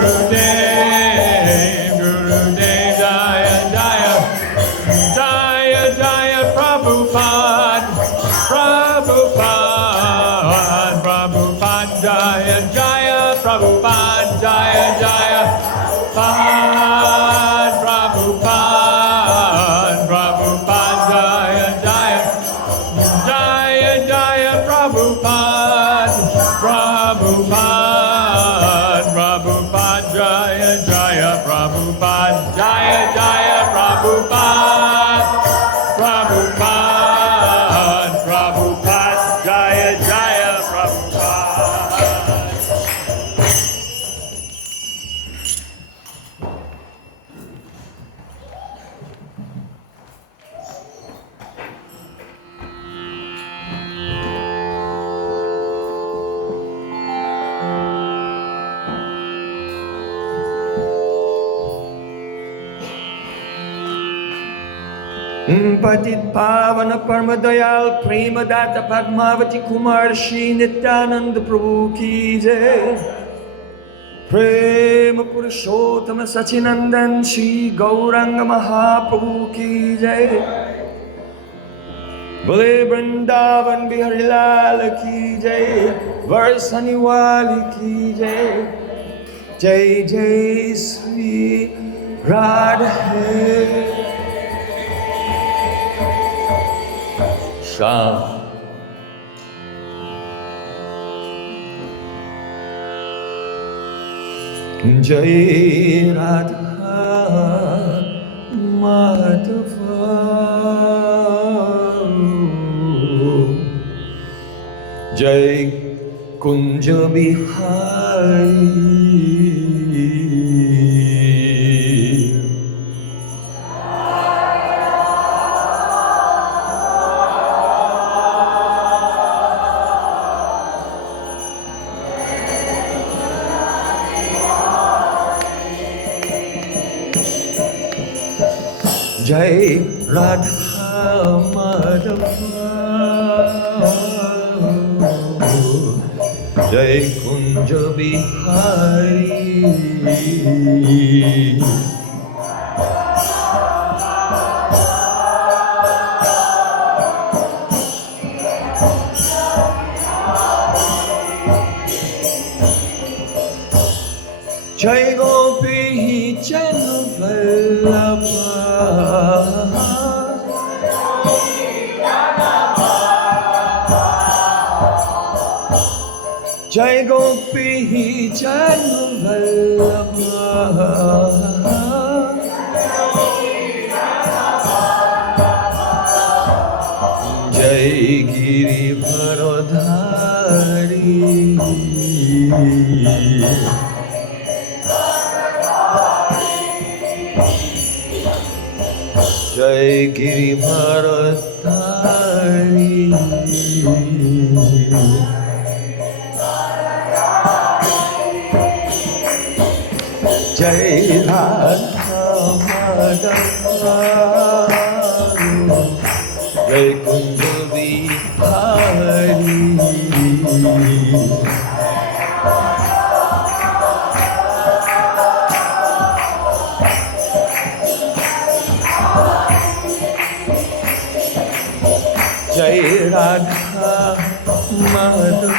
Gurudev, Gurudev, Jaya, Jaya, Jaya, Jaya, Prabhupada, Prabhupada, Prabhupada, Jaya, Jaya, Prabhupada, Jaya, Jaya, Prabhupada, Prabhupada, Prabhupada, Jaya, Jaya, Jaya, Jaya, Prabhupada, Prabhupada, Prabhupada, Jaya, Jaya, Prabhupada, Jaya, Jaya, Prabhupada, Prabhupada, Prabhupada, Jaya, Jaya, Prabhupada. पतित पावन परम दयाल प्रेम दाता पद्मावती कुमार श्री नित्यानंद प्रभु की जय। प्रेम पुरुषोत्तम सचिनंदन श्री गौरंग महाप्रभु की जय। बोले वृंदावन बिहारी लाल की जय। वर्षनि वाली की जय। जय जय श्री राधे श्याम। जय राधा माधव जय कुंज बिहारी। जय राधा माधव जय कुंज बिहारी। जय गोपी जन वल्लभ जय गोपी जन वल्लभ जय गिरिवरधारी। जय गिरिवरधारी। जय राधा माधव जय कुंज बिहारी। जय राधा माधव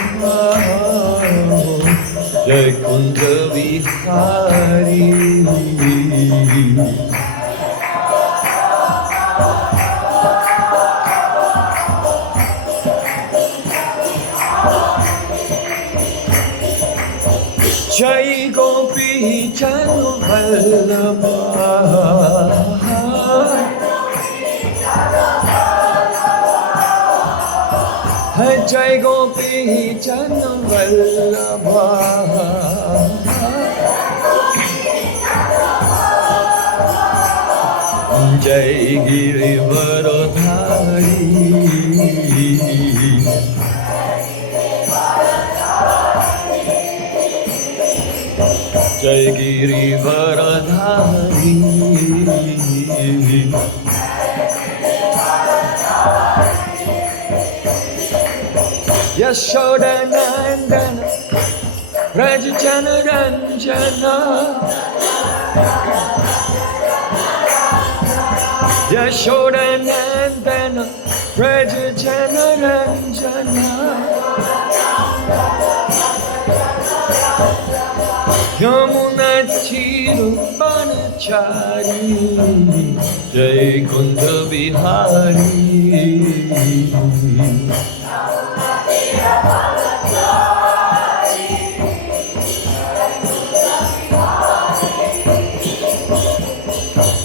जय कुंज बिहारी। जय गोपी जन वल्लभ जय गोपी जन वल्लभ जय गिरिवरधारी। जय गिरिवरधारी। यशोदा नंदन Raja Jana Ranjana Yashoda Nandana Raja Jana Ranjana Yamuna Chiru Banachari Jai Kunda Vihari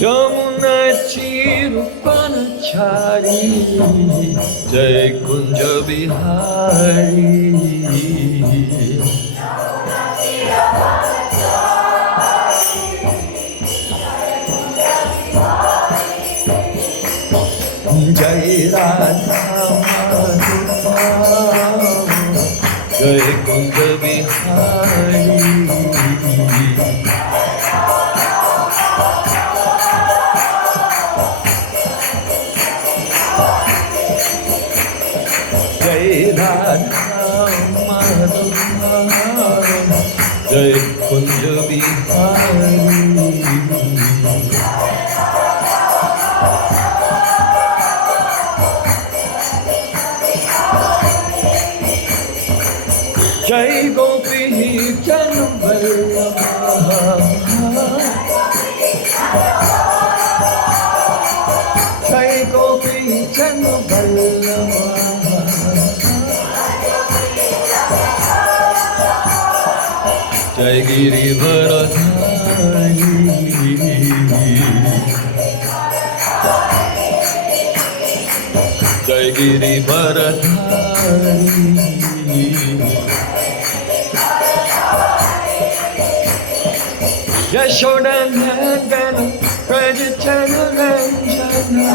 Yamuna Chiru Banachari Jai Kunja Vihari Jai Radha Madhurya Jai Kunja Vihari Jai Radha Madhurya Jai Kunja Vihari Jai Gopi Janvallabha Jai Gopi Janvallabha Jai Girivardhari Jai Girivardhari Yashoda Nandana Raja Jana Ranjana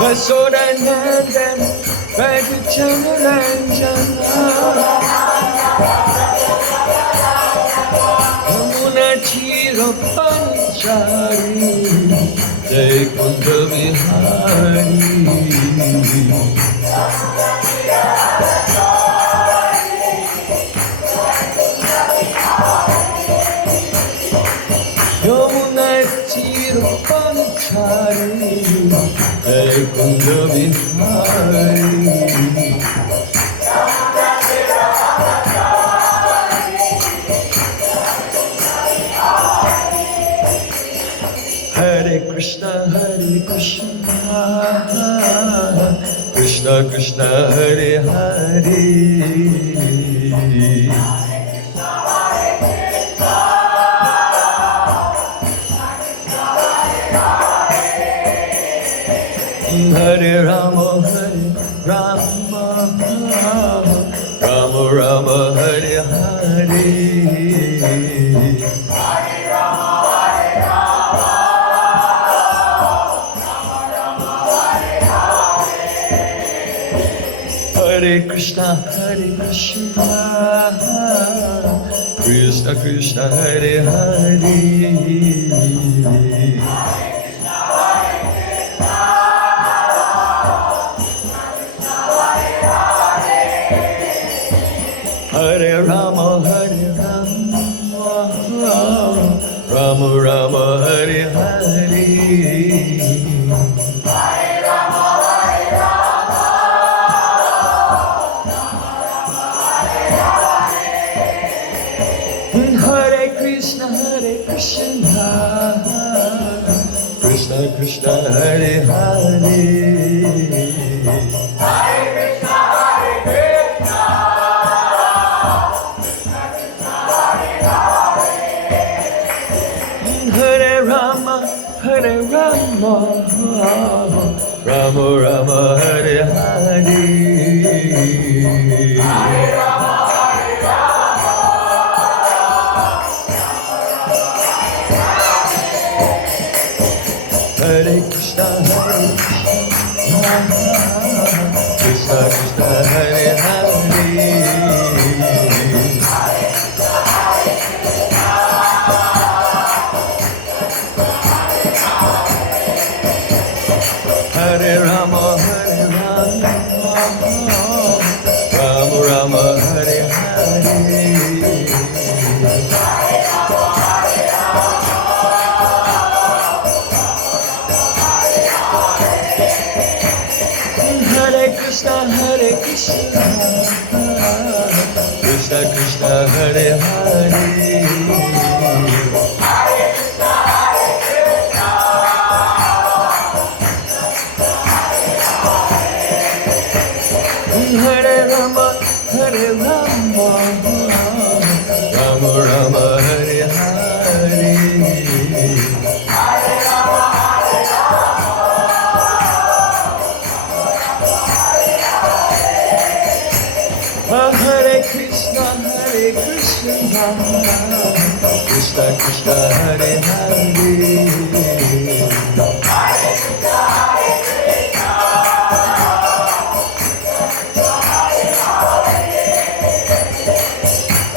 Yashoda Nandana Raja Jana Ranjana Yamuna Chiro Panchari Jai Kunda Vihari Yamuna Chiro Panchari Jai Kunda Vihari Hare Krishna Krishna Krishna Hare Hare Hare Rama Rama Rama Hare Hare Hare Krishna Krishna Krishna Hare Hare Hare Rama Rama Rama Hare Hare Hare Krishna Krishna Krishna Hare Hare Hare Rama Rama Rama Hare Hare Hare Krishna Krishna Krishna Hare Hare Hare Rama Krishna Krishna Hare Hare Hare Rama Hare Rama Rama Rama Hare Hare Hare Krishna Krishna Krishna Hare Hare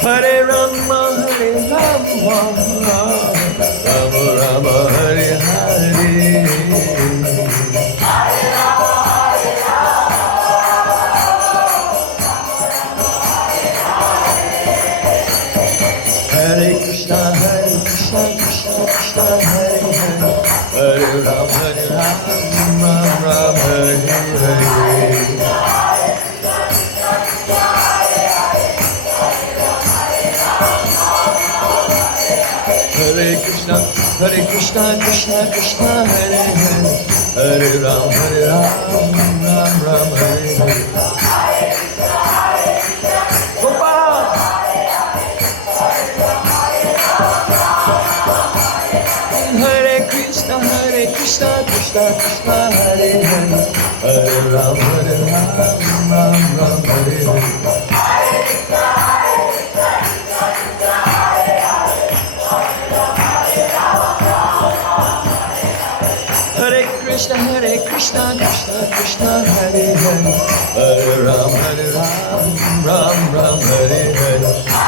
Hare Rama Hare Rama Rama Rama Hare Hare Hare Krishna Krishna Krishna Hare Hare Hare Rama Ram Hare Hare Hare Krishna Krishna Krishna Hare Hare Hare Ram Ram Hare Hare Rupa Hare Krishna Krishna Krishna Hare Hare Hare Ram Ram Hare Hare Hare Krishna Krishna Krishna Hare Hare Hare Ram Ram Hare Hare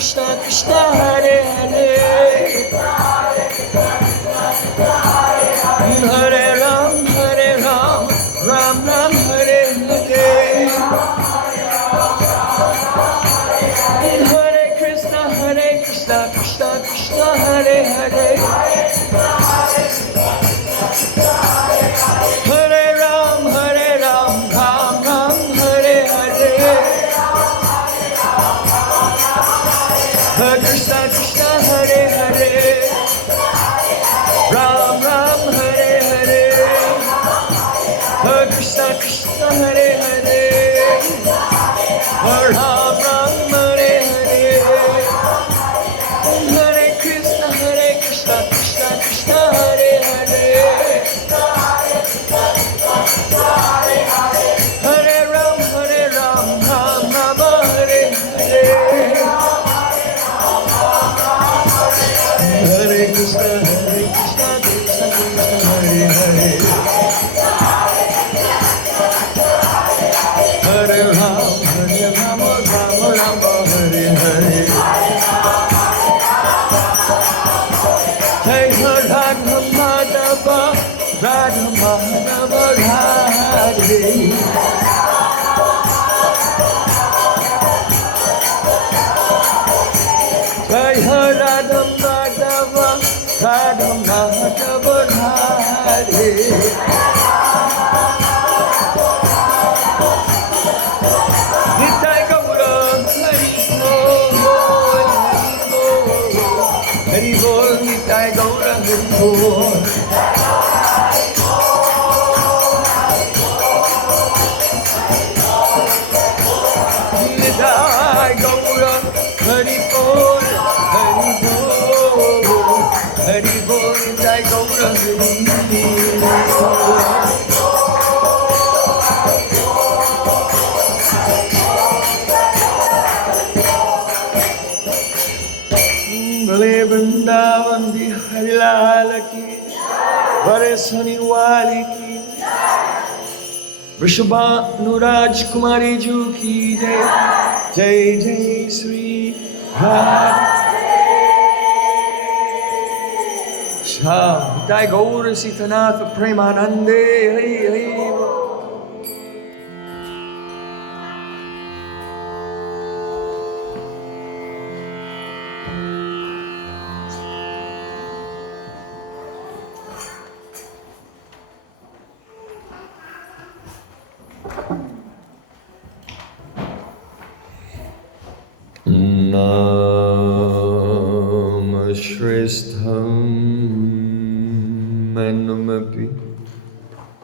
Krishna Krishna Hare Hare Hare Ram Ram Hare Hare Hare Krishna Krishna Krishna Hare Hare Hare Ram Ram Hare Hare Hare Krishna Krishna Hare Hare Ram Hare Hare Hare Krishna Krishna Hare Hare Hare Ram Hare Hare Hare Krishna Krishna Krishna Hare Hare Hare Ram Ram Hare Hare Hare Krishna Krishna Hare Hare Hare Ram Radham Madhava, Radham Madhava Radhe. Nitai Gaura, Hari Bol, Hari Bol, Nitai Gaura, Hari Bol. Nitai Gaura, Hari Bol, Hari Bol, Hari Bol, Nitai Gaura, Hari Bol. Bale Vrindavan Bihari Lal ki, Bale Sani Wali ki, Vrishabha Nuraj Kumari Ju ki jai, Jai Jai Sri Radha. Sham Nitai Gaura Sitanath Premanande, Hari Hari Bol. Nam Shrestham Manumapi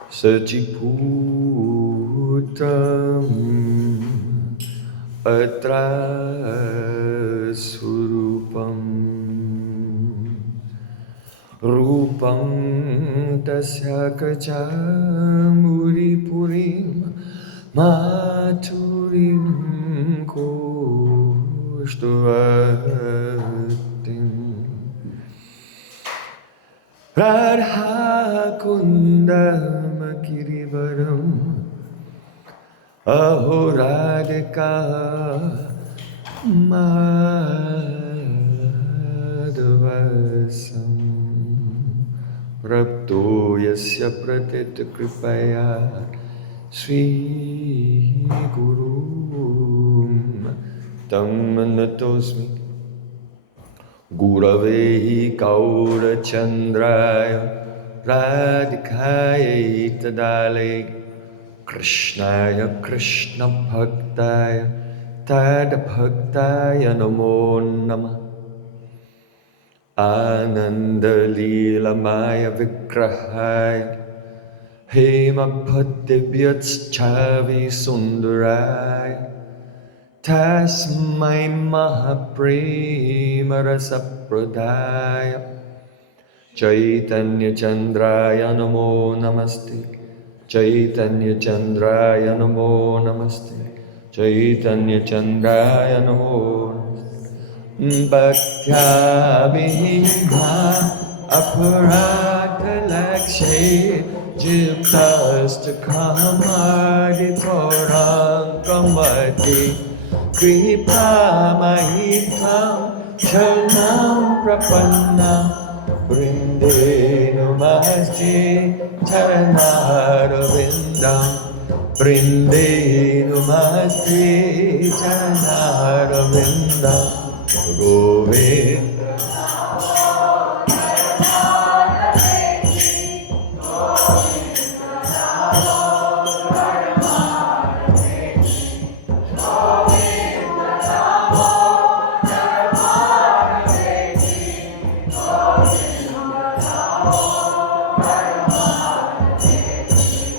Sachiputam Atra Surupam Rupam Tasya Kachamuri Purim Maturim Kushtuvatim Radha Kundam Kirivaram Ahoradika Madhavasam Prapto Yasya Pratita Kripaya Sri Guru Tam Natosmi Guravehi Kaura Chandraya Radhikaya Tadale Krishnaya Krishna Bhaktaya Tada Bhaktaya Namo Namah Ananda Lila Maya Vigrahaya Hema Bhattivyats Chavi Sundaraya Tasmai Mahaprema Rasapradaya Chaitanya Chandraya Namo Namaste Chaitanya Chandraya Namo Namaste Chaitanya Chandraya Namo Namaste Bhaktya Vihimha Aparata Lakshe Jiptasta Kamadi Torang Kamadi Kripa Mahikam Sharnam Prapanna Brinde Namaste Charanarvindam Brinde Namaste Charanarvindam Govinda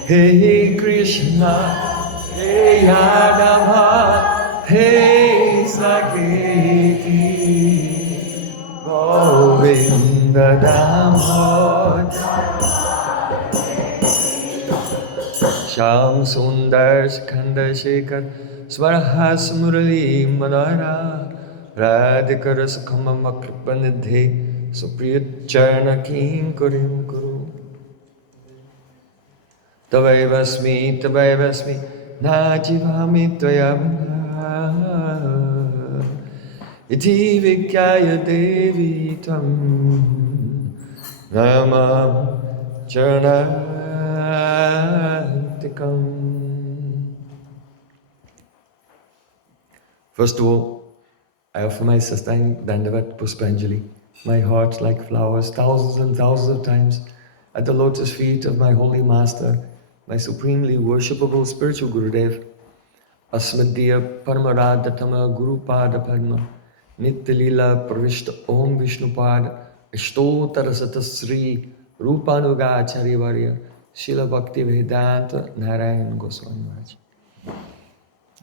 Hey Krishna, Hey Yadava, Hey Saketi, Govinda Damodar. Sham Sundar Skanda Shekhar, Swarhas Murali Madara, Radhikara Sukhamama Kripanidhe, Supriyat Charna Kim Kurim Kuru. Tavaivasmi, Najivami Tvayavana Iti Vikyaya Devi Tam Namam Charantikam. First of all, I offer my sustained Dandavat Puspanjali my heart like flowers, thousands and thousands of times at the lotus feet of my holy master, my supremely worshipable spiritual Gurudev, Asmadya Paramaradhatama Guru Pada Padma, Nityalila Pravishta Om Vishnupad, Ishtotarasata Sri Rupanuga Acharyavarya, Srila Bhakti Vedanta Narayan Goswami Maharaj.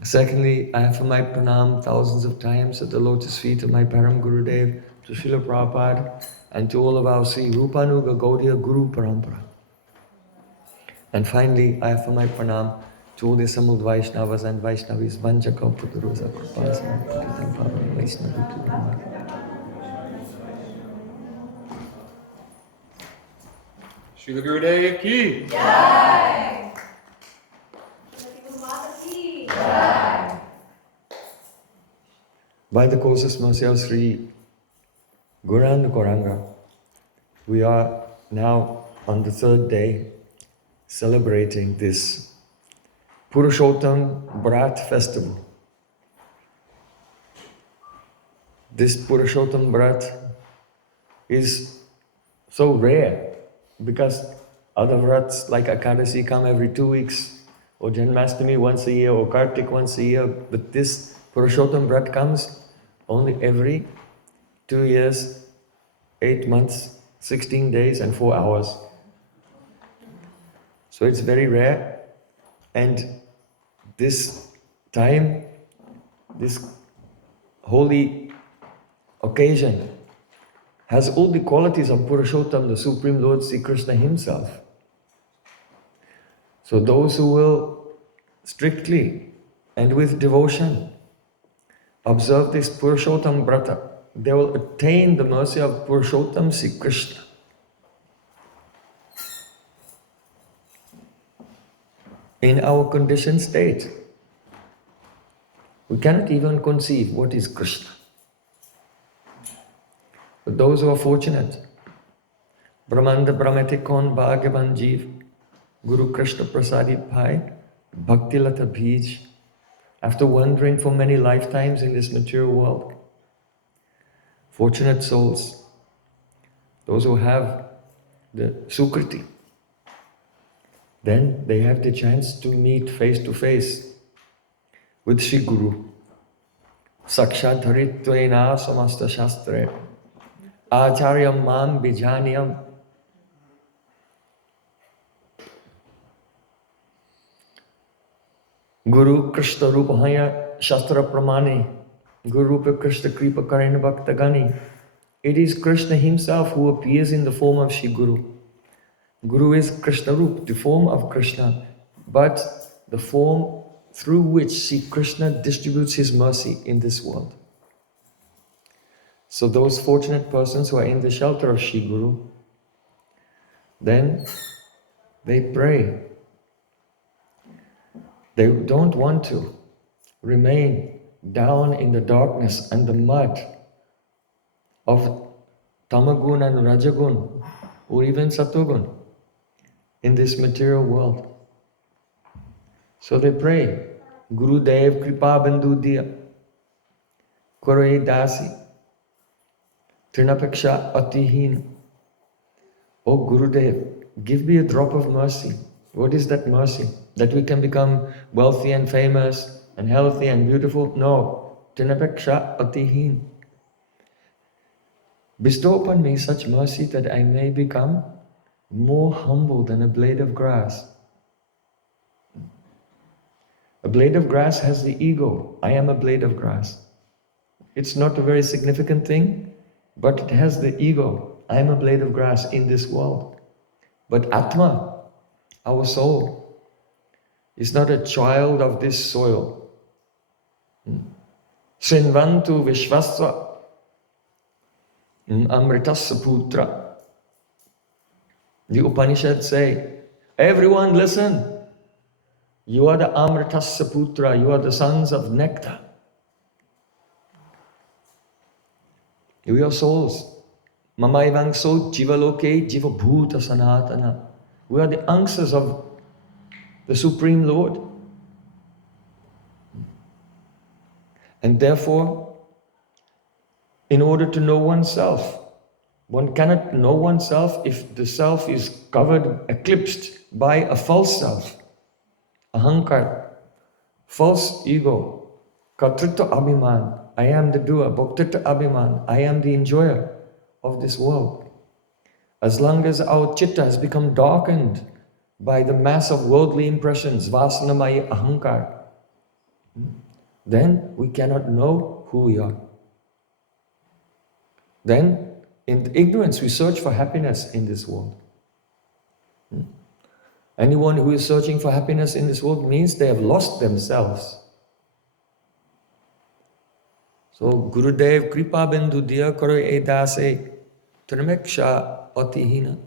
Secondly, I offer my pranam thousands of times at the lotus feet of my Param Gurudev, to Srila Prabhupada, and to all of our Sri Rupanuga Gaudiya Guru Parampara. And finally, I offer my pranam to all the assembled Vaishnavas and Vaishnavis, Vanchakalpatarusa Kripasana, Vaishnavi. Srila Gurudev ki. Jai. Guru Mata ki. Jai. By the closest mercy of Sri Gauranga Gauranga, we are now on the third day celebrating this Purushottam Brat festival. This Purushottam Brat is so rare because other vrats like Akadasi come every 2 weeks, or Janmashtami once a year, or Kartik once a year, but this Purushottam Brat comes only every 2 years, 8 months, 16 days and 4 hours. So it's very rare, and this time, this holy occasion has all the qualities of Purushottam, the Supreme Lord Sri Krishna himself. So those who will strictly and with devotion observe this Purushottam Brata, they will attain the mercy of Purushottam Sri Krishna. In our conditioned state, we cannot even conceive what is Krishna. But those who are fortunate, Brahmanda Brahmatikon Bhagavan Jeev, Guru Krishna Prasadit Bhai, Bhakti Lata Bij, after wandering for many lifetimes in this material world, fortunate souls, those who have the Sukriti, then they have the chance to meet face to face with Sri Guru. Sakshat Harittvena Samasta Shastre Acharyam Mam Bijanyam. Guru Krishna Rupahaya Shastra Pramani, Guru Rupa Krishna Kripa Karena Bhaktagani. It is Krishna himself who appears in the form of Shri Guru. Guru is Krishna Rup, the form of Krishna, but the form through which Shri Krishna distributes his mercy in this world. So those fortunate persons who are in the shelter of Shri Guru, then they pray. They don't want to remain down in the darkness and the mud of Tamagun and Rajagun, or even Satogun, in this material world. So they pray, Guru Dev Kripa Bandhu Diya, Kore Dasi, Trinapeksha Atihin. O Gurudev, give me a drop of mercy. What is that mercy? That we can become wealthy and famous and healthy and beautiful? No. Trinapeksha Atihin. Bestow upon me such mercy that I may become more humble than a blade of grass. A blade of grass has the ego. I am a blade of grass. It's not a very significant thing, but it has the ego. I am a blade of grass in this world. But Atma, our soul, is not a child of this soil. Srinvantu Vishvasva Amrita Putra. The Upanishads say, everyone listen. You are the Amritasya Putra, you are the sons of nectar. You are souls. Mamaivangso Jivaloke Jiva Bhuta Sanatana. We are the answers of the Supreme Lord. And therefore, in order to know oneself, One cannot know oneself if the self is covered, eclipsed by a false self. Ahankar, false ego. Kartrita abhiman, I am the doer. Bhoktrita abhiman, I am the enjoyer of this world. As long as our chitta has become darkened by the mass of worldly impressions, vasanamaya ahankar, then we cannot know who we are. Then, in ignorance, we search for happiness in this world. Anyone who is searching for happiness in this world means they have lost themselves. So, Gurudev Kripa Bindu Diya Karo Edase Trimeksha Atihina.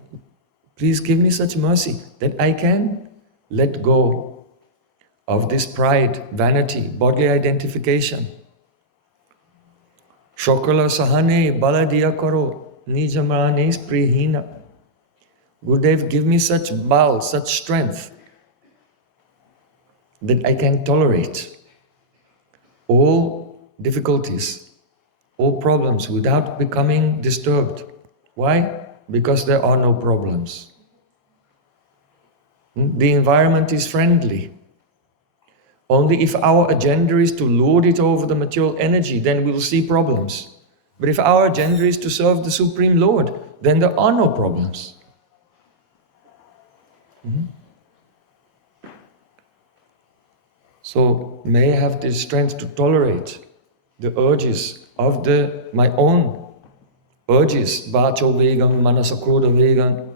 Please give me such mercy that I can let go of this pride, vanity, bodily identification. Shokala Sahane Baladiya Karo Nijamane Sprihina. Gurudev, give me such bal, such strength that I can tolerate all difficulties, all problems without becoming disturbed. Why? Because there are no problems. The environment is friendly. Only if our agenda is to lord it over the material energy, then we will see problems. But if our agenda is to serve the Supreme Lord, then there are no problems. So may I have the strength to tolerate the urges of my own urges, vacho vegam, manasakroda vegam,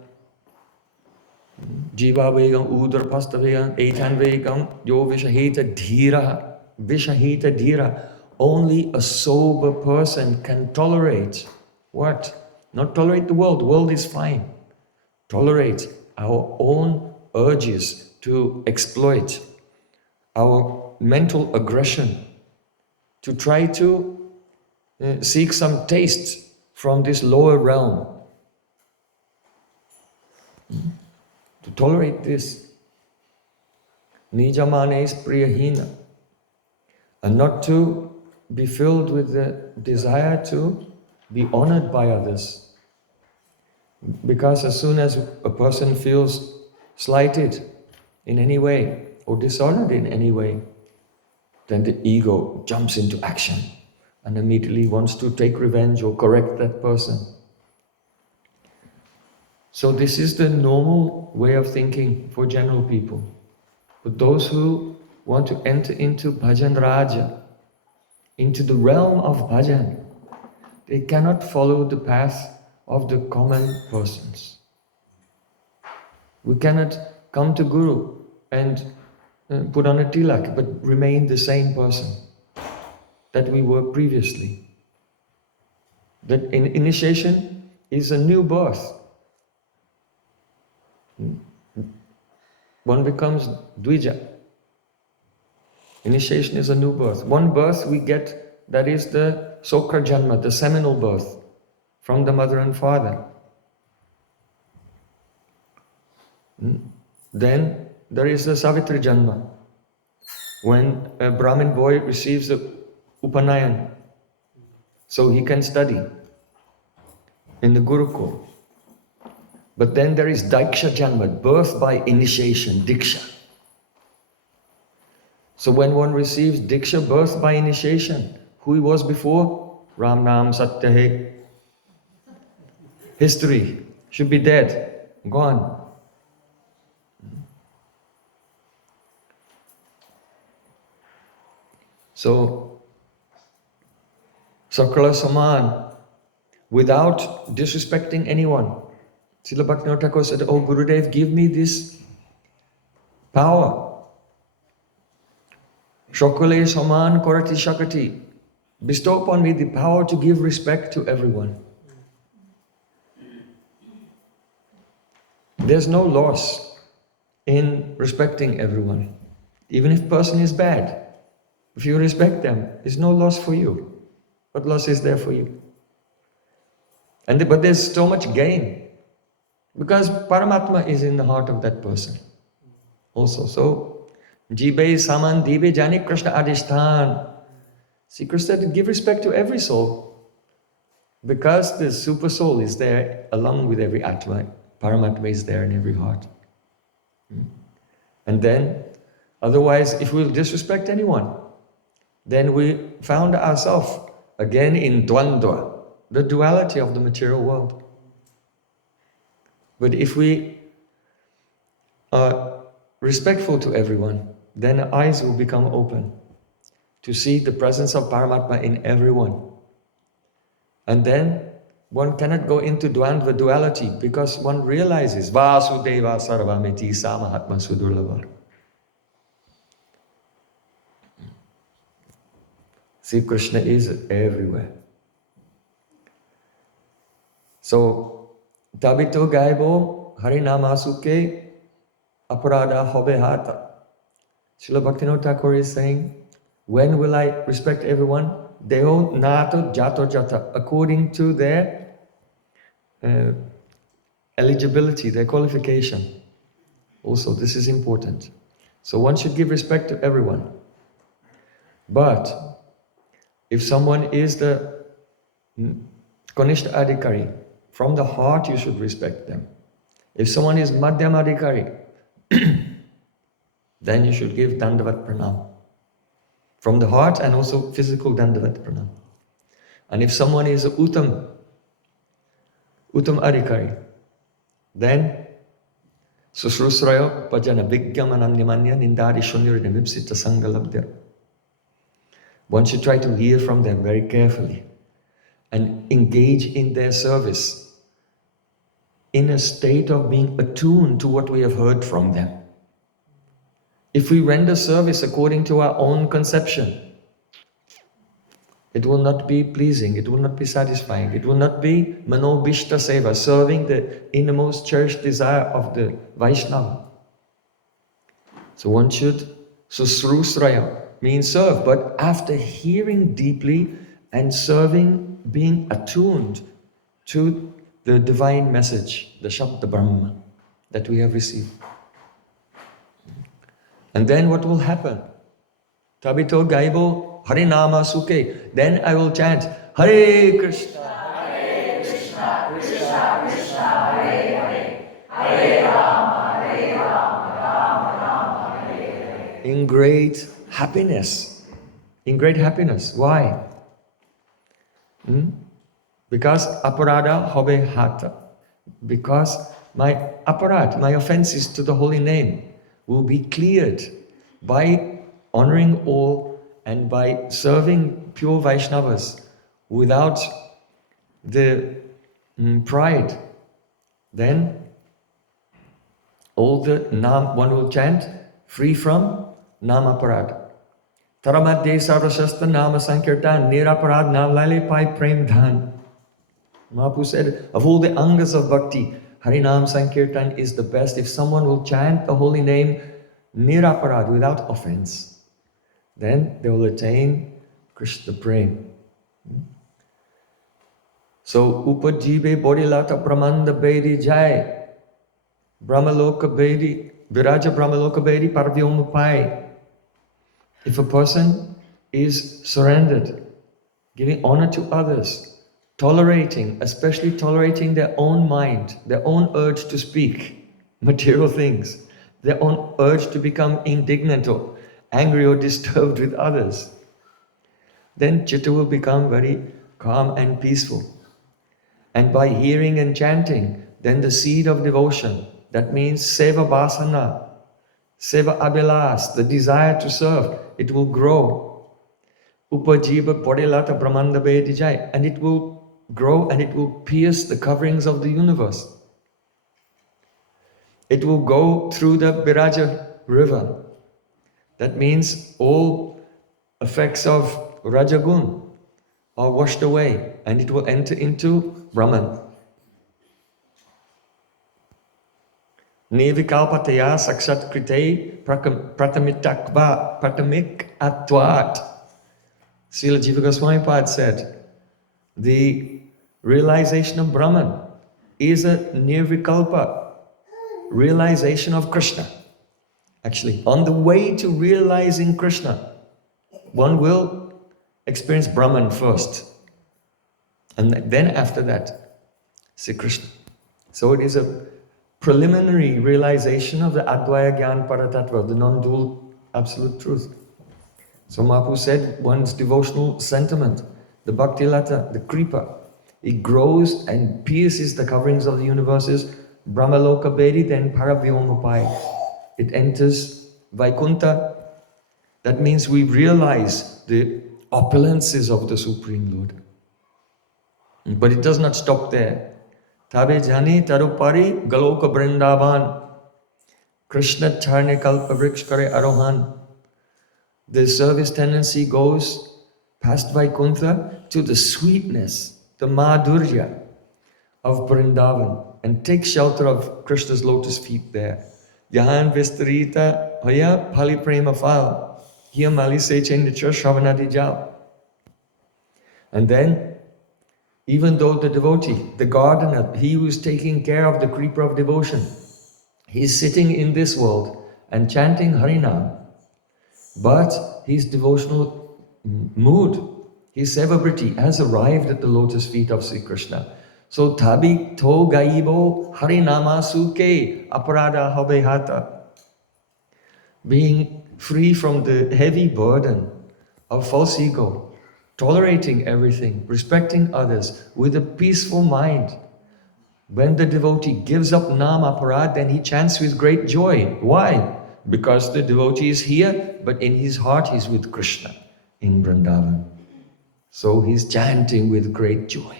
jiva vegam, udarpasta vegam, etan vegam, yo vishahita dhira, vishahita dhira. Only a sober person can tolerate what? Not tolerate the world. The world is fine. Tolerate our own urges to exploit, our mental aggression, to try to seek some taste from this lower realm. To tolerate this. Nijamanes priyahina. And not to be filled with the desire to be honored by others. Because as soon as a person feels slighted in any way or dishonored in any way, then the ego jumps into action and immediately wants to take revenge or correct that person. So this is the normal way of thinking for general people. But those who want to enter into Bhajan Raja, into the realm of Bhajan, they cannot follow the path of the common persons. We cannot come to Guru and put on a tilak, but remain the same person that we were previously. That initiation is a new birth. One becomes Dvija. Initiation is a new birth. One birth we get, that is the Sokra Janma, the seminal birth from the mother and father. Then there is the Savitri Janma, when a Brahmin boy receives the Upanayan, so he can study in the Gurukul. But then there is Diksha Janma, birth by initiation, Diksha. So when one receives Diksha, birth by initiation, who he was before? Ram Nam Satya Hai. History should be dead, gone. So, Sakala Saman, without disrespecting anyone. Srila Bhaktivinoda Thakur said, "Oh Gurudev, give me this power. Shokale Saman Korati Shakati. Bestow upon me the power to give respect to everyone." There's no loss in respecting everyone. Even if a person is bad, if you respect them, there's no loss for you. What loss is there for you? But there's so much gain. Because Paramatma is in the heart of that person also. So, Jibe Saman Dibe Jani Krishna Adhishthan. See, Krishna said to give respect to every soul. Because the super soul is there along with every Atma, Paramatma is there in every heart. And then, otherwise, if we'll disrespect anyone, then we found ourselves again in Dvandva, the duality of the material world. But if we are respectful to everyone, then our eyes will become open to see the presence of Paramatma in everyone. And then one cannot go into Dvandva duality because one realizes Vasudeva Sarvamiti Samahatma Sudurlabha. See, Krishna is everywhere. So, Tabito Gaibo Harinama Suke Aparada Hobe Hata. Srila Bhaktivinoda Thakur is saying, when will I respect everyone? Deo Nato Jato Jata, according to their eligibility, their qualification. Also, this is important. So one should give respect to everyone. But if someone is the Kanishta Adhikari, from the heart you should respect them. If someone is Madhyam Adhikari, then you should give Dandavat Pranam. From the heart and also physical Dandavat Pranam. And if someone is Uttam Adhikari, then Susrusrayo Pajana Vigyamananyamanya Nindari Shunyuridamipsita Sangalabdya. One should try to hear from them very carefully and engage in their service in a state of being attuned to what we have heard from them. If we render service according to our own conception, it will not be pleasing, it will not be satisfying, it will not be manobishta seva, serving the innermost cherished desire of the Vaishnava. So one should susrusraya, means serve, but after hearing deeply and serving, being attuned to the divine message, the Shabda Brahma that we have received. And then what will happen? Tabito Gaibo Harinama Suke. Then I will chant Hare Krishna, Hare Krishna, Krishna Krishna, Hare Hare, Hare Rama, Rama Rama, Hare Hare. in great happiness. In great happiness. Why? Because aparada hobe hata. Because my aparad, my offenses to the holy name, will be cleared by honoring all and by serving pure Vaishnavas without the pride. Then all the nam one will chant free from namaparad. Taramadde sarvashastra nama sankirtan niraparad navlale pai prem dhan. Mahaprabhu said, of all the angas of bhakti, Harinam Sankirtan is the best. If someone will chant the holy name niraparad, without offense, then they will attain Krishna Prem. So, Upajibe Bodhilata Brahmanda Bedi Jai, Brahmaloka Bedi, Viraja Brahmaloka Bedi Parvyomupai. If a person is surrendered, giving honor to others, tolerating, especially tolerating their own mind, their own urge to speak material things, their own urge to become indignant or angry or disturbed with others, then chitta will become very calm and peaceful. And by hearing and chanting, then the seed of devotion, that means seva basana, seva abhilas, the desire to serve, it will grow. Upajiva podilata brahmanda vedijai, and it will grow and it will pierce the coverings of the universe. It will go through the Viraja river. That means all effects of Rajagun are washed away and it will enter into Brahman. Nevikalpataya sakshat krite pratamitakva pratamik atvat. Srila Jiva Goswami Pad said, the realization of Brahman is a nirvikalpa realization of Krishna. Actually, on the way to realizing Krishna, one will experience Brahman first. And then after that, Sri Krishna. So it is a preliminary realization of the Advaya Gyan Paratattva, the non-dual absolute truth. So Mahaprabhu said one's devotional sentiment, the Bhakti Lata, the Kripa, it grows and pierces the coverings of the universes, Brahmaloka Bedi, then Paravyomapai. It enters Vaikuntha. That means we realize the opulences of the Supreme Lord. But it does not stop there. Tabe jani tarupari galoka brindavan. Krishna charne kalpa vrikshkare arohan. The service tendency goes past Vaikuntha to the sweetness, the Madhurya of Vrindavan, and take shelter of Krishna's lotus feet there. Yahan vistarita hoya pali prema fal. Here mali se chendicha shravanati jal. And then, even though the devotee, the gardener, he who is taking care of the creeper of devotion, he's sitting in this world and chanting Harinam, but his devotional mood, his sevabriti has arrived at the lotus feet of Sri Krishna. So tabi to gaibo harinama suke aparada habehata. Being free from the heavy burden of false ego, tolerating everything, respecting others with a peaceful mind. When the devotee gives up Nam Aparad, then he chants with great joy. Why? Because the devotee is here, but in his heart he's with Krishna in Vrindavan. So he's chanting with great joy.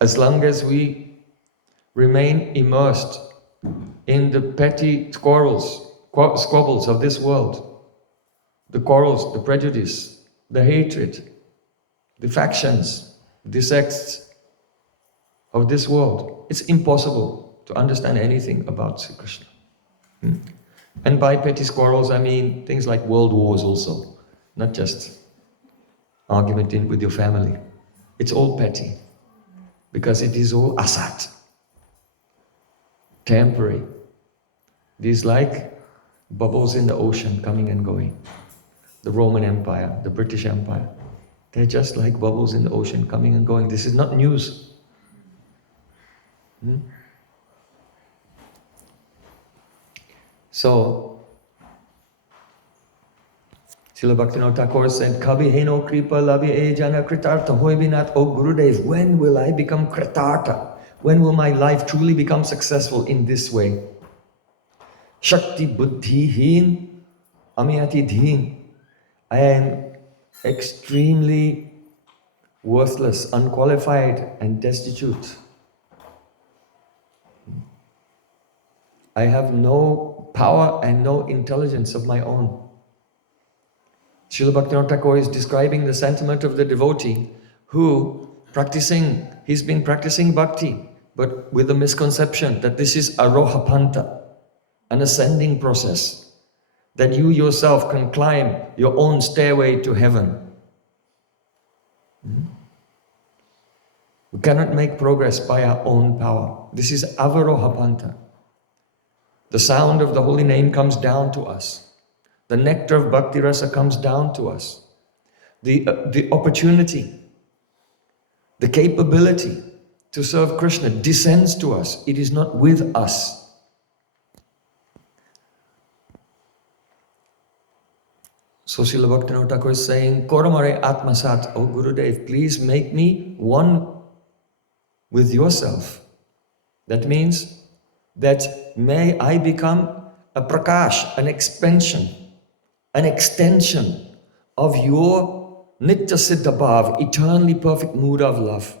As long as we remain immersed in the petty squabbles of this world, the quarrels, the prejudice, the hatred, the factions, the sects of this world, it's impossible to understand anything about Sri Krishna. And by petty quarrels, I mean things like world wars also, not just argument with your family. It's all petty, because it is all asat, temporary. It is like bubbles in the ocean coming and going. The Roman Empire, the British Empire, they're just like bubbles in the ocean coming and going. This is not news. So, Srila Bhaktivinoda Thakur said, Kabhi heno kripa labhi e jana kritartha hoy binat. O Gurudev, when will I become kritartha? When will my life truly become successful in this way? Shakti buddhi heen amyati dheen. I am extremely worthless, unqualified, and destitute. I have no power and no intelligence of my own. Srila Bhaktivinoda Thakur is describing the sentiment of the devotee who he's been practicing bhakti, but with the misconception that this is aroha panta, an ascending process, that you yourself can climb your own stairway to heaven. We cannot make progress by our own power. This is avaroha panta. The sound of the holy name comes down to us. The nectar of bhakti rasa comes down to us. The opportunity, the capability to serve Krishna descends to us. It is not with us. So Srila Bhaktivinoda Thakur is saying, Koramare Atmasat, O Gurudev, please make me one with yourself. That means that may I become a prakash, an expansion, an extension of your nitya siddha bhav, eternally perfect mood of love.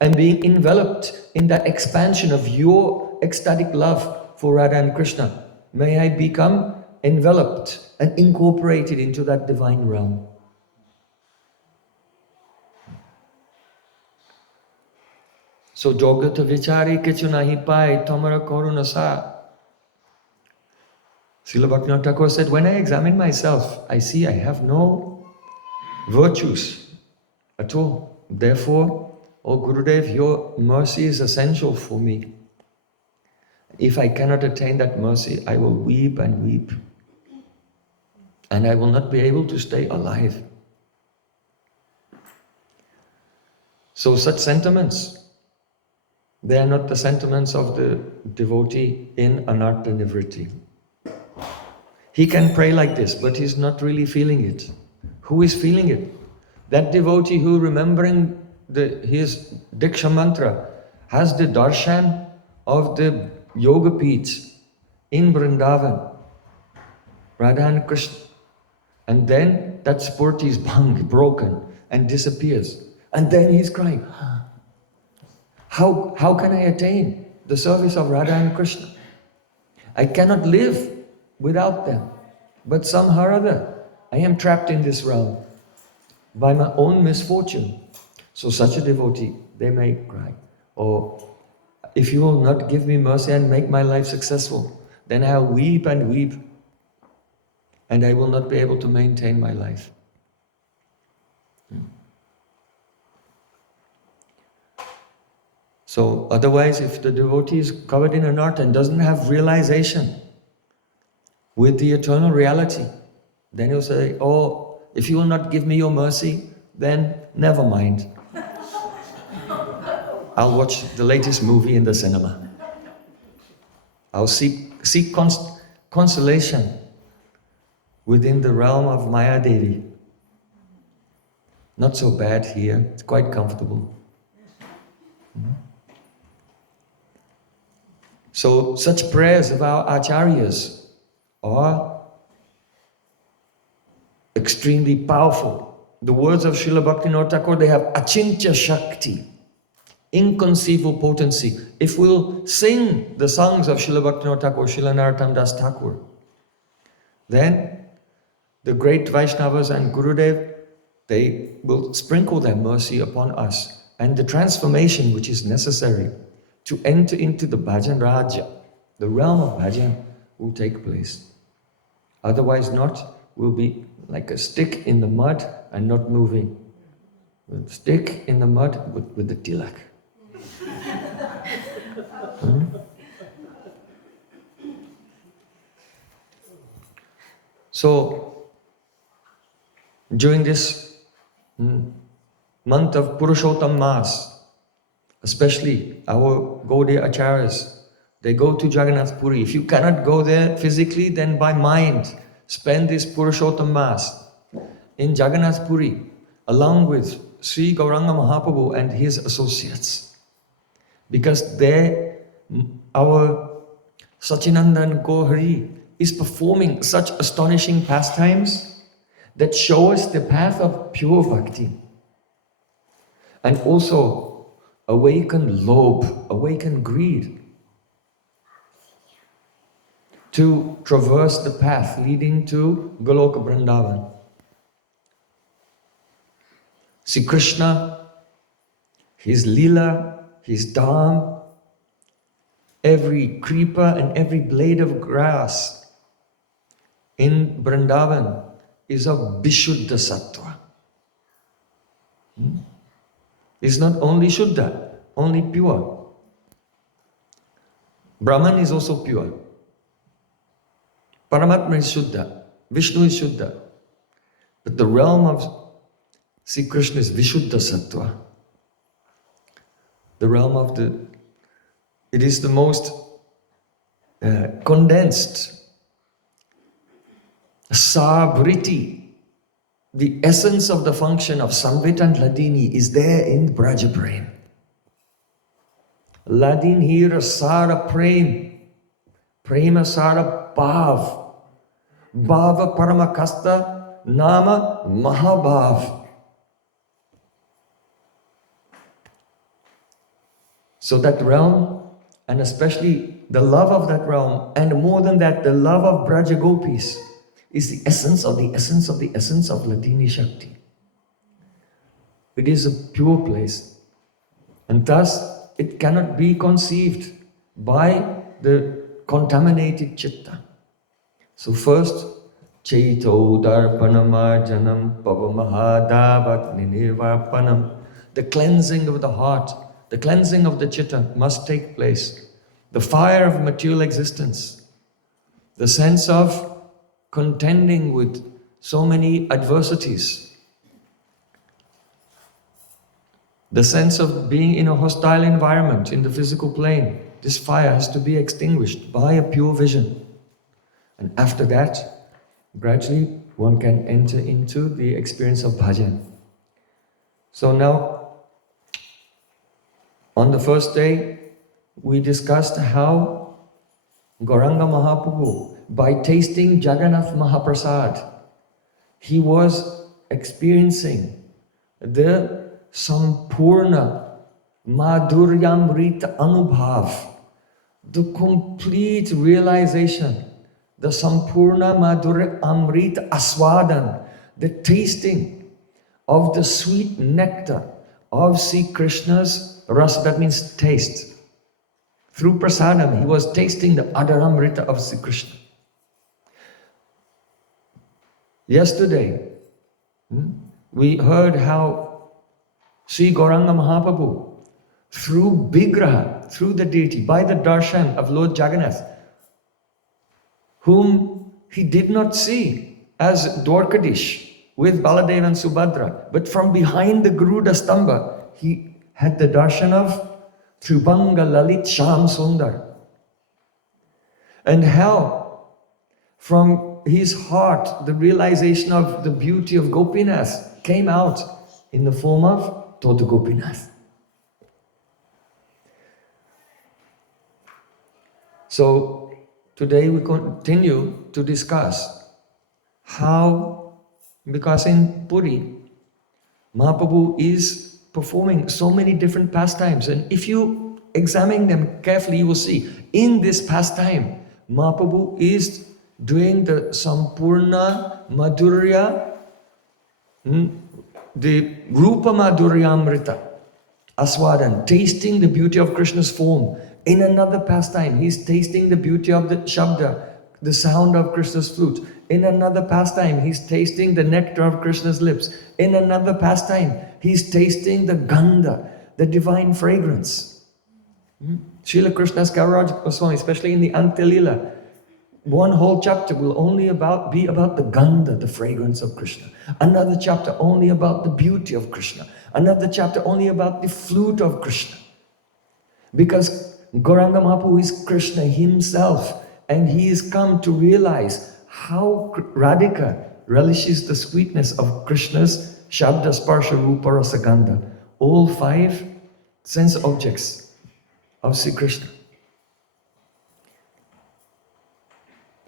And being enveloped in that expansion of your ecstatic love for Radha and Krishna, may I become enveloped and incorporated into that divine realm. So jogata vichari kichu nahi pai tamara karuna sa. Srila Bhaktivinoda Thakur said, when I examine myself, I see I have no virtues at all. Therefore, O Gurudev, your mercy is essential for me. If I cannot attain that mercy, I will weep and weep. and I will not be able to stay alive. So such sentiments, they are not the sentiments of the devotee in anartha nivritti. He can pray like this, but he's not really feeling it. Who is feeling it? That devotee who, remembering his Diksha mantra, has the darshan of the yoga peeths in Vrindavan, Radha and Krishna. And then that spurti is broken and disappears. And then he's crying, how can I attain the service of Radha and Krishna? I cannot live without them. But somehow or other, I am trapped in this realm by my own misfortune. So such a devotee, they may cry, or if you will not give me mercy and make my life successful, then I'll weep and weep, and I will not be able to maintain my life. So otherwise, if the devotee is covered in anartha and doesn't have realization with the eternal reality, then he'll say, oh, if you will not give me your mercy, then never mind. I'll watch the latest movie in the cinema. I'll seek consolation within the realm of Maya Devi. Not so bad here, it's quite comfortable. So such prayers of our acharyas are extremely powerful. The words of Srila Bhaktivinoda Thakur, they have achintya shakti, inconceivable potency. If we'll sing the songs of Srila Bhaktivinoda Thakur, Srila Narottam Das Thakur, then the great Vaishnavas and Gurudev, they will sprinkle their mercy upon us. And the transformation which is necessary to enter into the bhajan raja, the realm of bhajan, will take place. Otherwise not, we'll be like a stick in the mud and not moving. A stick in the mud with the tilak. So, during this month of Purushottam Mas, especially our Gaudiya Acharyas, they go to Jagannath Puri. If you cannot go there physically, then by mind, spend this Purushottam Mas in Jagannath Puri, along with Sri Gauranga Mahaprabhu and his associates. Because there, our Sachinandan Gaurhari is performing such astonishing pastimes that show us the path of pure bhakti. And also awaken lobh, awaken greed, to traverse the path leading to Goloka Vrindavan. See Krishna, his lila, his dham, every creeper and every blade of grass in Vrindavan is of Vishuddha Sattva. It's not only Shuddha, only pure. Brahman is also pure. Paramatma is Shuddha. Vishnu is Shuddha. But the realm of Sri Krishna is Vishuddha Sattva. The realm of it is the most condensed. Sabriti, the essence of the function of Samvit and Ladini is there in Braja Prem. Ladin here Sara Prem, Prema Sara Bhav, Bhava Paramakasta Nama Mahabhav. So that realm, and especially the love of that realm, and more than that, the love of Braja Gopis, is the essence of the essence of the essence of Ladini Shakti. It is a pure place. And thus, it cannot be conceived by the contaminated chitta. So first, Chaito Darpanamarjanam Pavamahadavatni Nivarpanam. The cleansing of the heart, the cleansing of the chitta must take place. The fire of material existence, the sense of contending with so many adversities. The sense of being in a hostile environment in the physical plane, this fire has to be extinguished by a pure vision. And after that, gradually one can enter into the experience of bhajan. So now, on the first day, we discussed how Gauranga Mahaprabhu, by tasting Jagannath Mahaprasad, he was experiencing the Sampurna Madhurya Amrita Anubhav, the complete realization, the Sampurna Madhurya Amrita Aswadan, the tasting of the sweet nectar of Sri Krishna's rasa, that means taste. Through prasadam, he was tasting the Adaramrita of Sri Krishna. Yesterday, we heard how Sri Gauranga Mahaprabhu, through Vigraha, through the deity, by the darshan of Lord Jagannath, whom he did not see as Dwarkadish with Baladev and Subhadra, but from behind the Garuda Stamba, he had the darshan of Tribanga Lalit Sham Sundar. And how from his heart the realization of the beauty of Gopinath came out in the form of Toda Gopinath. So today we continue to discuss how, because in Puri, Mahaprabhu is performing so many different pastimes, and if you examine them carefully, you will see in this pastime, Mahaprabhu is doing the Sampurna Madhurya, the Rupa Madhurya Amrita, Aswadan, tasting the beauty of Krishna's form. In another pastime, he's tasting the beauty of the Shabda, the sound of Krishna's flute. In another pastime, he's tasting the nectar of Krishna's lips. In another pastime, he's tasting the Gandha, the divine fragrance. Srila Krishna's Kaviraj Goswami, especially in the Antilila, one whole chapter will only be about the Gandha, the fragrance of Krishna. Another chapter only about the beauty of Krishna. Another chapter only about the flute of Krishna. Because Gauranga Mahaprabhu is Krishna himself, and he has come to realize how Radhika relishes the sweetness of Krishna's Shabda, Sparsha, Rupa, Rasa, Gandha, all 5 sense objects of Sri Krishna.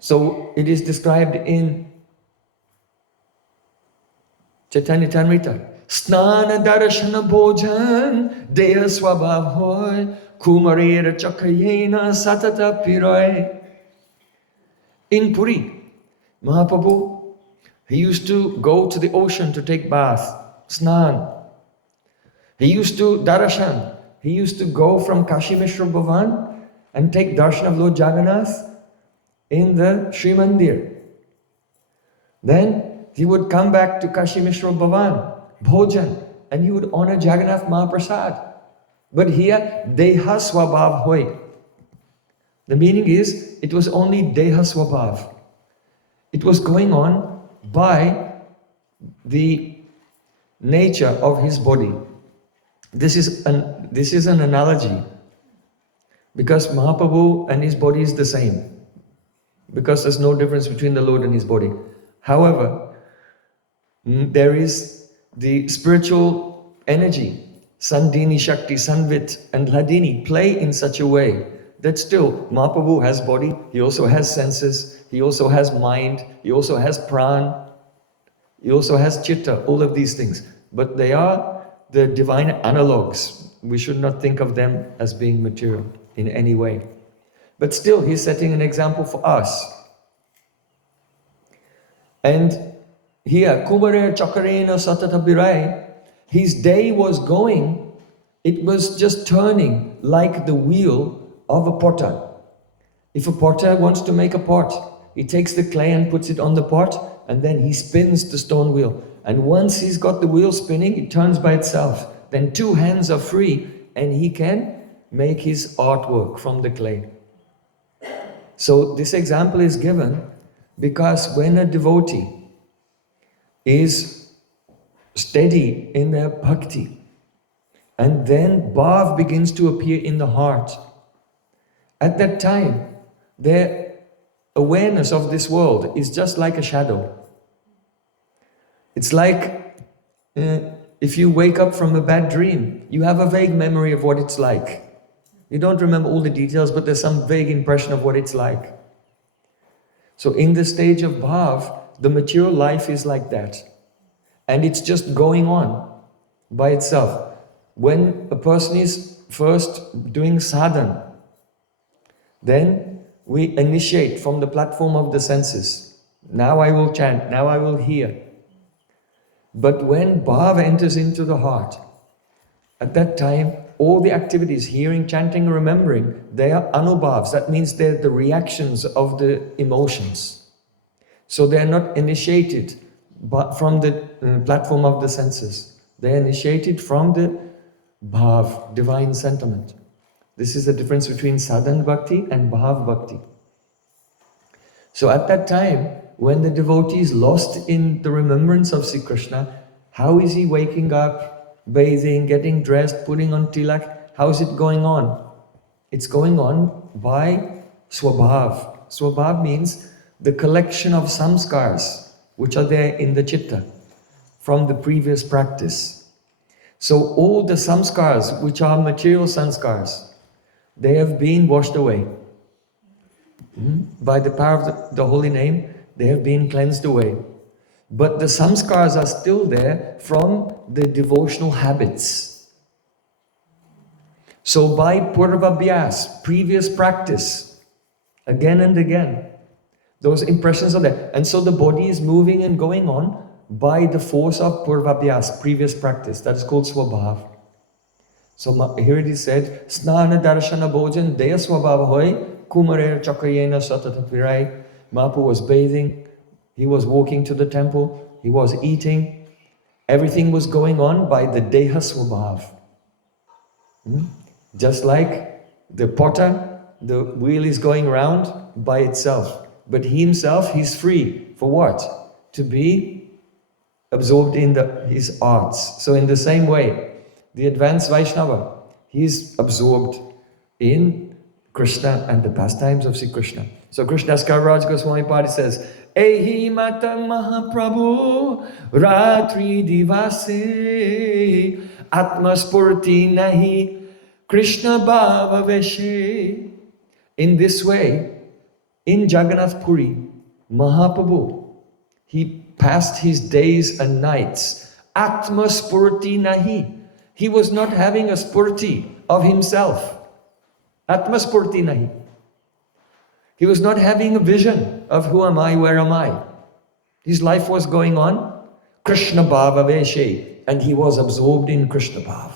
So it is described in Chaitanya Charitamrita. Snana darashana bhojan deha swabhav hoy kumarera chakayena satata piroy. In Puri, Mahaprabhu, he used to go to the ocean to take bath, snan. He used to darshan. He used to go from Kashi Mishra Bhavan and take darshan of Lord Jagannath in the Sri Mandir. Then he would come back to Kashi Mishra Bhavan, Bhojan, and he would honor Jagannath Mahaprasad. But here, Deha Swabhav Hoy. The meaning is, it was only Deha Swabhav. It was going on by the nature of his body. This is an analogy, because Mahaprabhu and his body is the same, because there's no difference between the Lord and his body. However, there is the spiritual energy, Sandhini, Shakti, Sanvit and Hladini play in such a way that still Mahaprabhu has body, he also has senses, he also has mind, he also has pran, he also has chitta, all of these things. But they are the divine analogues. We should not think of them as being material in any way. But still, he's setting an example for us. And here, Kumare Chakarena Satata Birai, his day was going, it was just turning like the wheel of a potter. If a potter wants to make a pot, he takes the clay and puts it on the pot, and then he spins the stone wheel. And once he's got the wheel spinning, it turns by itself. Then 2 hands are free, and he can make his artwork from the clay. So this example is given because when a devotee is steady in their bhakti. And then bhav begins to appear in the heart. At that time, their awareness of this world is just like a shadow. It's like if you wake up from a bad dream, you have a vague memory of what it's like. You don't remember all the details, but there's some vague impression of what it's like. So in the stage of bhav, the material life is like that. And it's just going on by itself. When a person is first doing sadhana, then we initiate from the platform of the senses. Now I will chant, now I will hear. But when bhav enters into the heart, at that time, all the activities, hearing, chanting, remembering, they are anubhavs. That means they're the reactions of the emotions. So they're not initiated but from the platform of the senses. They're initiated from the bhav, divine sentiment. This is the difference between sadhana bhakti and bhav bhakti. So at that time, when the devotee is lost in the remembrance of Sri Krishna, how is he waking up, bathing, getting dressed, putting on tilak? How is it going on? It's going on by swabhav. Swabhav means the collection of samskars which are there in the chitta from the previous practice. So all the samskars which are material samskars, they have been washed away. By the power of the holy name, they have been cleansed away. But the samskars are still there from the devotional habits. So by purvabhyas, previous practice, again and again, those impressions are there. And so the body is moving and going on by the force of purvabhyas, previous practice. That is called swabhav. So here it is said, Snana darshana bhojan deya swabhav hoy kumarer chakrayena satatvirai. Mahaprabhu was bathing, he was walking to the temple, he was eating. Everything was going on by the deha swabhav. Just like the potter, the wheel is going round by itself. But he himself, he's free. For what? To be absorbed in his arts. So in the same way, the advanced Vaishnava, he's absorbed in Krishna and the pastimes of Sri Krishna. So Krishnadas Kaviraj Goswami Padi says, Ehi Mata Mahaprabhu Ratri Divase Atma Spurti Nahi Krishna Bhava Veshe. In this way, in Jagannath Puri, Mahaprabhu, he passed his days and nights. Atma Spurti Nahi. He was not having a spurti of himself. Atma Spurti Nahi. He was not having a vision of who am I, where am I. His life was going on, Krishna Bhava Veshe, and he was absorbed in Krishna Bhava.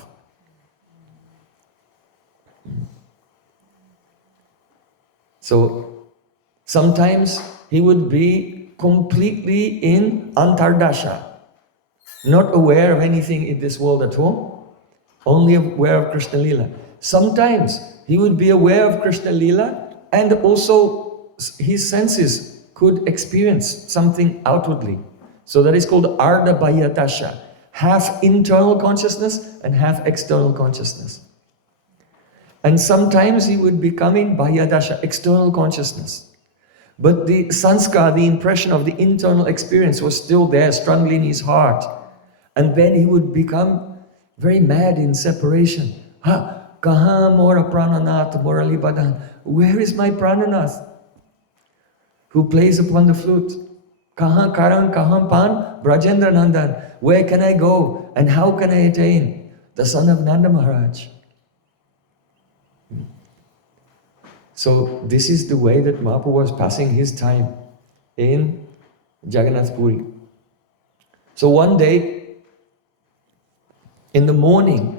So sometimes he would be completely in antardasha, not aware of anything in this world at all, only aware of Krishna Lila. Sometimes he would be aware of Krishna Lila and also his senses could experience something outwardly. So that is called Ardha Bhyatasha, half internal consciousness and half external consciousness. And sometimes he would become in Bhahyadasha, external consciousness. But the sanskar, the impression of the internal experience was still there, strongly in his heart. And then he would become very mad in separation. Ha! Kaha mora prananath morali badan. Where is my prananath? Who plays upon the flute? Kaha karan kaham pan Brajendra Nandan. Where can I go and how can I attain? The son of Nanda Maharaj. So this is the way that Mahaprabhu was passing his time in Jagannath Puri. So one day, in the morning,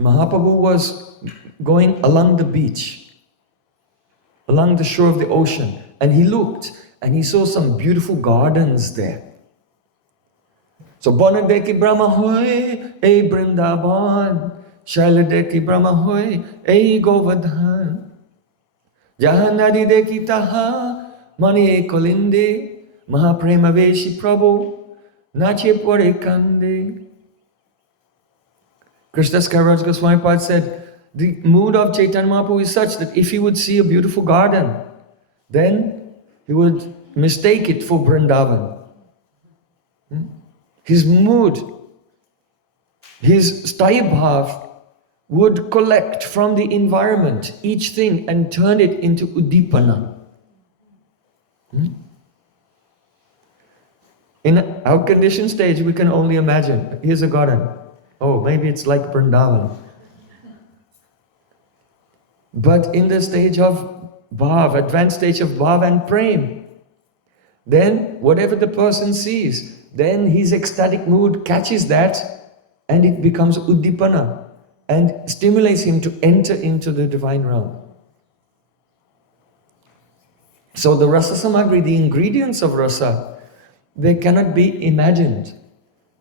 Mahaprabhu was going along the beach, along the shore of the ocean, and he looked and he saw some beautiful gardens there. So Bonadeki Brahma Hoy, E Brindaban, Shailadeki Brahma Hoy, E Govardhan. Jahanadi deki taha, mani kolinde, Mahaprema Veshi Prabhu, Nache pore kande. Krishnadas Kaviraj Goswami Pad said, the mood of Chaitanya Mahaprabhu is such that if he would see a beautiful garden, then he would mistake it for Vrindavan. His mood, his sthayi bhav would collect from the environment each thing and turn it into udipana. In our conditioned stage, we can only imagine, here's a garden. Oh, maybe it's like Vrindavan. But in the stage of bhav, advanced stage of bhav and prem, then whatever the person sees, then his ecstatic mood catches that and it becomes udipana and stimulates him to enter into the divine realm. So the rasa samagri, the ingredients of rasa, they cannot be imagined.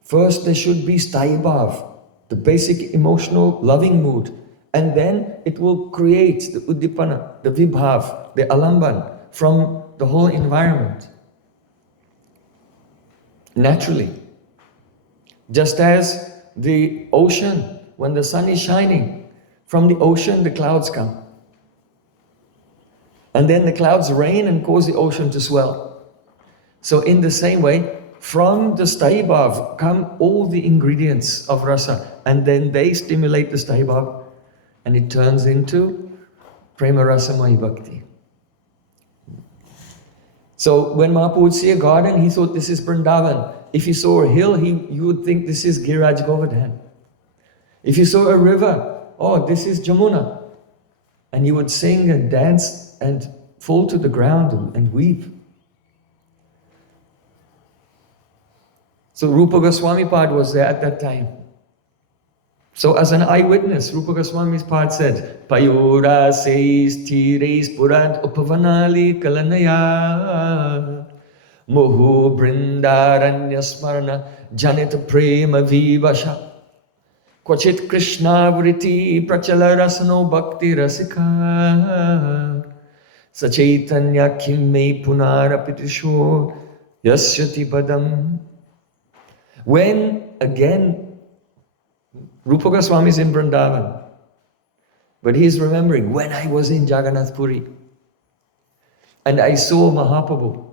First there should be sthayi bhav, the basic emotional loving mood, and then it will create the udipana, the vibhav, the alamban from the whole environment. Naturally. Just as the ocean, when the sun is shining, from the ocean the clouds come. And then the clouds rain and cause the ocean to swell. So in the same way, from the sthayi bhav come all the ingredients of rasa, and then they stimulate the sthayi bhav, and it turns into prema rasamaya bhakti. So when Mahaprabhu would see a garden, he thought this is Vrindavan. If he saw a hill, you would think this is Giriraj Govardhan. If you saw a river, oh, this is Jamuna. And he would sing and dance and fall to the ground and weep. So Rupa Goswami Pad was there at that time. So as an eyewitness, Rupa Goswami Pad said, Payura says tiris purad upavanali kalanaya Mohu brindaranya smarana janita prema vivasha Kwachit Krishna vriti prachala rasano bhakti rasika Sachaitanya kimme punarapitisho yasyati padam. When again Rupa Goswami is in Vrindavan, but he is remembering when I was in Jagannath Puri and I saw Mahaprabhu.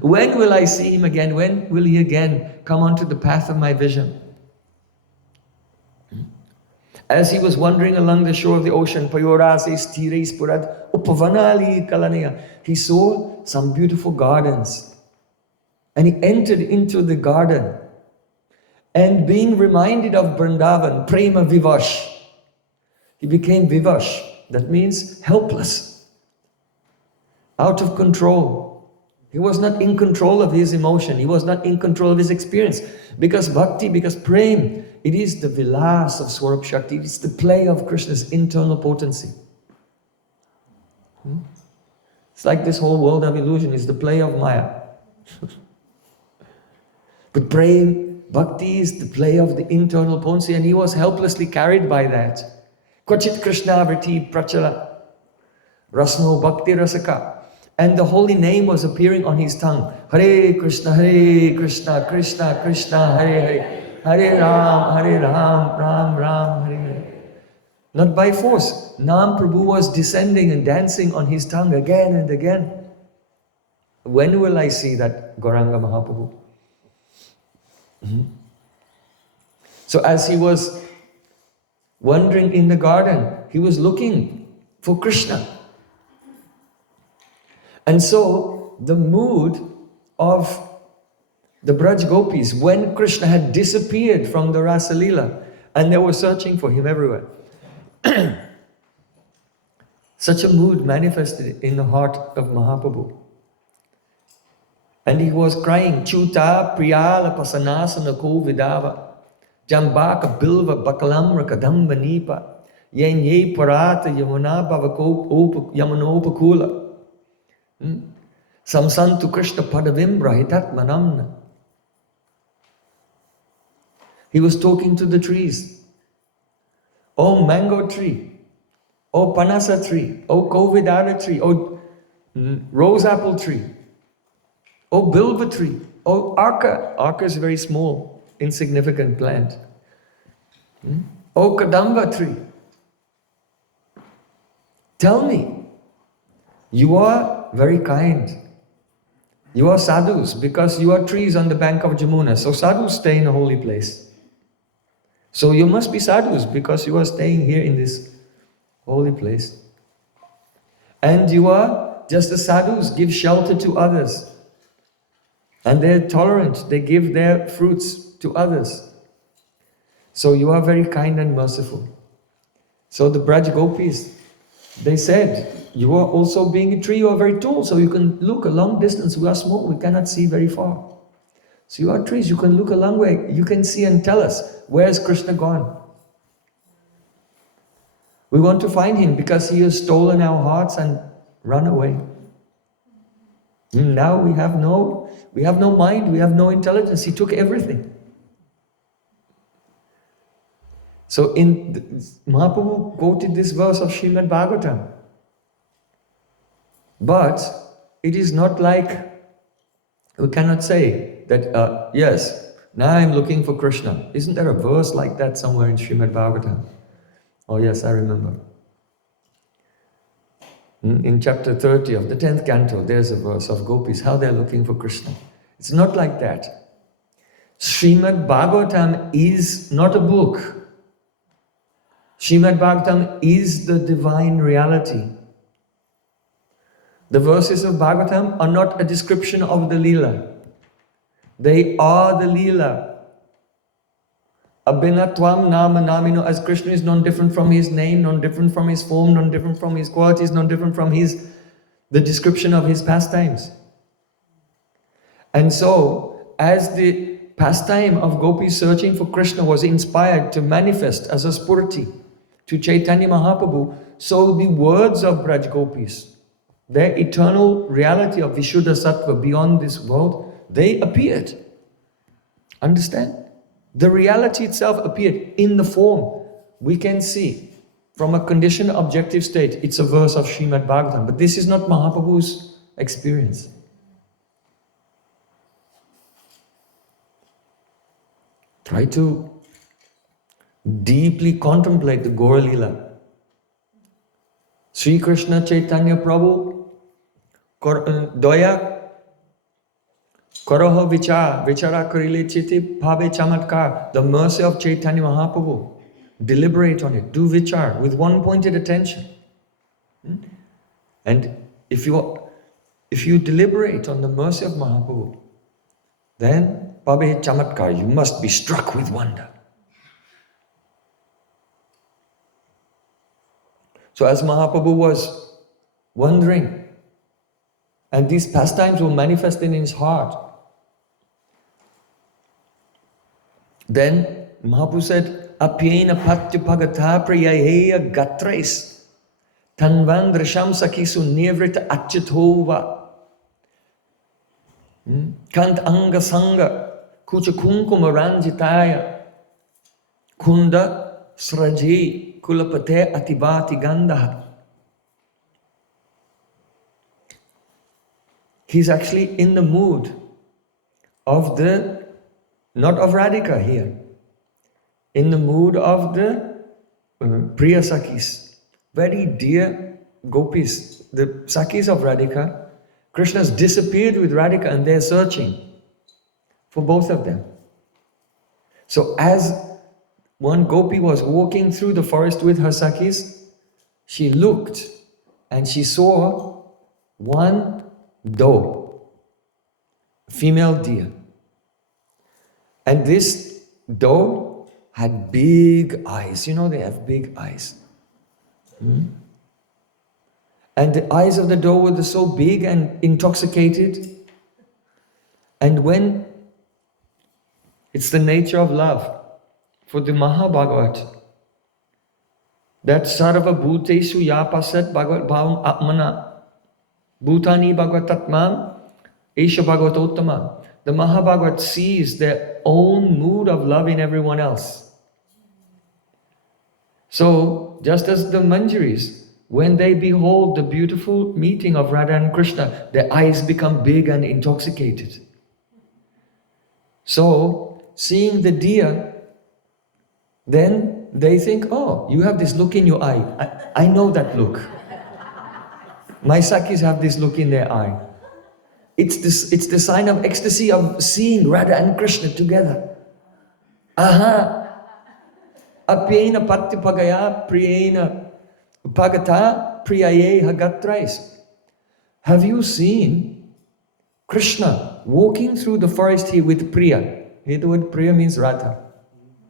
When will I see him again? When will he again come onto the path of my vision? As he was wandering along the shore of the ocean, Payorasis Tiris Purad Upavanali Kalanaya, he saw some beautiful gardens. And he entered into the garden. And being reminded of Vrindavan, Prema Vivash, he became Vivash. That means helpless, out of control. He was not in control of his emotion. He was not in control of his experience. Because bhakti, because prem, it is the vilas of Swarup Shakti. It is the play of Krishna's internal potency. It's like this whole world of illusion is the play of Maya. But prem, bhakti is the play of the internal potency, and he was helplessly carried by that. Kvachit Krishna vriti prachala rasno bhakti rasaka. And the holy name was appearing on his tongue. Hare Krishna, Krishna Krishna, Hare Hare. Hare Ram, Ram Ram, Hare Hare. Not by force. Nam Prabhu was descending and dancing on his tongue again and again. When will I see that Gauranga Mahaprabhu? So as he was wandering in the garden, he was looking for Krishna. And so the mood of the Braj Gopis, when Krishna had disappeared from the Rasa Leela, and they were searching for him everywhere, such a mood manifested in the heart of Mahaprabhu. And he was crying, Chuta Priyala Pasanasana Ko Vidava Jambaka Bilva Bakalamra Kadamba Nipa Yen Ye Parata Yamuna Bhavako Yamanopakula Samsantu Krishna Padavimbra Hitat Manamna. He was talking to the trees. Oh mango tree, oh panasa tree, oh kovidara tree, oh rose apple tree, oh bilva tree, Oh, Arka. Arka is a very small, insignificant plant. Oh, Kadamba tree. Tell me, you are very kind. You are sadhus because you are trees on the bank of Jamuna. So sadhus stay in a holy place. So you must be sadhus because you are staying here in this holy place. And you are just as sadhus, give shelter to others. And they're tolerant, they give their fruits to others. So you are very kind and merciful. So the Braj Gopis, they said, you are also being a tree, you are very tall, so you can look a long distance. We are small, we cannot see very far. So you are trees, you can look a long way, you can see and tell us, where is Krishna gone? We want to find him because he has stolen our hearts and run away. Now we have no mind, we have no intelligence, he took everything. So Mahaprabhu quoted this verse of Srimad Bhagavatam. But it is not like, we cannot say that, yes, now I'm looking for Krishna. Isn't there a verse like that somewhere in Srimad Bhagavatam? Oh yes, I remember. In chapter 30 of the 10th canto, there's a verse of gopis, how they're looking for Krishna. It's not like that. Srimad Bhagavatam is not a book. Srimad Bhagavatam is the divine reality. The verses of Bhagavatam are not a description of the Leela. They are the Leela. Abhinatvam nama namino, as Krishna is non-different from his name, non-different from his form, non-different from his qualities, non-different from the description of his pastimes. And so, as the pastime of gopis searching for Krishna was inspired to manifest as a spurti to Chaitanya Mahaprabhu, so the words of Braj Gopis, their eternal reality of Vishuddha Sattva beyond this world, they appeared. Understand? The reality itself appeared in the form. We can see from a conditioned objective state, it's a verse of Srimad Bhagavatam, but this is not Mahaprabhu's experience. Try to deeply contemplate the Gaura Leela. Sri Krishna Chaitanya Prabhu Doya Karaha Vichara Karile Chiti Bhave Chamatkar. The mercy of Chaitanya Mahaprabhu. Deliberate on it. Do vichar with one pointed attention. And if you deliberate on the mercy of Mahaprabhu, then Bhave Chamatkar, you must be struck with wonder. So as Mahaprabhu was wondering, and these pastimes were manifested in his heart, then Mahaprabhu said, Apyena patya bhagata priyaheya gatrais tanvan drasham sakisu nevrita achyatova kant anga sanga kucha kunkuma ranjitaya kunda sraji kulapate atibati gandha. He's actually in the mood of not of Radhika here, in the mood of the Priya Sakis, very dear gopis, the Sakis of Radhika. Krishna's disappeared with Radhika and they're searching for both of them. So as one gopi was walking through the forest with her Sakis, she looked and she saw one doe, female deer. And this doe had big eyes. You know, they have big eyes. And the eyes of the doe were so big and intoxicated. And when it's the nature of love for the Mahabhagavat, that sarva bhutesu yapasat bhagavat bhavam atmana bhutani bhagavatatmam esha bhagavatottama. The Mahabhagavat sees their own mood of love in everyone else. So, just as the Manjaris, when they behold the beautiful meeting of Radha and Krishna, their eyes become big and intoxicated. So, seeing the deer, then they think, oh, you have this look in your eye. I know that look. My Sakis have this look in their eye. It's the sign of ecstasy of seeing Radha and Krishna together. Aha! Apyena pattipagaya priyena pagata priyaye hagatrais. Have you seen Krishna walking through the forest here with Priya? Here the word Priya means Radha.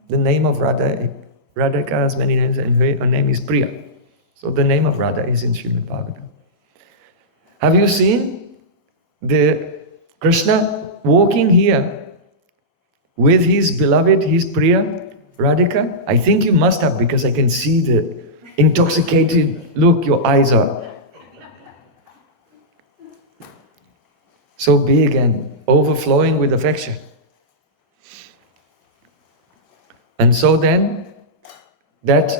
The name of Radha, Radhika has many names and her name is Priya. So the name of Radha is in Srimad Bhagavatam. Have you seen the Krishna walking here with his beloved, his Priya, Radhika? I think you must have, because I can see the intoxicated look your eyes are. So big and overflowing with affection. And so then, that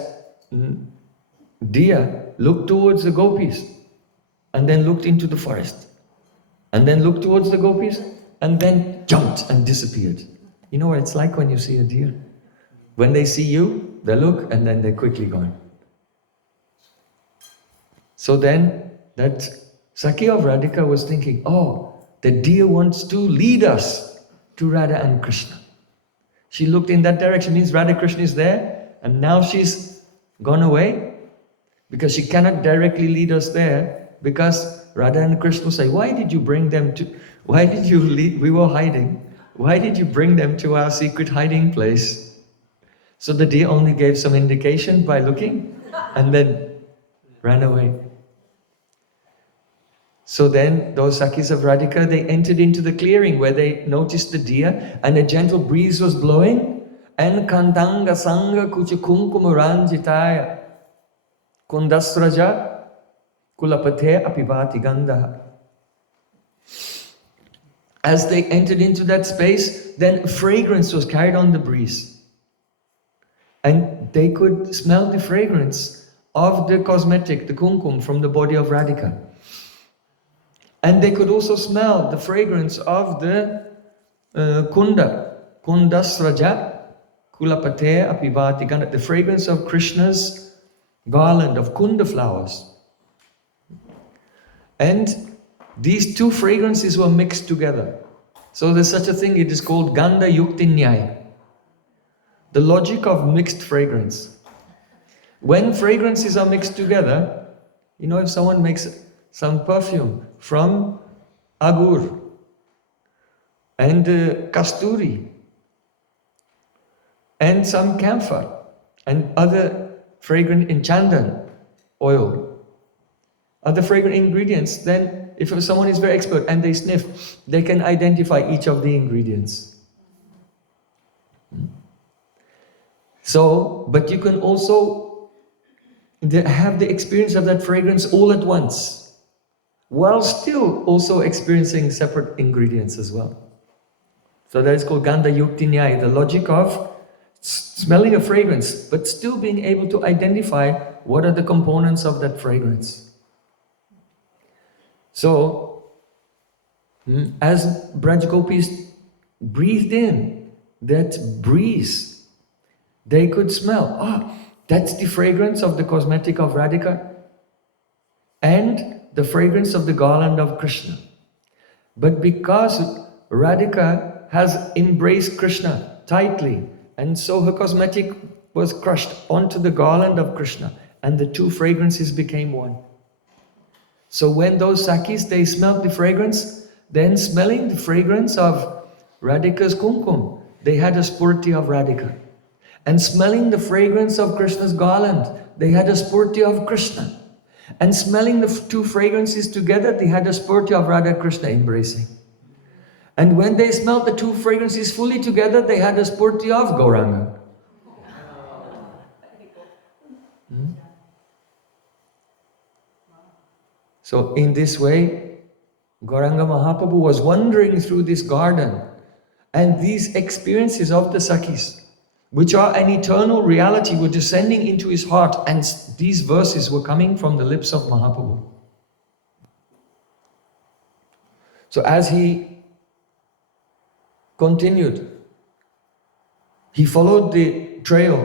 deer looked towards the gopis, and then looked into the forest, and then looked towards the gopis, and then jumped and disappeared. You know what it's like when you see a deer? When they see you, they look, and then they're quickly gone. So then, that Sakhi of Radhika was thinking, oh, the deer wants to lead us to Radha and Krishna. She looked in that direction, means Radha Krishna is there, and now she's gone away, because she cannot directly lead us there, because Radha and Krishna say, why did you bring them to, why did you lead, we were hiding, why did you bring them to our secret hiding place? So the deer only gave some indication by looking, and then ran away. So then those Sakhis of Radhika, they entered into the clearing where they noticed the deer, and a gentle breeze was blowing, and kantanga sanga kucha kunkumuranjitaya kundasraja kulapate apivati gandaha. As they entered into that space, then fragrance was carried on the breeze. And they could smell the fragrance of the cosmetic, the kumkum, from the body of Radhika. And they could also smell the fragrance of the kundasraja, kulapate apivati ganda, the fragrance of Krishna's garland of kunda flowers. And these two fragrances were mixed together. So there's such a thing, it is called Ganda Yukti Nyaya. The logic of mixed fragrance. When fragrances are mixed together, you know, if someone makes some perfume from agur and kasturi and some camphor and other fragrant in chandan oil, other fragrant ingredients, then if someone is very expert and they sniff, they can identify each of the ingredients. So, but you can also have the experience of that fragrance all at once, while still also experiencing separate ingredients as well. So that is called Ganda Yukti Nyaya, the logic of smelling a fragrance, but still being able to identify what are the components of that fragrance. So, as Braj Gopis breathed in that breeze, they could smell, oh, that's the fragrance of the cosmetic of Radhika and the fragrance of the garland of Krishna. But because Radhika has embraced Krishna tightly, and so her cosmetic was crushed onto the garland of Krishna, and the two fragrances became one. So when those Sakhis, they smelled the fragrance, then smelling the fragrance of Radhika's kumkum, they had a spurti of Radhika. And smelling the fragrance of Krishna's garland, they had a spurti of Krishna. And smelling the two fragrances together, they had a spurti of Radha Krishna embracing. And when they smelled the two fragrances fully together, they had a spurti of Gauranga. So in this way, Gauranga Mahaprabhu was wandering through this garden, and these experiences of the Sakhis, which are an eternal reality, were descending into his heart, and these verses were coming from the lips of Mahaprabhu. So as he continued. He followed the trail,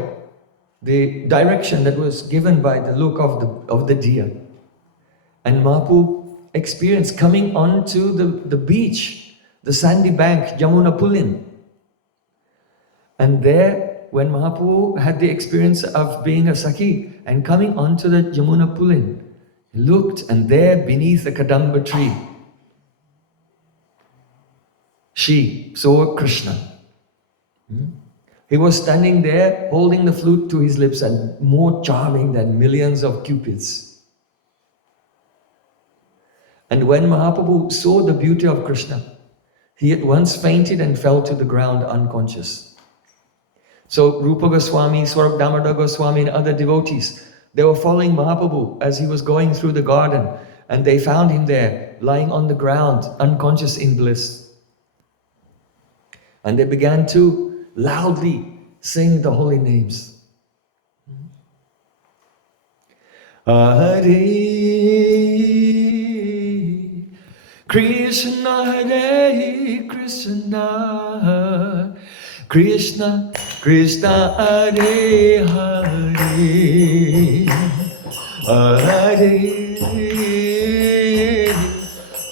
the direction that was given by the look of the deer. And Mahaprabhu experienced coming onto the beach, the sandy bank, Yamuna Pulin. And there, when Mahaprabhu had the experience of being a Sakhi and coming onto the Yamuna Pulin, he looked, and there beneath the Kadamba tree, she saw Krishna. He was standing there holding the flute to his lips and more charming than millions of cupids. And when Mahaprabhu saw the beauty of Krishna, he at once fainted and fell to the ground unconscious. So Rupa Goswami, Swarup Damodar Goswami and other devotees, they were following Mahaprabhu as he was going through the garden, and they found him there, lying on the ground, unconscious in bliss. And they began to loudly sing the holy names. Hare Krishna, Hare Krishna, Krishna Krishna, Hare Hare, Hare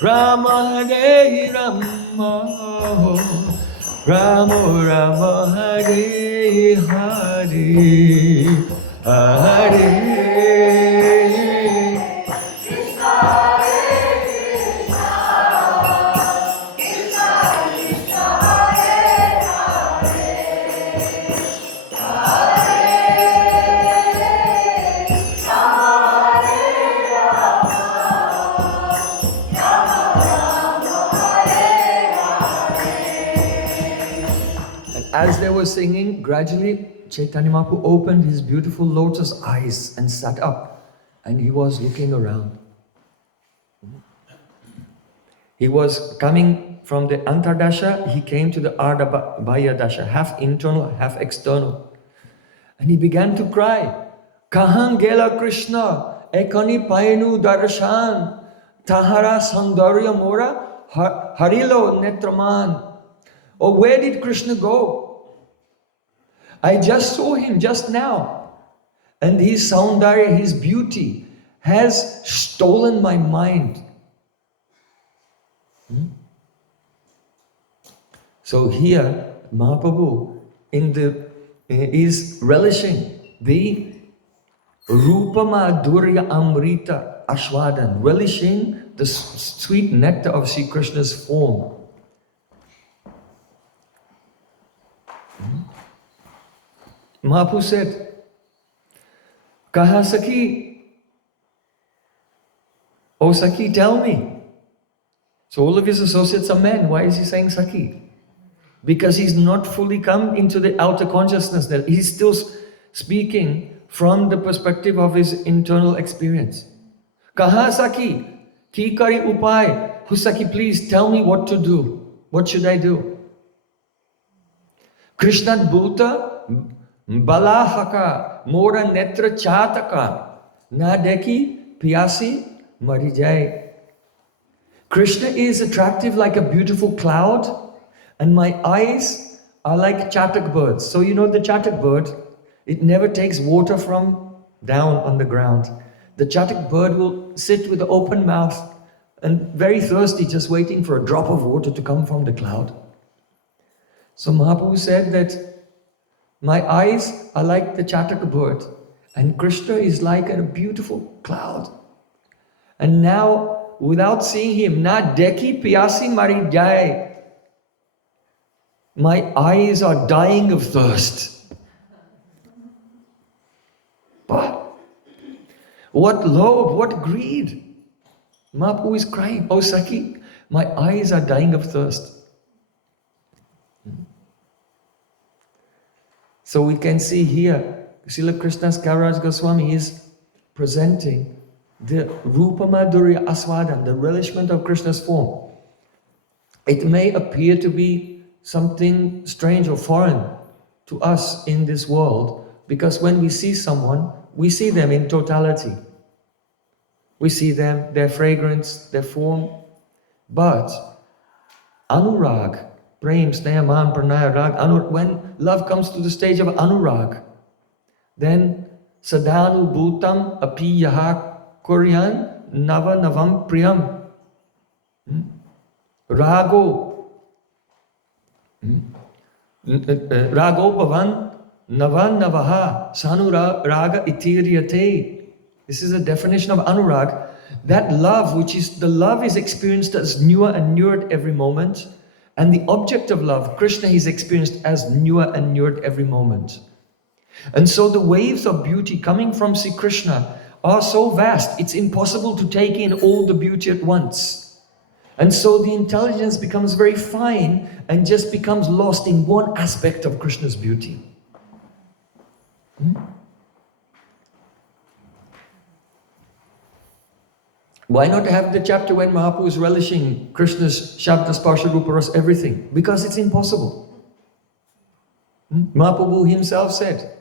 Rama, Hare Rama, Rama Rama, Hare Hare, Hare As they were singing, gradually Chaitanya Mahaprabhu opened his beautiful lotus eyes and sat up, and he was looking around. He was coming from the Antardasha, he came to the Ardhabhaya Dasha, half internal, half external. And he began to cry, Kahan gela Krishna, ekani painu darshan, tahara sandarya mora, harilo netraman. Oh, where did Krishna go? I just saw him just now. And his saundarya, his beauty, has stolen my mind. So here, Mahaprabhu is relishing the Rupa Madhurya Amrita Ashwadan, relishing the sweet nectar of Sri Krishna's form. Mahaprabhu said, Kaha Sakhi? Oh Sakhi, tell me. So all of his associates are men. Why is he saying Sakhi? Because he's not fully come into the outer consciousness. That he's still speaking from the perspective of his internal experience. Kaha Sakhi? Ki kari upay? Oh Sakhi, please tell me what to do. What should I do? Krishna Bhuta Balahaka Mora Netra Chataka Na Deki Pyasi Marijai. Krishna is attractive like a beautiful cloud, and my eyes are like chatak birds. So you know the chatak bird, it never takes water from down on the ground. The chatak bird will sit with an open mouth and very thirsty, just waiting for a drop of water to come from the cloud. So Mahaprabhu said that my eyes are like the chatak bird, and Krishna is like a beautiful cloud. And now, without seeing him, na deki pyasi mari jai, my eyes are dying of thirst. But what lobe, what greed! Mahaprabhu is crying, oh Sakhi, my eyes are dying of thirst. So we can see here, Srila Krishnadas Kaviraj Goswami is presenting the Rupa Madhurya Aswadan, the relishment of Krishna's form. It may appear to be something strange or foreign to us in this world, because when we see someone, we see them in totality. We see them, their fragrance, their form. But Anurag, prem, sneha, man, pranaya, rag. When love comes to the stage of anurag, then sadhanu bhutam api yaha kuryan nava navam priyam. Rago. Rago bhavan navan navaha sanuraga itiryate. This is a definition of anurag. That love, which is the love, is experienced as newer and newer at every moment, and the object of love, Krishna, is experienced as newer and newer at every moment. And so the waves of beauty coming from Sri Krishna are so vast, it's impossible to take in all the beauty at once. And so the intelligence becomes very fine and just becomes lost in one aspect of Krishna's beauty. Why not have the chapter when Mahaprabhu is relishing Krishna's Shabda, Sparsha, Rupa, Rasa, everything? Because it's impossible. Mahaprabhu himself said,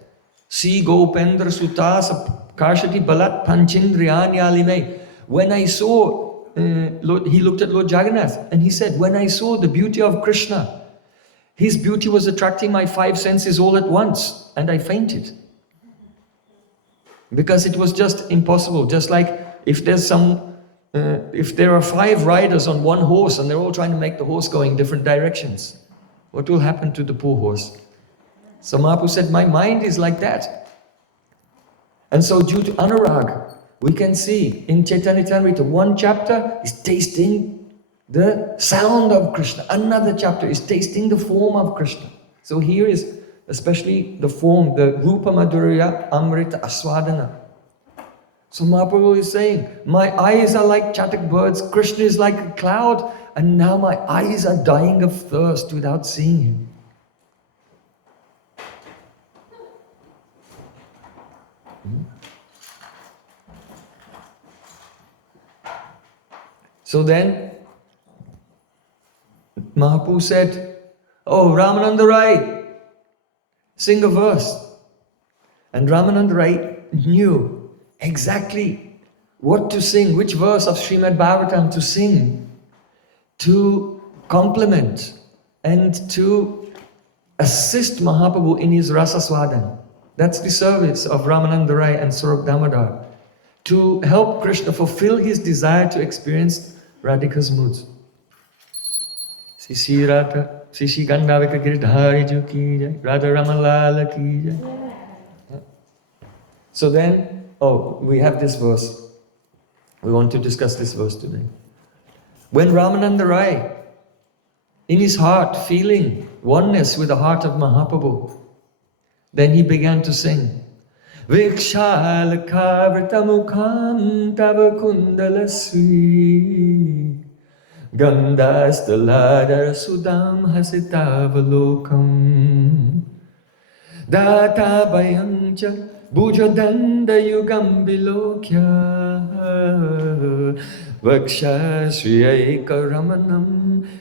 Si Gopendra Sutasa Karshati Balat Panchindriyanyalime. When I saw, he looked at Lord Jagannath and he said, when I saw the beauty of Krishna, his beauty was attracting my five senses all at once, and I fainted. Because it was just impossible. Just like if there are five riders on one horse and they're all trying to make the horse go in different directions, what will happen to the poor horse? So Mahaprabhu said, my mind is like that. And so due to anurag, we can see in Chaitanya Charitamrita, one chapter is tasting the sound of Krishna. Another chapter is tasting the form of Krishna. So here is especially the form, the Rupa, Madhurya, Amrita, Aswadana. So Mahaprabhu is saying, my eyes are like chatak birds, Krishna is like a cloud, and now my eyes are dying of thirst without seeing him. So then, Mahaprabhu said, oh, Ramananda Rai, sing a verse. And Ramananda Rai knew exactly what to sing, which verse of Srimad Bhagavatam to sing, to complement and to assist Mahaprabhu in his Rasaswadan. That's the service of Ramananda Rai and Swarup Damodar, to help Krishna fulfill his desire to experience Radhika's moods. Sisi Radha, Sisi Gandhavika Giridhari Ju ki jai, Radha Ramalala ki jai. So then, we have this verse. We want to discuss this verse today. When Ramananda Rai, in his heart, feeling oneness with the heart of Mahaprabhu, then he began to sing. Vikshal kavrtamukham tava kundalasri Gandhastaladara sudam hasitavalokam Data bayancha bhujadanda yugam bilokya Vaksha shriyaka ramanam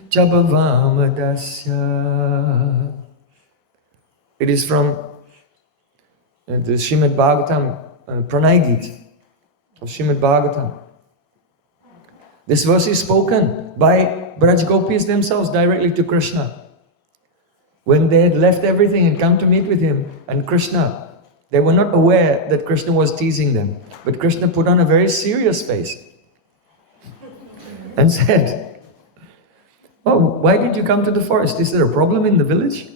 chabavamadasya. It is from the Srimad Bhagavatam, Pranay Geet of Srimad Bhagavatam. This verse is spoken by Braj Gopis themselves directly to Krishna. When they had left everything and come to meet with him and Krishna, they were not aware that Krishna was teasing them. But Krishna put on a very serious face and said, oh, why did you come to the forest? Is there a problem in the village?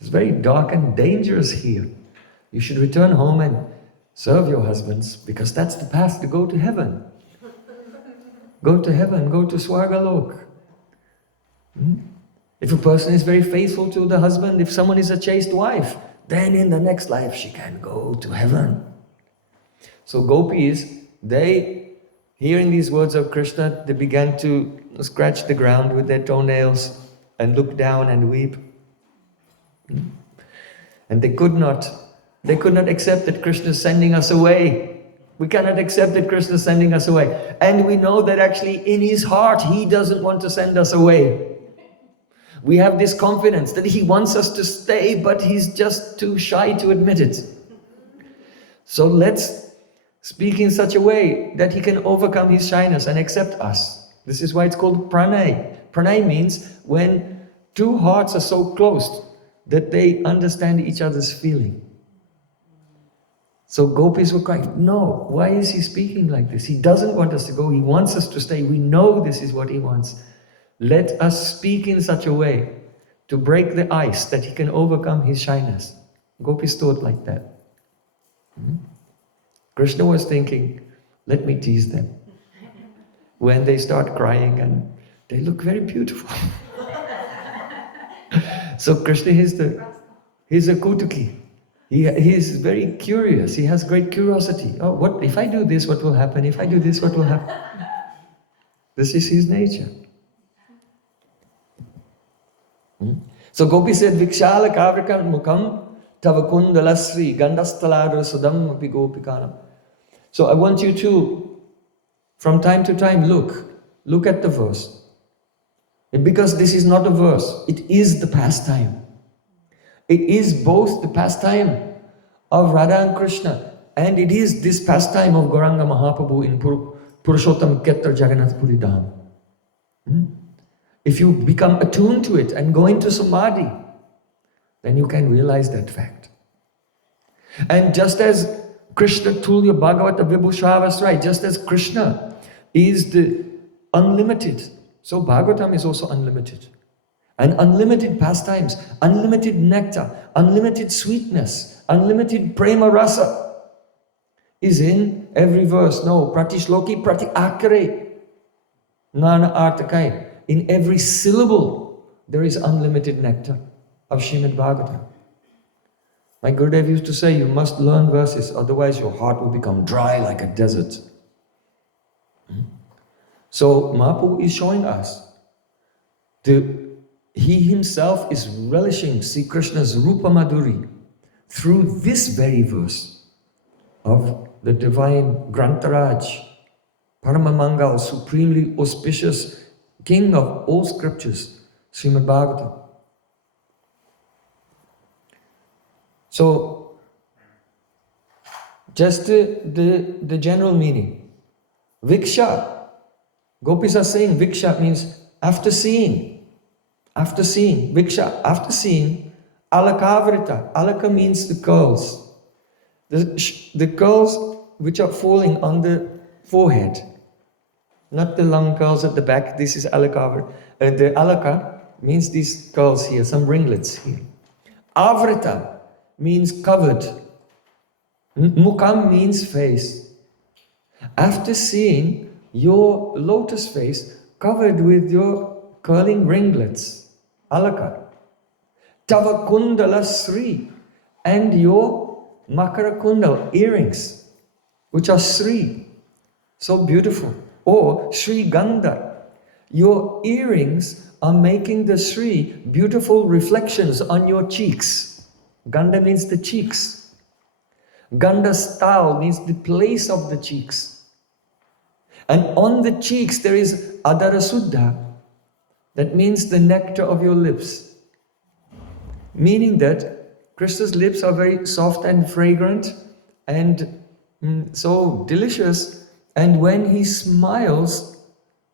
It's very dark and dangerous here. You should return home and serve your husbands, because that's the path to go to heaven. Go to heaven, go to Swargalok. If a person is very faithful to the husband, if someone is a chaste wife, then in the next life she can go to heaven. So gopis, they, hearing these words of Krishna, they began to scratch the ground with their toenails and look down and weep. And they could not accept that Krishna is sending us away. We cannot accept that Krishna is sending us away. And we know that actually in his heart, he doesn't want to send us away. We have this confidence that he wants us to stay, but he's just too shy to admit it. So let's speak in such a way that he can overcome his shyness and accept us. This is why it's called pranay. Pranay means when two hearts are so close that they understand each other's feeling. So gopis were crying, no, why is he speaking like this? He doesn't want us to go, he wants us to stay. We know this is what he wants. Let us speak in such a way to break the ice that he can overcome his shyness. Gopis thought like that. Krishna was thinking, let me tease them. When they start crying and they look very beautiful. So Krishna he's a Kutuki. He is very curious. He has great curiosity. Oh, what if I do this, what will happen? If I do this, what will happen? This is his nature. So Gopi said, Vikshala Kavrikan Mukam Tavakundalasri Gandastaladra Sudam Api Gopikanam. So I want you to, from time to time, look at the verse. Because this is not a verse, it is the pastime. It is both the pastime of Radha and Krishna, and it is this pastime of Gauranga Mahaprabhu in Purushottam Ketra Jagannath Puri Dham. If you become attuned to it and go into samadhi, then you can realize that fact. And just as Krishna Tulya Bhagavata Vibhushavasrai, just as Krishna is the unlimited, so Bhagavatam is also unlimited. And unlimited pastimes, unlimited nectar, unlimited sweetness, unlimited prema rasa is in every verse. No, pratishloki prati akare, nana artakai. In every syllable, there is unlimited nectar of Srimad Bhagavatam. My Gurudev used to say, you must learn verses, otherwise your heart will become dry like a desert. So Mahaprabhu is showing us he himself is relishing Sri Krishna's Rupa Madhurya through this very verse of the divine Grantaraj, Paramamangal, supremely auspicious king of all scriptures, Srimad Bhagavatam. So, just the general meaning. Viksha, gopis are saying Viksha means after seeing. After seeing, Viksha, after seeing, Alakavrita. Alaka means the curls. The curls which are falling on the forehead. Not the long curls at the back, this is Alakavrita. The Alaka means these curls here, some ringlets here. Avrita means covered. Mukam means face. After seeing your lotus face covered with your curling ringlets, Alaka. Tava Kundala Sri, and your Makara Kundal earrings, which are Sri, so beautiful. Or Sri Ganda, your earrings are making the Sri beautiful reflections on your cheeks. Ganda means the cheeks. Ganda style means the place of the cheeks. And on the cheeks there is Adara Suddha. That means the nectar of your lips. Meaning that Krishna's lips are very soft and fragrant and so delicious. And when he smiles,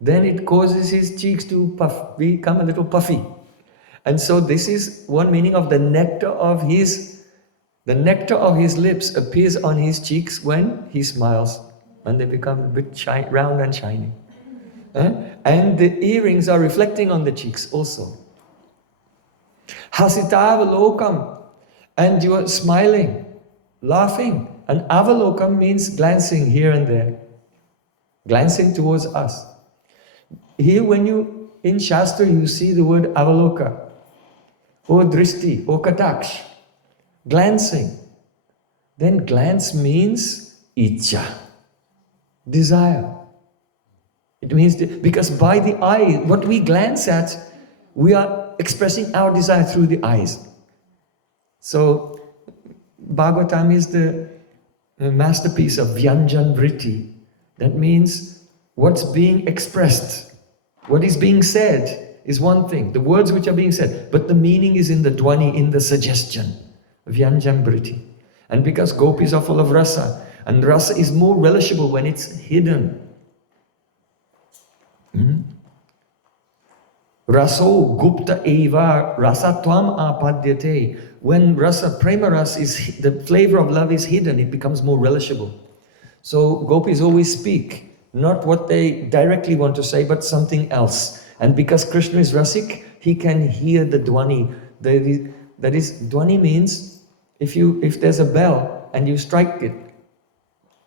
then it causes his cheeks to become a little puffy. And so this is one meaning of the nectar of his lips appears on his cheeks when he smiles. And they become a bit round and shiny. And the earrings are reflecting on the cheeks also. Hasitavalokam, and you are smiling, laughing. And avalokam means glancing here and there, glancing towards us. Here when you, in Shastra, you see the word avaloka, or drishti, or kataksh, glancing. Then glance means icha, desire. It means, because by the eye, what we glance at, we are expressing our desire through the eyes. So, Bhagavatam is the masterpiece of Vyanjan Vritti. That means what's being expressed, what is being said is one thing, the words which are being said, but the meaning is in the dwani, in the suggestion. Vyanjan Vritti. And because gopis are full of rasa, and rasa is more relishable when it's hidden. Raso gupta eva rasatvam apadyate. When rasa, prema ras is, the flavor of love is hidden, it becomes more relishable. So gopis always speak, not what they directly want to say, but something else. And because Krishna is rasik, he can hear the dhwani. That is, dhwani means, if there's a bell and you strike it,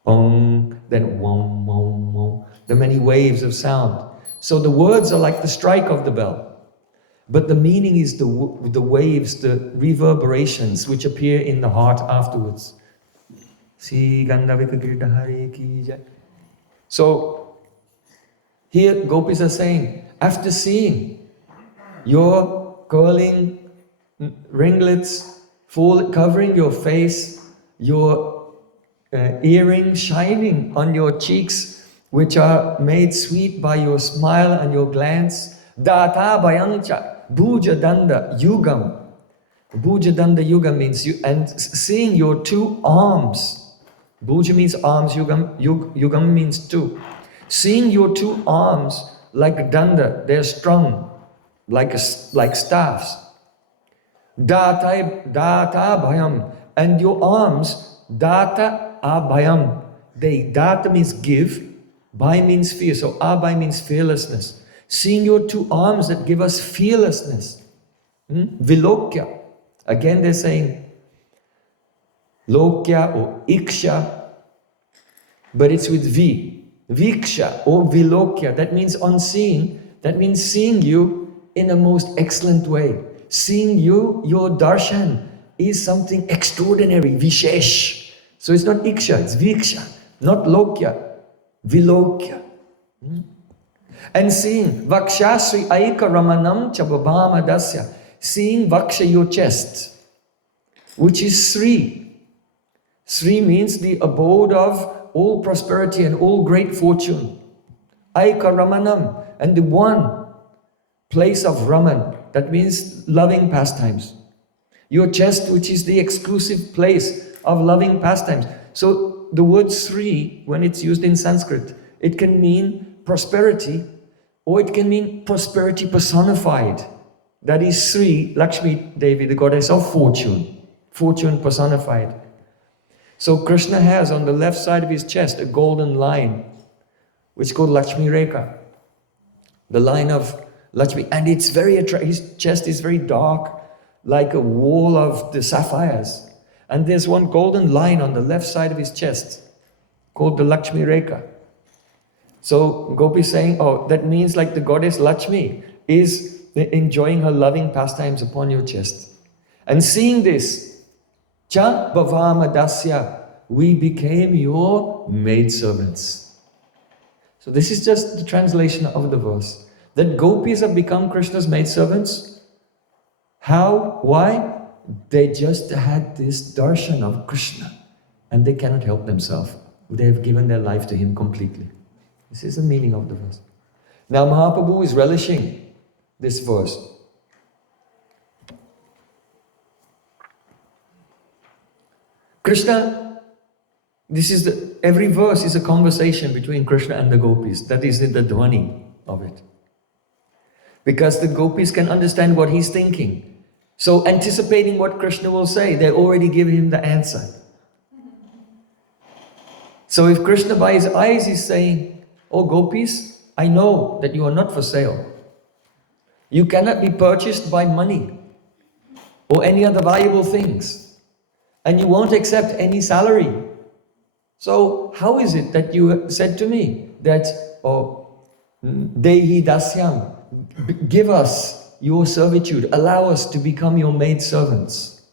bong, then wom, wom, wom, the many waves of sound. So the words are like the strike of the bell, but the meaning is the waves, the reverberations which appear in the heart afterwards. So here gopis are saying, after seeing your curling ringlets covering your face, your earrings shining on your cheeks, which are made sweet by your smile and your glance, data bayancha bhuja danda yugam. Bhuja danda yugam means you, and seeing your two arms. Bhuja means arms, yugam means two. Seeing your two arms like danda, they're strung like staffs. Data bhayam, and your arms, data abhayam. Data means give, bhay means fear. So abhay means fearlessness. Seeing your two arms that give us fearlessness. Vilokya. Again they're saying lokya or iksha, but it's with V. Viksha or vilokya, that means on seeing, that means seeing you in a most excellent way. Seeing you, your darshan is something extraordinary, vishesh. So it's not iksha, it's viksha, not lokya, vilokya. And seeing vakshasri aika ramanam chababama dasya, seeing vaksha, your chest, which is Sri. Sri means the abode of all prosperity and all great fortune. Aika Ramanam, and the one place of Raman, that means loving pastimes. Your chest, which is the exclusive place of loving pastimes. So the word Sri, when it's used in Sanskrit, it can mean prosperity, or it can mean prosperity personified. That is Sri, Lakshmi Devi, the goddess of fortune. Fortune personified. So Krishna has on the left side of his chest a golden line, which is called Lakshmi Rekha. The line of Lakshmi, and it's very attractive. His chest is very dark, like a wall of the sapphires. And there's one golden line on the left side of his chest, called the Lakshmi Rekha. So Gopi is saying, oh, that means like the goddess Lakshmi is enjoying her loving pastimes upon your chest. And seeing this, Cha bhavama dasya, we became your maidservants. So this is just the translation of the verse. That gopis have become Krishna's maidservants. How? Why? They just had this darshan of Krishna and they cannot help themselves. They have given their life to him completely. This is the meaning of the verse. Now Mahaprabhu is relishing this verse. Krishna, every verse is a conversation between Krishna and the gopis. That is in the dhwani of it. Because the gopis can understand what he's thinking. So anticipating what Krishna will say, they already give him the answer. So if Krishna by his eyes is saying, oh gopis, I know that you are not for sale. You cannot be purchased by money or any other valuable things. And you won't accept any salary. So how is it that you said to me that, oh, Dehi dasyam, give us your servitude, allow us to become your maidservants.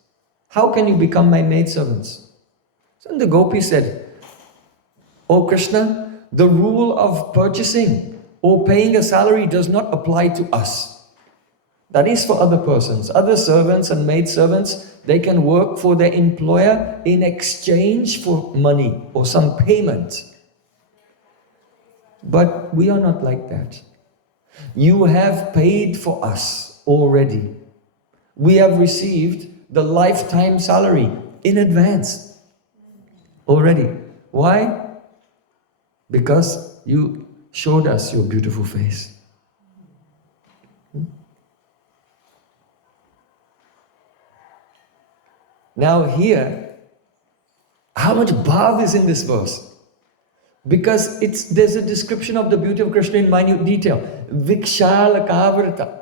How can you become my maidservants? So the gopi said, oh Krishna, the rule of purchasing or paying a salary does not apply to us. That is for other persons. Other servants and maidservants, they can work for their employer in exchange for money or some payment. But we are not like that. You have paid for us already. We have received the lifetime salary in advance already. Why? Because you showed us your beautiful face. Now here, how much bhav is in this verse? Because there's a description of the beauty of Krishna in minute detail. Vikshala kavrita.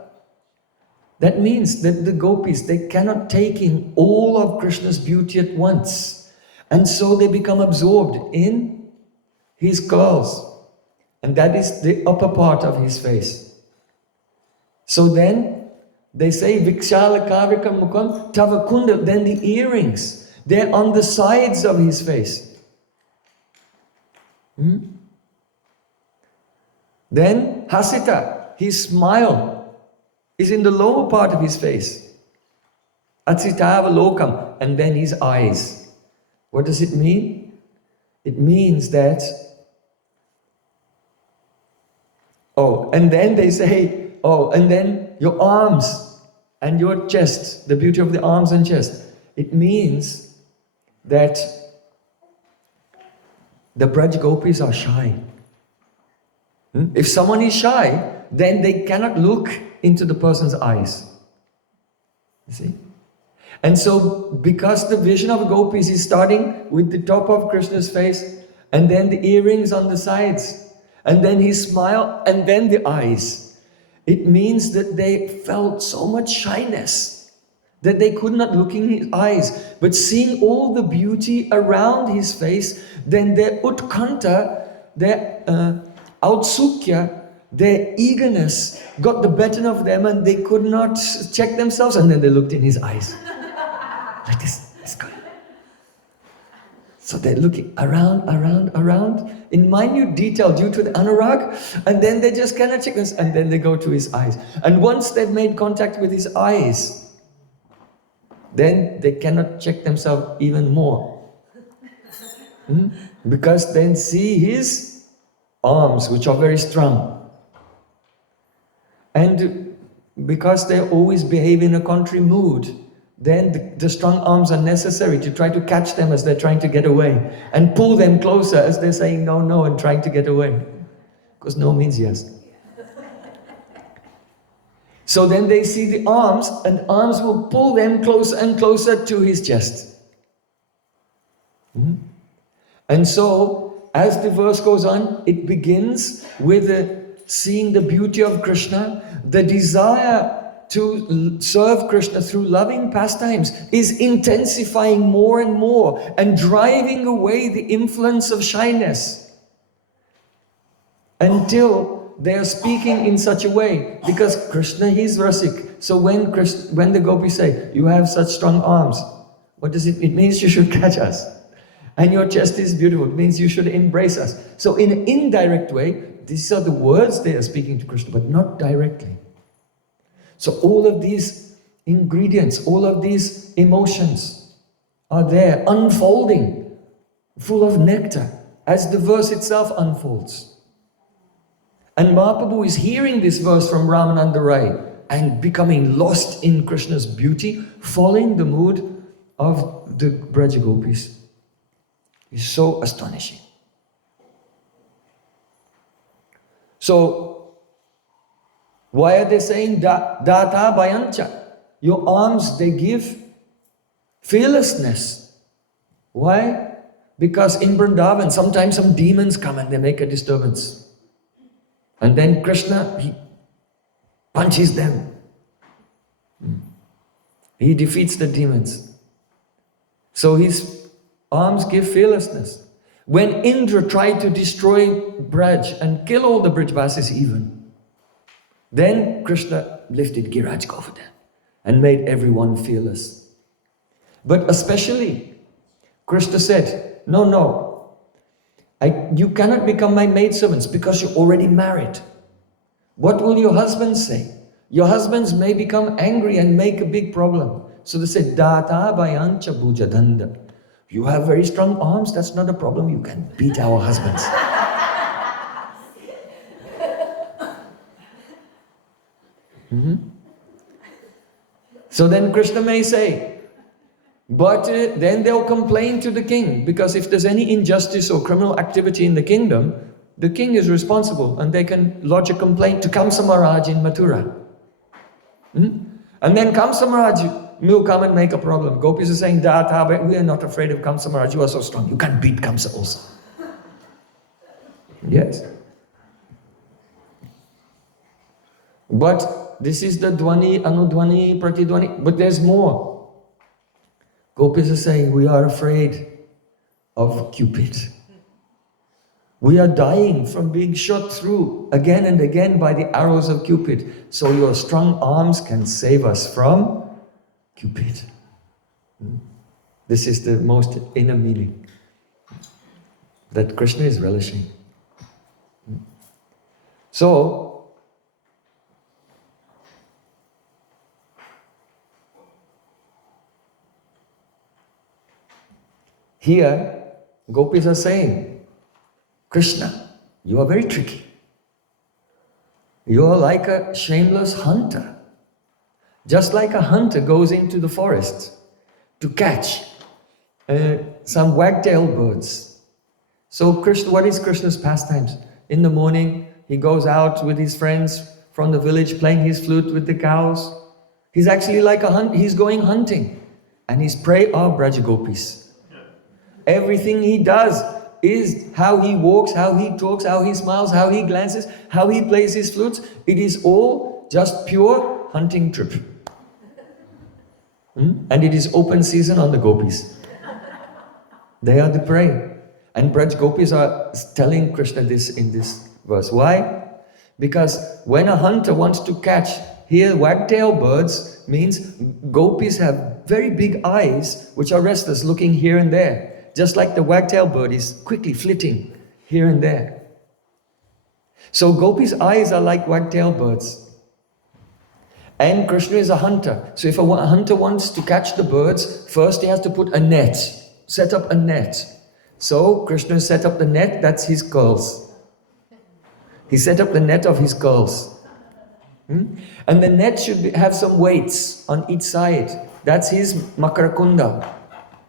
That means that the gopis, they cannot take in all of Krishna's beauty at once. And so they become absorbed in his curls. And that is the upper part of his face. So then they say, Vikshala kavrika mukam tavakunda. Then the earrings, they're on the sides of his face. Then hasita, his smile, is in the lower part of his face. Atsitava lokam, and then his eyes. What does it mean? It means that, and then they say, and then your arms and your chest, the beauty of the arms and chest. It means that the Braj Gopis are shy. If someone is shy, then they cannot look into the person's eyes. You see? And so, because the vision of gopis is starting with the top of Krishna's face, and then the earrings on the sides, and then his smile, and then the eyes, it means that they felt so much shyness that they could not look in his eyes. But seeing all the beauty around his face, then their utkanta, their autsukya, their eagerness got the better of them, and they could not check themselves, and then they looked in his eyes. Like this, it's good. So they're looking around in minute detail due to the anurag, and then they just cannot check this, and then they go to his eyes. And once they've made contact with his eyes, then they cannot check themselves even more. Because then see his arms, which are very strong. And because they always behave in a contrary mood, then the strong arms are necessary to try to catch them as they're trying to get away, and pull them closer as they're saying no, no, and trying to get away. Because no means yes. So then they see the arms, and arms will pull them closer and closer to his chest. And so, as the verse goes on, it begins with seeing the beauty of Krishna. The desire to serve Krishna through loving pastimes is intensifying more and more, and driving away the influence of shyness, until they are speaking in such a way, because Krishna, he is rasik. So when the gopis say, you have such strong arms, what does it mean? It means you should catch us. And your chest is beautiful, it means you should embrace us. So in an indirect way, these are the words they are speaking to Krishna, but not directly. So all of these ingredients, all of these emotions are there, unfolding, full of nectar, as the verse itself unfolds. And Mahaprabhu is hearing this verse from Ramananda Rai and becoming lost in Krishna's beauty, following the mood of the Braja Gopis. It's so astonishing. So, why are they saying Data Bayancha? Your arms, they give fearlessness. Why? Because in Vrindavan, sometimes some demons come and they make a disturbance. And then Krishna, he punches them. He defeats the demons. So his arms give fearlessness. When Indra tried to destroy Braj and kill all the Brijvasis even, then Krishna lifted Giraj Govardhan and made everyone fearless. But especially, Krishna said, no, you cannot become my maidservants because you're already married. What will your husbands say? Your husbands may become angry and make a big problem. So they said, Data Bayancha Bhujadanda. You have very strong arms, that's not a problem. You can beat our husbands. So then Krishna may say, but then they'll complain to the king, because if there's any injustice or criminal activity in the kingdom, the king is responsible, and they can lodge a complaint to Kamsa Maharaj in Mathura. And then Kamsa Maharaj will come and make a problem. Gopis are saying, Data, we are not afraid of Kamsa Maharaj, you are so strong. You can't beat Kamsa also. Yes. But this is the Dwani, Anudwani, Pratidwani, but there's more. Gopis are saying, we are afraid of Cupid. We are dying from being shot through again and again by the arrows of Cupid. So your strong arms can save us from Cupid. This is the most inner meaning that Krishna is relishing. So, here, Gopis are saying, Krishna, you are very tricky. You are like a shameless hunter. Just like a hunter goes into the forest to catch some wagtail birds. So Krishna, what is Krishna's pastimes? In the morning, he goes out with his friends from the village playing his flute with the cows. He's actually like a hunt. He's going hunting. And his prey are Braj Gopis. Everything he does is how he walks, how he talks, how he smiles, how he glances, how he plays his flutes. It is all just pure hunting trip. And it is open season on the gopis. They are the prey. And Braj Gopis are telling Krishna this in this verse. Why? Because when a hunter wants to catch here wagtail birds, means gopis have very big eyes which are restless, looking here and there. Just like the wagtail bird is quickly flitting here and there. So gopis' eyes are like wagtail birds. And Krishna is a hunter. So if a hunter wants to catch the birds, first he has to put a net, set up a net. So Krishna set up the net, that's his curls. He set up the net of his curls. And the net should have some weights on each side. That's his makarakunda,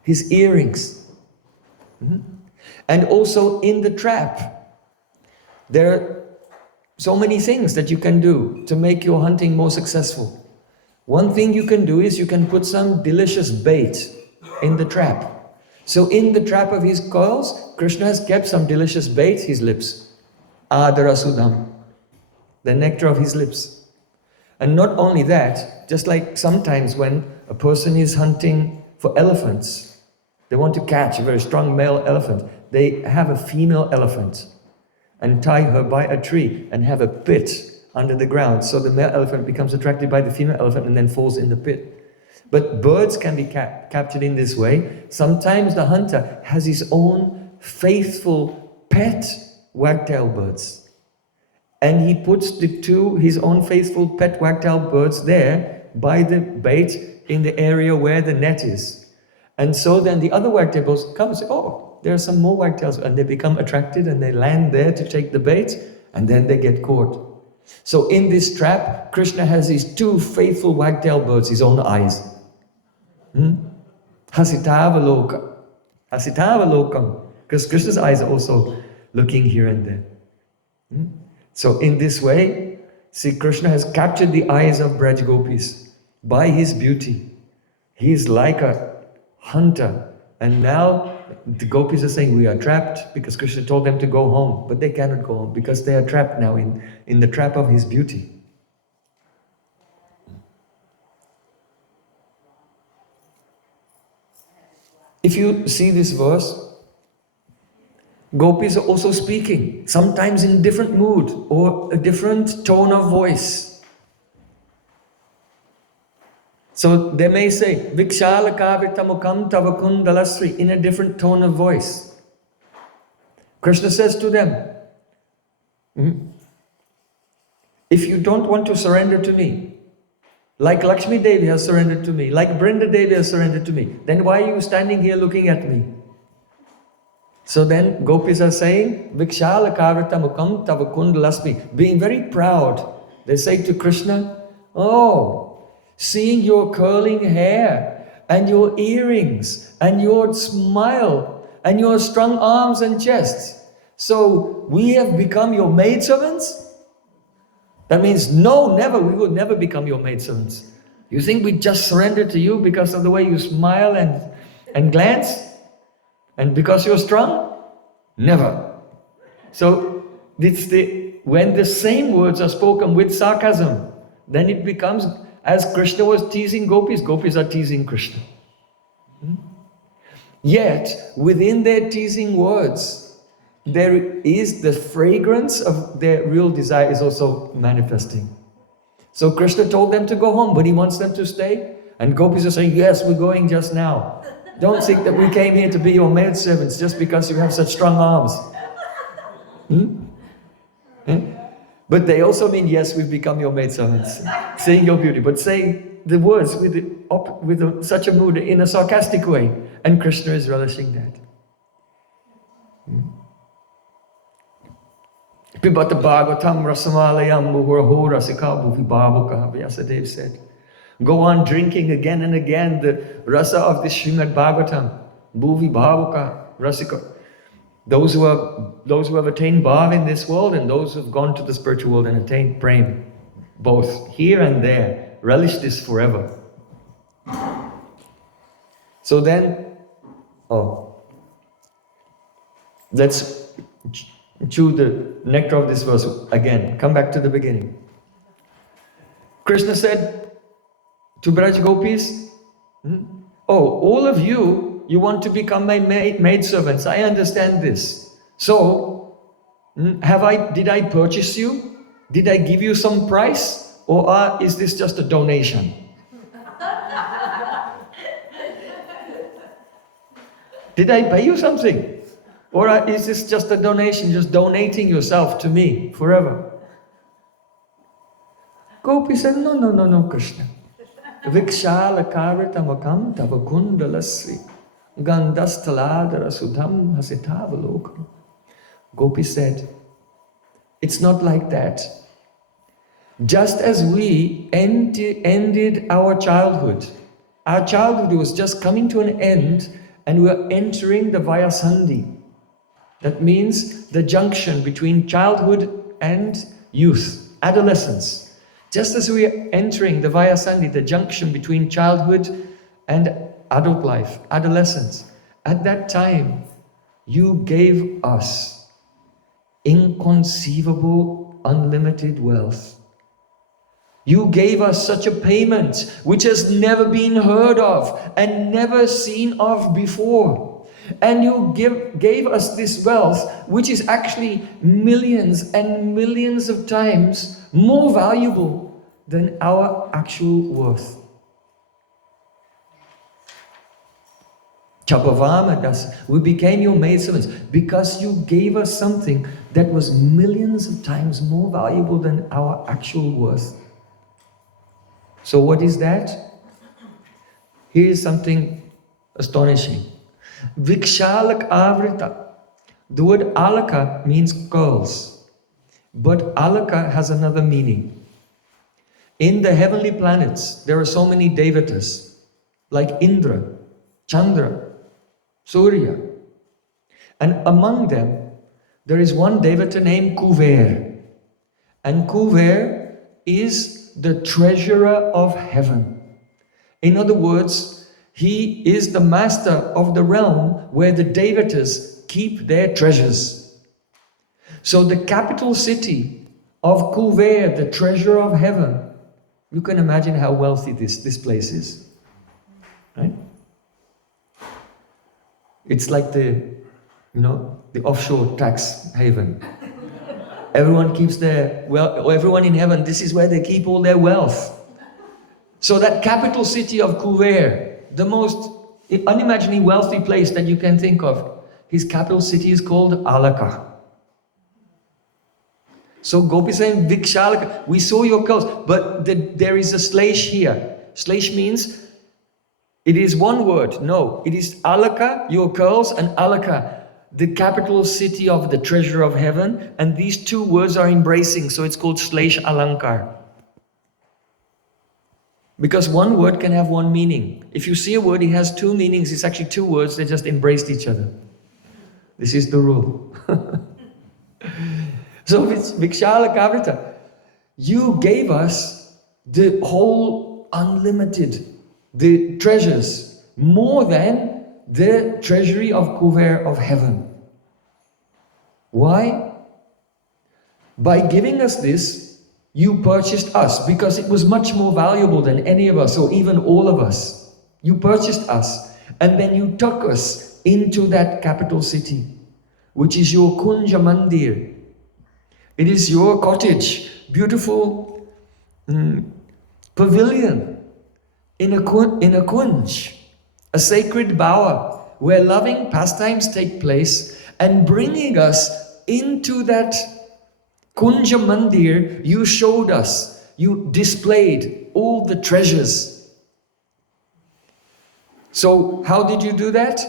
his earrings. And also in the trap, there are so many things that you can do to make your hunting more successful. One thing you can do is you can put some delicious bait in the trap. So in the trap of his coils, Krishna has kept some delicious bait, his lips. Adarasudam, the nectar of his lips. And not only that, just like sometimes when a person is hunting for elephants, they want to catch a very strong male elephant, they have a female elephant and tie her by a tree and have a pit under the ground. So the male elephant becomes attracted by the female elephant and then falls in the pit. But birds can be captured in this way. Sometimes the hunter has his own faithful pet wagtail birds. And he puts his own faithful pet wagtail birds there by the bait in the area where the net is. And so then the other wagtail birds come and say, oh, there are some more wagtails, and they become attracted and they land there to take the bait, and then they get caught. So in this trap, Krishna has these two faithful wagtail birds, his own eyes. Hasitavalokam. Hasitavalokam. Because Krishna's eyes are also looking here and there. So in this way, see, Krishna has captured the eyes of Braj Gopis by his beauty. He is like a hunter. And now the gopis are saying, we are trapped, because Krishna told them to go home. But they cannot go home because they are trapped now in the trap of his beauty. If you see this verse, gopis are also speaking, sometimes in different mood or a different tone of voice. So they may say, Vikshala kavitamukam tavakundalasri, in a different tone of voice. Krishna says to them, if you don't want to surrender to me, like Lakshmi Devi has surrendered to me, like Brinda Devi has surrendered to me, then why are you standing here looking at me? So then gopis are saying, Vikshala kavitamukam tavakundalasmi, being very proud. They say to Krishna, oh, seeing your curling hair and your earrings and your smile and your strong arms and chest. So we have become your maidservants? That means no, never, we will never become your maidservants. You think we just surrendered to you because of the way you smile and glance? And because you're strong? Never. So when the same words are spoken with sarcasm, then it becomes, as Krishna was teasing gopis, gopis are teasing Krishna. Yet, within their teasing words, there is the fragrance of their real desire is also manifesting. So Krishna told them to go home, but he wants them to stay. And gopis are saying, yes, we're going just now. Don't think that we came here to be your maidservants just because you have such strong arms. But they also mean, yes, we've become your maidservants, seeing your beauty, but saying the words with such a mood in a sarcastic way. And Krishna is relishing that. Pibata Bhagavatam Rasamalayam Muhuraho Rasika Bhuvi Bhavaka, Vyasadeva said. Go on drinking again and again the rasa of the Srimad Bhagavatam. Bhuvi Bhavaka Rasika. Those who have attained bhav in this world and those who have gone to the spiritual world and attained prem, both here and there, relish this forever. So then, let's chew the nectar of this verse again. Come back to the beginning. Krishna said to Braj Gopis, all of you want to become my maidservants. I understand this. So, did I purchase you? Did I give you some price? Or is this just a donation? Did I pay you something? Or is this just a donation, just donating yourself to me forever? Gopi said, no, Krishna. Vikshala karitamakam tavakundalasri gandhastaladara sudham hasitavalokam. Gopi said, it's not like that. Just as we ended our childhood was just coming to an end and we are entering the Vayasandhi. That means the junction between childhood and youth, adolescence. Just as we are entering the Vayasandhi, the junction between childhood and adult life, adolescence. At that time, you gave us inconceivable, unlimited wealth. You gave us such a payment which has never been heard of and never seen of before. And you gave us this wealth which is actually millions and millions of times more valuable than our actual worth. Chapavamadas, we became your maidservants because you gave us something that was millions of times more valuable than our actual worth. So what is that? Here is something astonishing. Vikshalak Amrita. The word alaka means curls, but alaka has another meaning. In the heavenly planets, there are so many devatas, like Indra, Chandra, Surya. And among them, there is one devata named Kuver. And Kuver is the treasurer of heaven. In other words, he is the master of the realm where the devatas keep their treasures. So the capital city of Kuver, the treasurer of heaven, you can imagine how wealthy this place is. Right? It's like the offshore tax haven. Everyone keeps everyone in heaven, this is where they keep all their wealth. So that capital city of Kuver, the most unimaginably wealthy place that you can think of, his capital city is called Alaka. So Gopi saying, Vikshalaka, we saw your curls, but there is a slash here. Slash means it is one word. No, it is Alaka, your curls, and Alaka, the capital city of the treasure of heaven. And these two words are embracing, so it's called Slash Alankar. Because one word can have one meaning. If you see a word, it has two meanings. It's actually two words, they just embraced each other. This is the rule. So Vikshala Kavrita, you gave us the whole unlimited. The treasures, more than the treasury of Kuver of heaven. Why? By giving us this, you purchased us, because it was much more valuable than any of us, or even all of us. You purchased us, and then you took us into that capital city, which is your Kunja Mandir. It is your cottage, beautiful pavilion in a kunj, a sacred bower, where loving pastimes take place, and bringing us into that Kunja Mandir, you showed us, you displayed all the treasures. So how did you do that?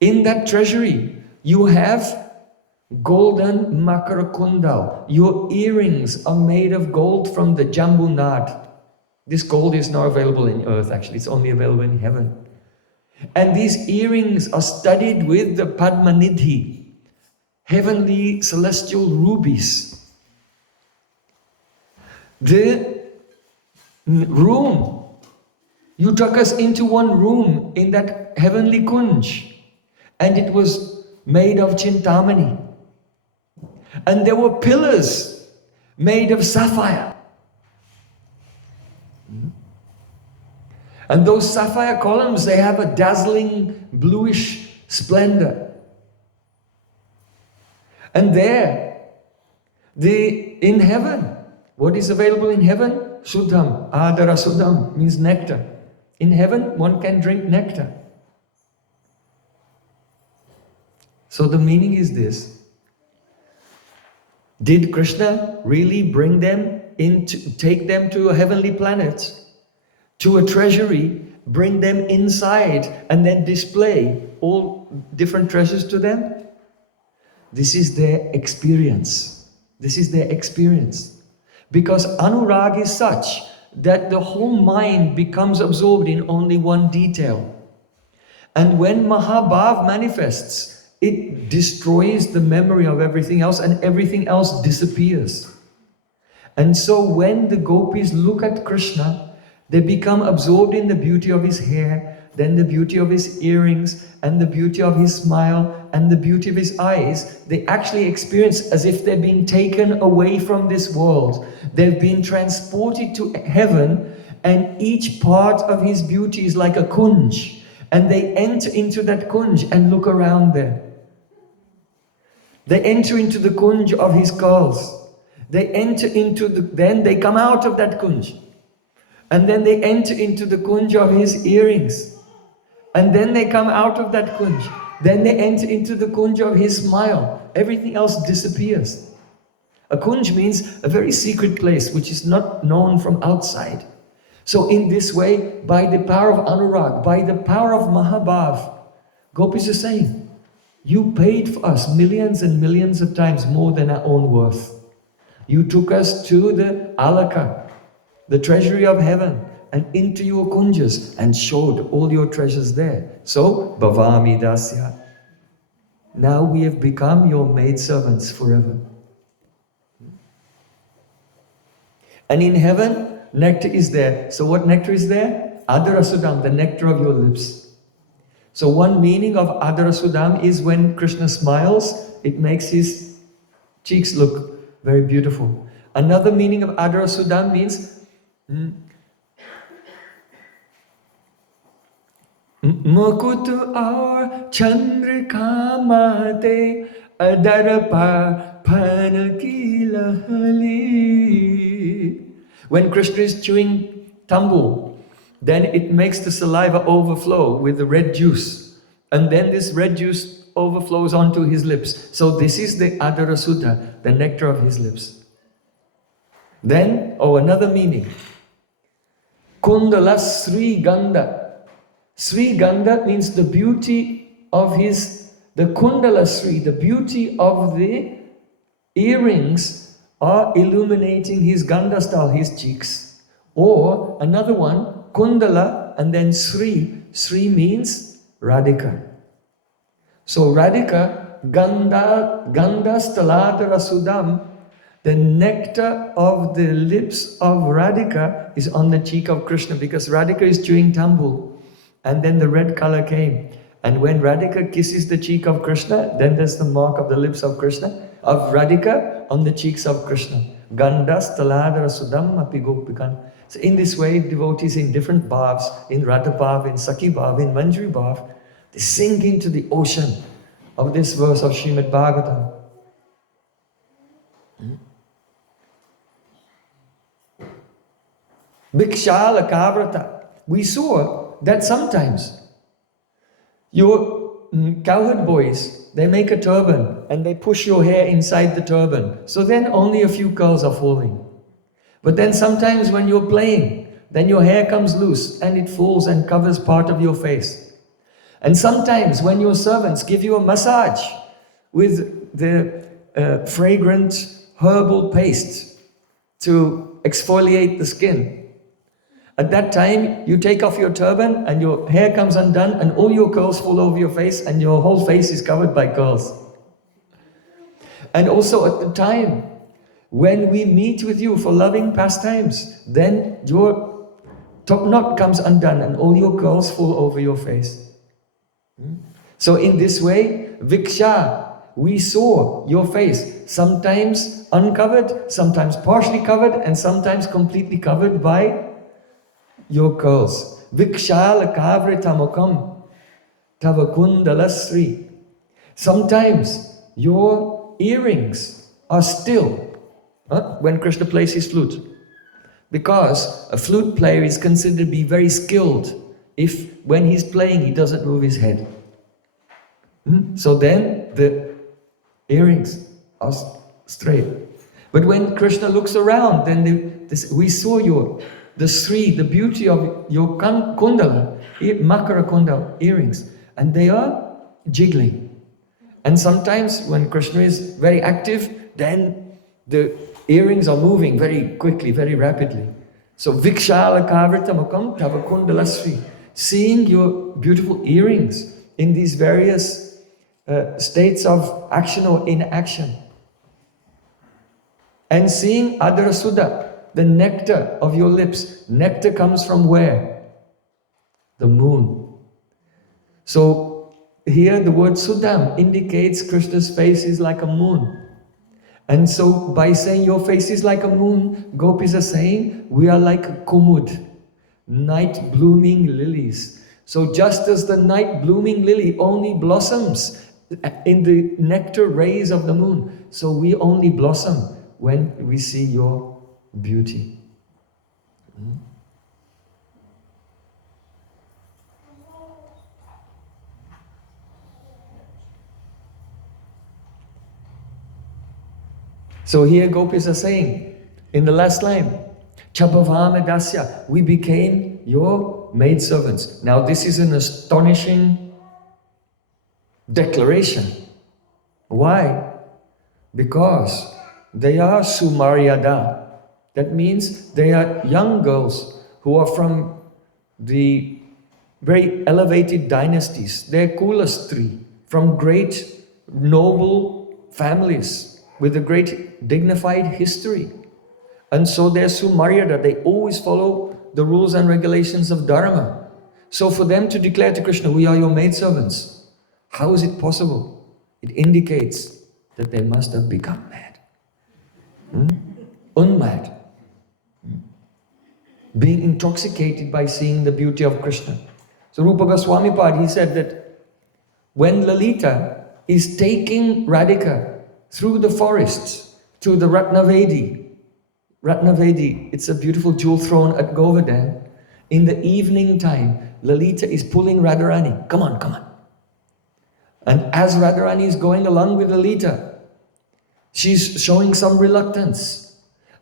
In that treasury, you have golden makara kundal. Your earrings are made of gold from the Jambunad. This gold is not available in earth, actually, it's only available in heaven. And these earrings are studded with the Padmanidhi, heavenly celestial rubies. The room, you took us into one room in that heavenly kunj, and it was made of Chintamani. And there were pillars made of sapphire. And those sapphire columns, they have a dazzling bluish splendor. And there, in heaven, what is available in heaven? Suddham, Adara Suddham, means nectar. In heaven, one can drink nectar. So the meaning is this. Did Krishna really take them to a heavenly planet, to a treasury, bring them inside, and then display all different treasures to them? This is their experience. This is their experience. Because anurag is such that the whole mind becomes absorbed in only one detail. And when Mahabhav manifests, it destroys the memory of everything else, and everything else disappears. And so when the gopis look at Krishna, they become absorbed in the beauty of his hair, then the beauty of his earrings, and the beauty of his smile, and the beauty of his eyes. They actually experience as if they've been taken away from this world. They've been transported to heaven, and each part of his beauty is like a kunj. And they enter into that kunj and look around there. They enter into the kunj of his curls. They enter into then they come out of that kunj. And then they enter into the kunj of his earrings. And then they come out of that kunj. Then they enter into the kunj of his smile. Everything else disappears. A kunj means a very secret place which is not known from outside. So in this way, by the power of anurag, by the power of Mahabhav, gopis are saying, you paid for us millions and millions of times more than our own worth. You took us to the alaka, the treasury of heaven, and into your kunjas, and showed all your treasures there. So, bhavami dasya. Now we have become your maidservants forever. And in heaven, nectar is there. So what nectar is there? Adarasudam, the nectar of your lips. So one meaning of Adarasudam is when Krishna smiles, it makes his cheeks look very beautiful. Another meaning of Adarasudam means Mukutu aur chandrika mate adarapa panakilahali. When Krishna is chewing tambu, then it makes the saliva overflow with the red juice. And then this red juice overflows onto his lips. So this is the Adarasudha, the nectar of his lips. Then, another meaning. Kundala Sri Ganda. Sri Ganda means the beauty of the Kundala Sri, the beauty of the earrings are illuminating his Ganda style, his cheeks. Or another one, Kundala and then Sri. Sri means Radhika. So Radhika, Ganda Staladara Sudam, The nectar of the lips of Radhika is on the cheek of Krishna, because Radhika is chewing tambul, and then the red color came. And when Radhika kisses the cheek of Krishna, then there's the mark of the lips of Krishna, of Radhika on the cheeks of Krishna. Gandas taladara sudam api gopikan. So in this way, devotees in different bhavs, in Radha bhav, in Sakhi bhav, in Manjari bhav, they sink into the ocean of this verse of Srimad Bhagavatam. Bhikshala kavrata. We saw that sometimes your cowherd boys, they make a turban and they push your hair inside the turban. So then only a few curls are falling. But then sometimes when you're playing, then your hair comes loose and it falls and covers part of your face. And sometimes when your servants give you a massage with the fragrant herbal paste to exfoliate the skin, at that time, you take off your turban and your hair comes undone and all your curls fall over your face and your whole face is covered by curls. And also at the time when we meet with you for loving pastimes, then your top knot comes undone and all your curls fall over your face. So in this way, Viksha, we saw your face, sometimes uncovered, sometimes partially covered, and sometimes completely covered by your curls. Vikshala kavritamukam tavakundala. Sometimes your earrings are still when Krishna plays his flute. Because a flute player is considered to be very skilled if when he's playing he doesn't move his head. So then the earrings are straight. But when Krishna looks around, then we saw the Sri, the beauty of your kundala, makara kundala earrings, and they are jiggling. And sometimes when Krishna is very active, then the earrings are moving very quickly, very rapidly. So Vikshala kavritamukam tava kundala Sri, seeing your beautiful earrings in these various states of action or inaction. And seeing adarasudha, the nectar of your lips. Nectar comes from where? The moon. So here the word Sudam indicates Krishna's face is like a moon. And so by saying your face is like a moon, gopis are saying we are like kumud, night blooming lilies. So just as the night blooming lily only blossoms in the nectar rays of the moon, so we only blossom when we see your beauty. So here gopis are saying, in the last line, Chabhavame dasya, we became your maidservants. Now this is an astonishing declaration. Why? Because they are sumaryada. That means they are young girls who are from the very elevated dynasties. They're kulastri, from great noble families with a great dignified history. And so they're sumaryada. They always follow the rules and regulations of dharma. So for them to declare to Krishna, we are your maidservants, how is it possible? It indicates that they must have become mad. Unmad. Being intoxicated by seeing the beauty of Krishna. So Rupa Goswami Pad, he said that when Lalita is taking Radhika through the forests to the Ratnavedi, it's a beautiful jewel throne at Govardhan. In the evening time, Lalita is pulling Radharani, come on, come on. And as Radharani is going along with Lalita, she's showing some reluctance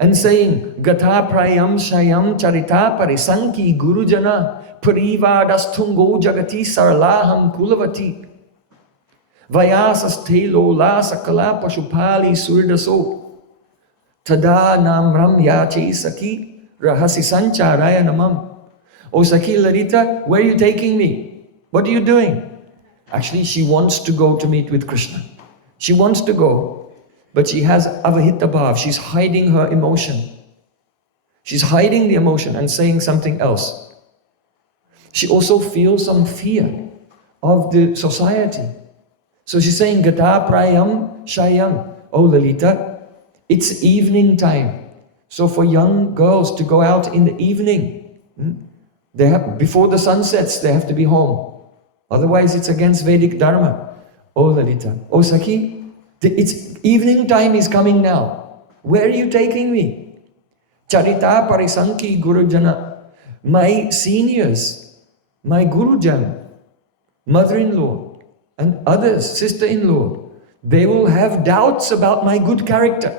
and saying, Gatha prayam shayam charita parisanki gurujana parivadasthungo jagati sarlaham kulavati vayasas telo la sakala pashupali surdaso tada namram yachi saki rahasi sancharaya namam. Oh Saki Lalita, where are you taking me? What are you doing? Actually, she wants to go to meet with Krishna. She wants to go. but she has avahita bhav. She's hiding her emotion. She's hiding the emotion and saying something else. She also feels some fear of the society. So she's saying, Gata prayam shayam. Oh Lalita, it's evening time. So for young girls to go out in the evening, before the sun sets, they have to be home. Otherwise it's against Vedic Dharma. Oh Lalita, oh Sakhi, it's evening time is coming now. Where are you taking me? Charita parisanki gurujana. My seniors, my gurujan, mother-in-law, and others, sister-in-law, they will have doubts about my good character.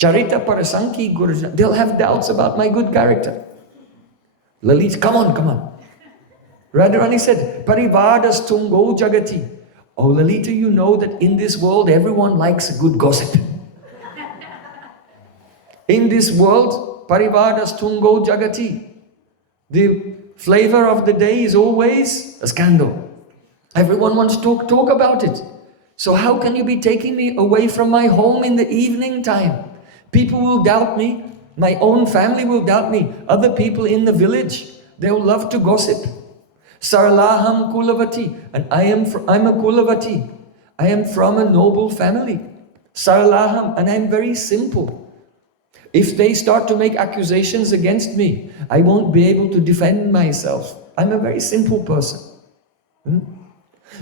Charita parasanki gurujana. They'll have doubts about my good character. Lalit, come on. Radharani said, Parivadas tungo jagati. Oh Lalita, you know that in this world everyone likes a good gossip. In this world, Parivadas tungo jagati. The flavor of the day is always a scandal. Everyone wants to talk about it. So how can you be taking me away from my home in the evening time? People will doubt me. My own family will doubt me. Other people in the village, they'll love to gossip. Sarlaham kulavati. And I'm a kulavati. I am from a noble family. Sarlaham. And I'm very simple. If they start to make accusations against me, I won't be able to defend myself. I'm a very simple person.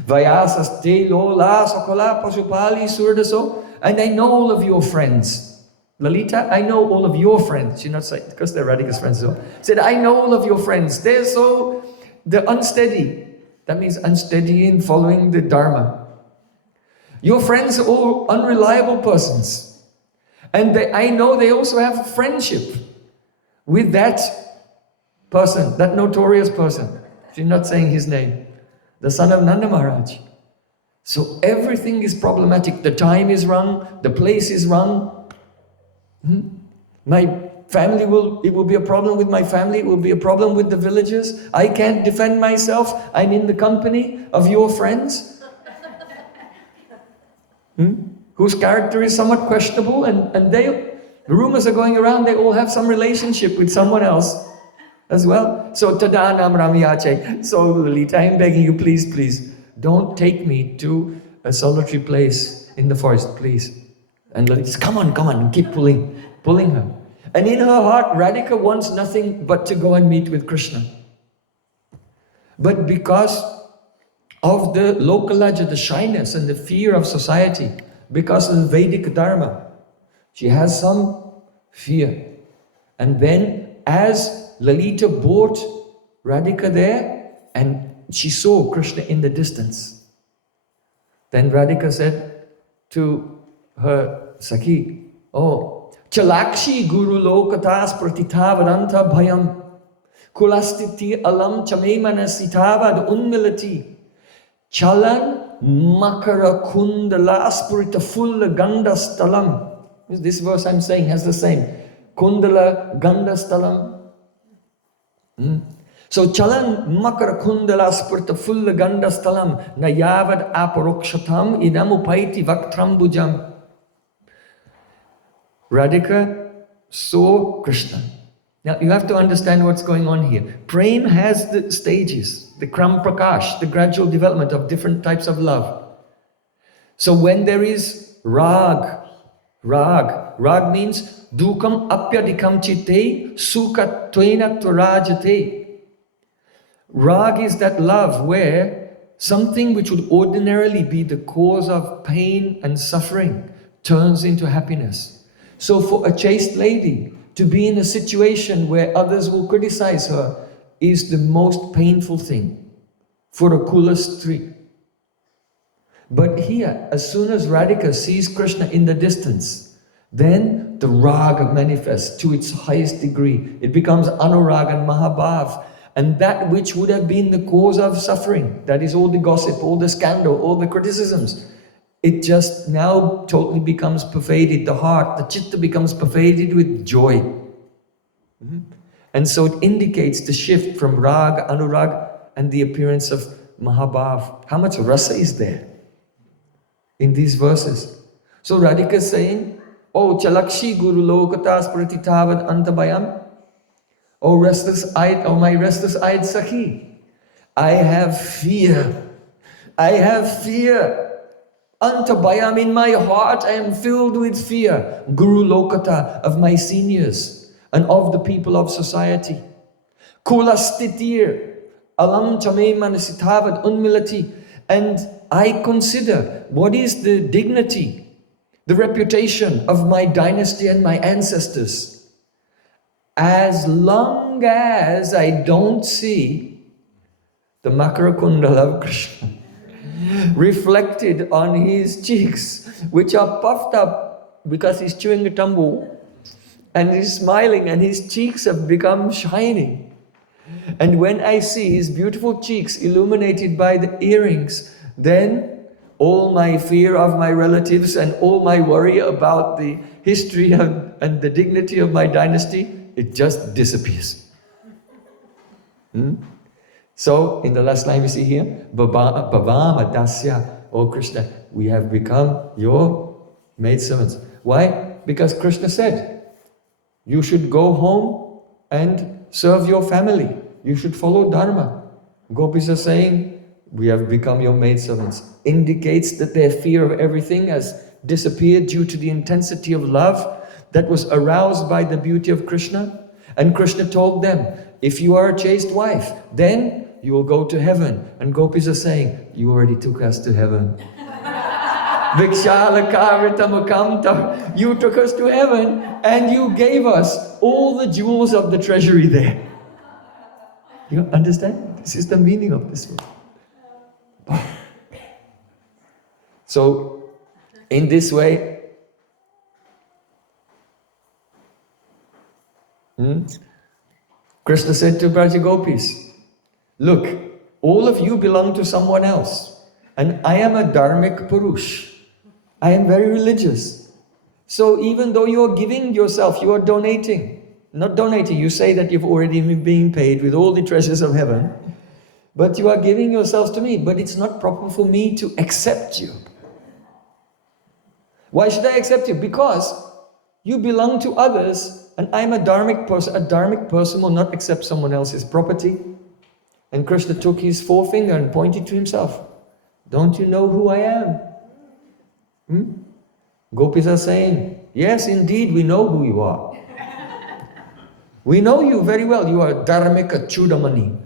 Vayasaste lola sokola pasupali surdaso. And I know all of your friends. Lalita, I know all of your friends. She's not saying, because they're Radhika's friends. So said, I know all of your friends. They're unsteady. That means unsteady in following the Dharma. Your friends are all unreliable persons. And I know they also have friendship with that person, that notorious person. She's not saying his name. The son of Nanda Maharaj. So everything is problematic. The time is wrong. The place is wrong. My family it will be a problem with my family. It will be a problem with the villagers. I can't defend myself. I'm in the company of your friends. Whose character is somewhat questionable, and the rumors are going around, they all have some relationship with someone else as well. So tadanam ramiyache. So Lalita, I'm begging you, please, don't take me to a solitary place in the forest, please. And Lalita, come on, keep pulling her. And in her heart, Radhika wants nothing but to go and meet with Krishna. But because of the lokalaja, the shyness and the fear of society, because of the Vedic Dharma, she has some fear. And then as Lalita brought Radhika there, and she saw Krishna in the distance, then Radhika said to her Sakhi, oh, Chalakshi guru lokatas pratitavadanta bhayam kulastiti alam chamemana sitavad unmilati chalan makara kundala spurita fulla ganda stalam. This verse I'm saying has the same. Kundala ganda stalam. So chalan makara kundala spurita fulla ganda stalam nayavad aparokshatam idamupaiti vaktrambujam. Radhika saw Krishna. Now you have to understand what's going on here. Prem has the stages, the Kram Prakash, the gradual development of different types of love. So when there is rag means dukam apyadikam chitte sukha tvena tvarajate. Rag is that love where something which would ordinarily be the cause of pain and suffering turns into happiness. So for a chaste lady to be in a situation where others will criticize her is the most painful thing for a kula stri. But here, as soon as Radhika sees Krishna in the distance, then the raga manifests to its highest degree. It becomes anurag and mahabhav. And that which would have been the cause of suffering, that is all the gossip, all the scandal, all the criticisms, it just now totally becomes pervaded. The heart, the chitta becomes pervaded with joy. And so it indicates the shift from rag, anurag, and the appearance of mahabhav. How much rasa is there in these verses? So Radhika is saying, oh Chalakshi Guru Lokatas Pratitavad Antabayam, oh restless-eyed, oh my restless-eyed Sakhi, I have fear. I have fear. Antabayam, in my heart I am filled with fear. Guru Lokata, of my seniors and of the people of society. Kulastitir, alam chame manasitavad unmilati. And I consider what is the dignity, the reputation of my dynasty and my ancestors. As long as I don't see the Makara Kundala of Krishna reflected on his cheeks, which are puffed up because he's chewing a tambu, and he's smiling and his cheeks have become shining. And when I see his beautiful cheeks illuminated by the earrings, then all my fear of my relatives and all my worry about the history and the dignity of my dynasty, it just disappears. So, in the last line we see here, Bhavama Dasya, oh Krishna, we have become your maidservants. Why? Because Krishna said, you should go home and serve your family. You should follow Dharma. Gopis are saying, we have become your maidservants. Indicates that their fear of everything has disappeared due to the intensity of love that was aroused by the beauty of Krishna. And Krishna told them, if you are a chaste wife, then you will go to heaven. And Gopis are saying, you already took us to heaven. You took us to heaven and you gave us all the jewels of the treasury there. You understand? This is the meaning of this word. So, in this way, Krishna said to Braja Gopis, look, all of you belong to someone else, and I am a dharmic purush. I am very religious. So even though you are giving yourself, you are donating. Not donating, you say that you've already been being paid with all the treasures of heaven, but you are giving yourselves to me, but it's not proper for me to accept you. Why should I accept you? Because you belong to others, and I'm a dharmic person. A dharmic person will not accept someone else's property. And Krishna took his forefinger and pointed to himself. Don't you know who I am? Gopis are saying, yes, indeed, we know who you are. We know you very well. You are Dharmika Chudamani.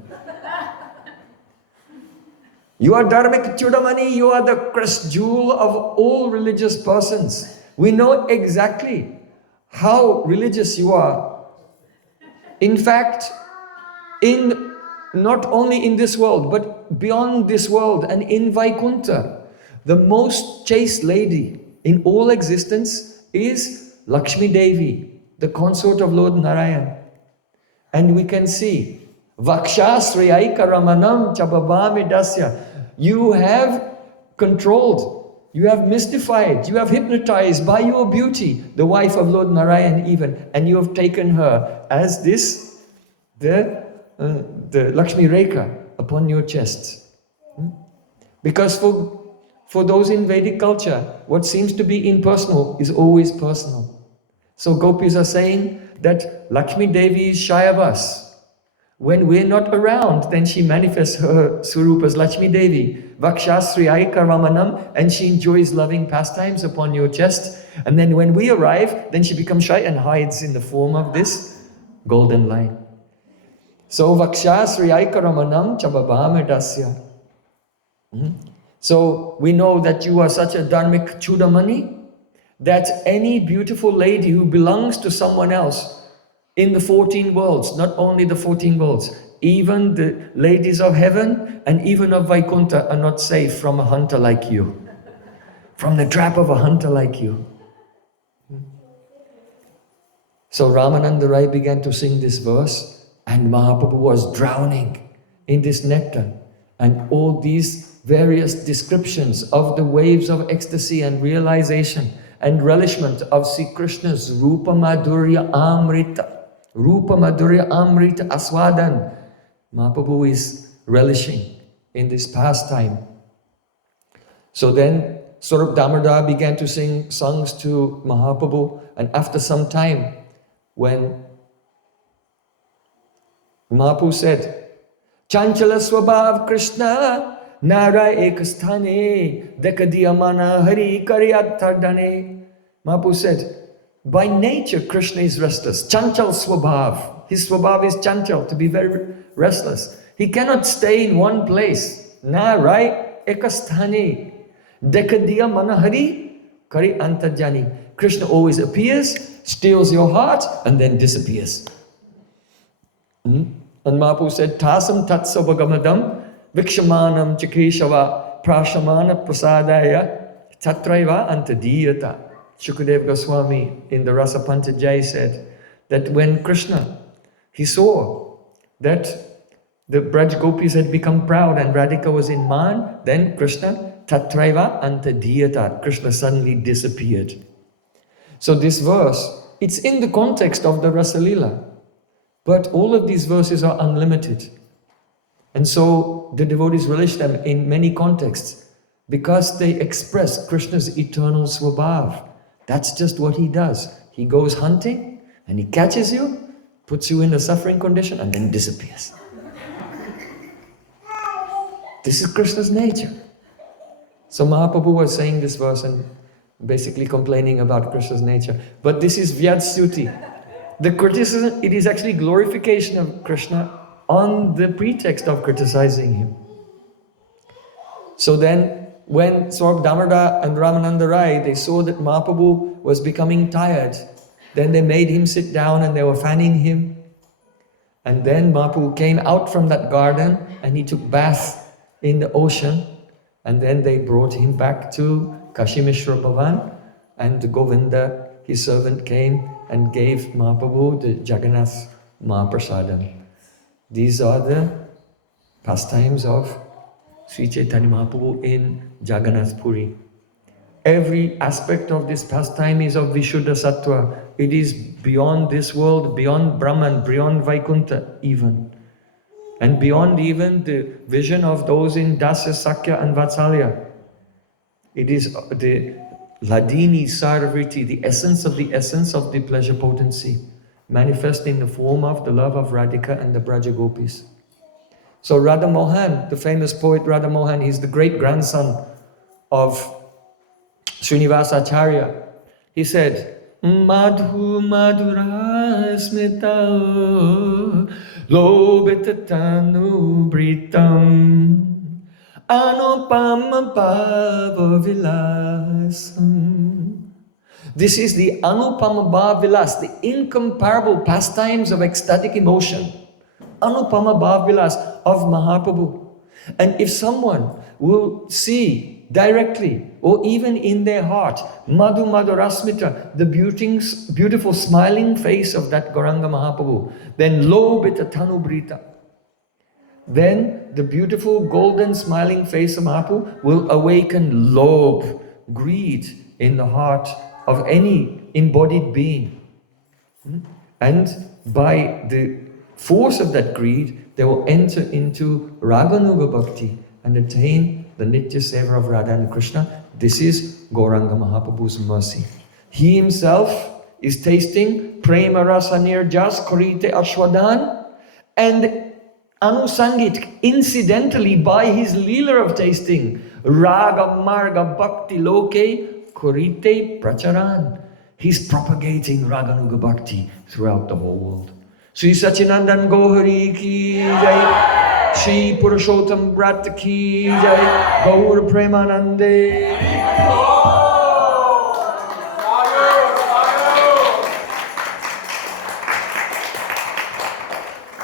You are Dharmika Chudamani. You are the crest jewel of all religious persons. We know exactly how religious you are. In fact, not only in this world, but beyond this world and in Vaikuntha, the most chaste lady in all existence is Lakshmi Devi, the consort of Lord Narayan. And we can see, Vakshasriyaika Ramanam Chababami Dasya. You have controlled, you have mystified, you have hypnotized by your beauty the wife of Lord Narayan even, and you have taken her as this, the Lakshmi Rekha upon your chest. Because for those in Vedic culture, what seems to be impersonal is always personal. So Gopis are saying that Lakshmi Devi is shy of us. When we're not around, then she manifests her Swarup as Lakshmi Devi, Vakshasriyaika Ramanam, and she enjoys loving pastimes upon your chest. And then when we arrive, then she becomes shy and hides in the form of this golden line. So Vakshasriyaika Ramanam Chababame Dasya. So we know that you are such a dharmic chudamani, that any beautiful lady who belongs to someone else in the 14 worlds, not only the 14 worlds, even the ladies of heaven and even of Vaikuntha are not safe from a hunter like you, from the trap of a hunter like you. So Ramananda Rai began to sing this verse, and Mahaprabhu was drowning in this nectar, and all these various descriptions of the waves of ecstasy and realization and relishment of Sri Krishna's Rupa Madhurya Amrita. Rupa Madhurya Amrita Aswadan. Mahaprabhu is relishing in this pastime. So then Swarup Damodar began to sing songs to Mahaprabhu, and after some time, when Mahaprabhu said, Chanchala Swabhav Krishna Nara Ekasthane Dekadiya Mana Hari Karyatardane. Mahaprabhu said, by nature Krishna is restless. Chanchal Swabhav. His Swabhav is Chanchal, to be very restless. He cannot stay in one place. Nara Ekasthane Dekadiya Mana Hari Karyatardane. Krishna always appears, steals your heart, and then disappears. And Mahaprabhu said, Tasam tatsavagamadam vikshamanam chakeshava prashamana prasadaya tatraiva antadiyata. Shukadeva Goswami in the Rasa Pantajai said that when Krishna, he saw that the Braj Gopis had become proud and Radhika was in Man, then Krishna, tatraiva antadiyata, Krishna suddenly disappeared. So this verse, it's in the context of the Rasa Leela. But all of these verses are unlimited. And so the devotees relish them in many contexts because they express Krishna's eternal swabhav. That's just what he does. He goes hunting and he catches you, puts you in a suffering condition and then disappears. This is Krishna's nature. So Mahaprabhu was saying this verse and basically complaining about Krishna's nature. But this is Vyadsyuti. The criticism, it is actually glorification of Krishna on the pretext of criticizing him. So then, when Swarup Damodar and Ramananda Rai, they saw that Mahaprabhu was becoming tired, then they made him sit down and they were fanning him. And then Mahaprabhu came out from that garden and he took bath in the ocean. And then they brought him back to Kashimishra Bhavan, and Govinda, his servant, came and gave Mahaprabhu the Jagannath Mahaprasadam. These are the pastimes of Sri Chaitanya Mahaprabhu in Jagannath Puri. Every aspect of this pastime is of Vishuddha Sattva. It is beyond this world, beyond Brahman, beyond Vaikuntha even. And beyond even the vision of those in Dasya, Sakya and Vatsalya. It is the Ladini Saravriti, the essence of the pleasure potency, manifest in the form of the love of Radhika and the Braja Gopis. So Radha Mohan, the famous poet Radha Mohan, he's the great grandson of Srinivasa Acharya. He said, Madhu Madhura Smita Lobitatanu Britam Anupama Bhava Vilasam. This is the Anupama Bhava Vilas, the incomparable pastimes of ecstatic emotion. Anupama Bhava Vilas of Mahaprabhu. And if someone will see directly or even in their heart Madhu Madhurasmita, the beautiful smiling face of that Gauranga Mahaprabhu, then Lobita Tanubrita. Then the beautiful golden smiling face of Mahaprabhu will awaken lobe, greed in the heart of any embodied being. And by the force of that greed, they will enter into Raganuga Bhakti and attain the Nitya Seva of Radha and Krishna. This is Gauranga Mahaprabhu's mercy. He himself is tasting Prema Rasa Nirjas Korite Ashwadan, and Anusangit, incidentally by his leela of tasting, Raga Marga Bhakti Loke Korite Pracharan. He's propagating Raganuga Bhakti throughout the whole world. Sri Sachinandan Gohari ki jai, Sri Purushottam Brat ki jai, Gaur Premanande.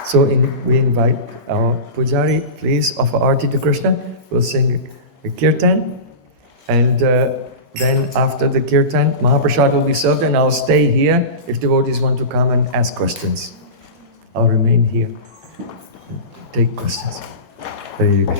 So we invite our Pujari, please offer Arti to Krishna. We'll sing a kirtan, and then after the kirtan, Mahaprasad will be served, and I'll stay here if devotees want to come and ask questions. I'll remain here. Take questions. There you go.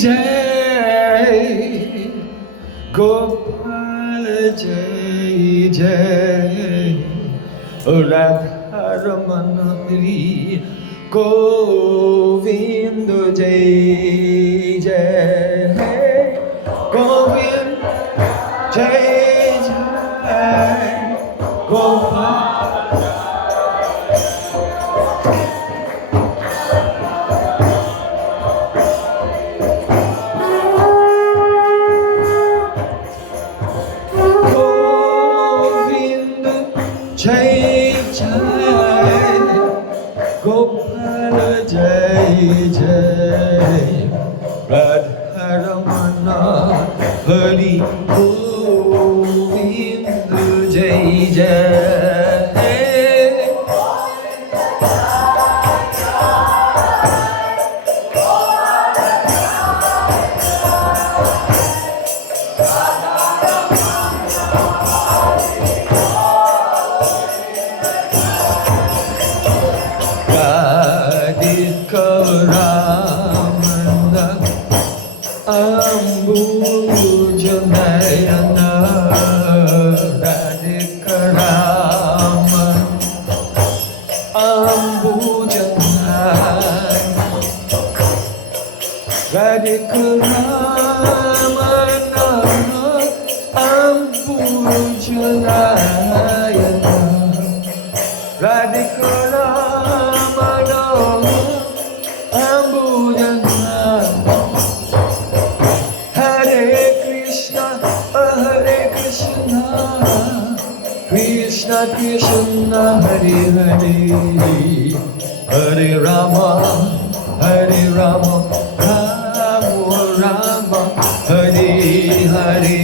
Jai, Gopal Jai Jai, Radharamana Hari Govinda Jai Jai, Govinda Jai Jai, Gopal. Jai Jai, Gopal Jai Jai, Radharamana Hari Govinda Jai Jai. Radhikaramana Ambujanayana, Radhikaramana Ambujanayana, Radhikaramana Ambujanayana, Radhikaramana Ambujanayana. Hare Krishna, Hare Krishna, Krishna Krishna, Hare Hare, Hare Rama, Hare Rama, Rama Rama, Hare Hare.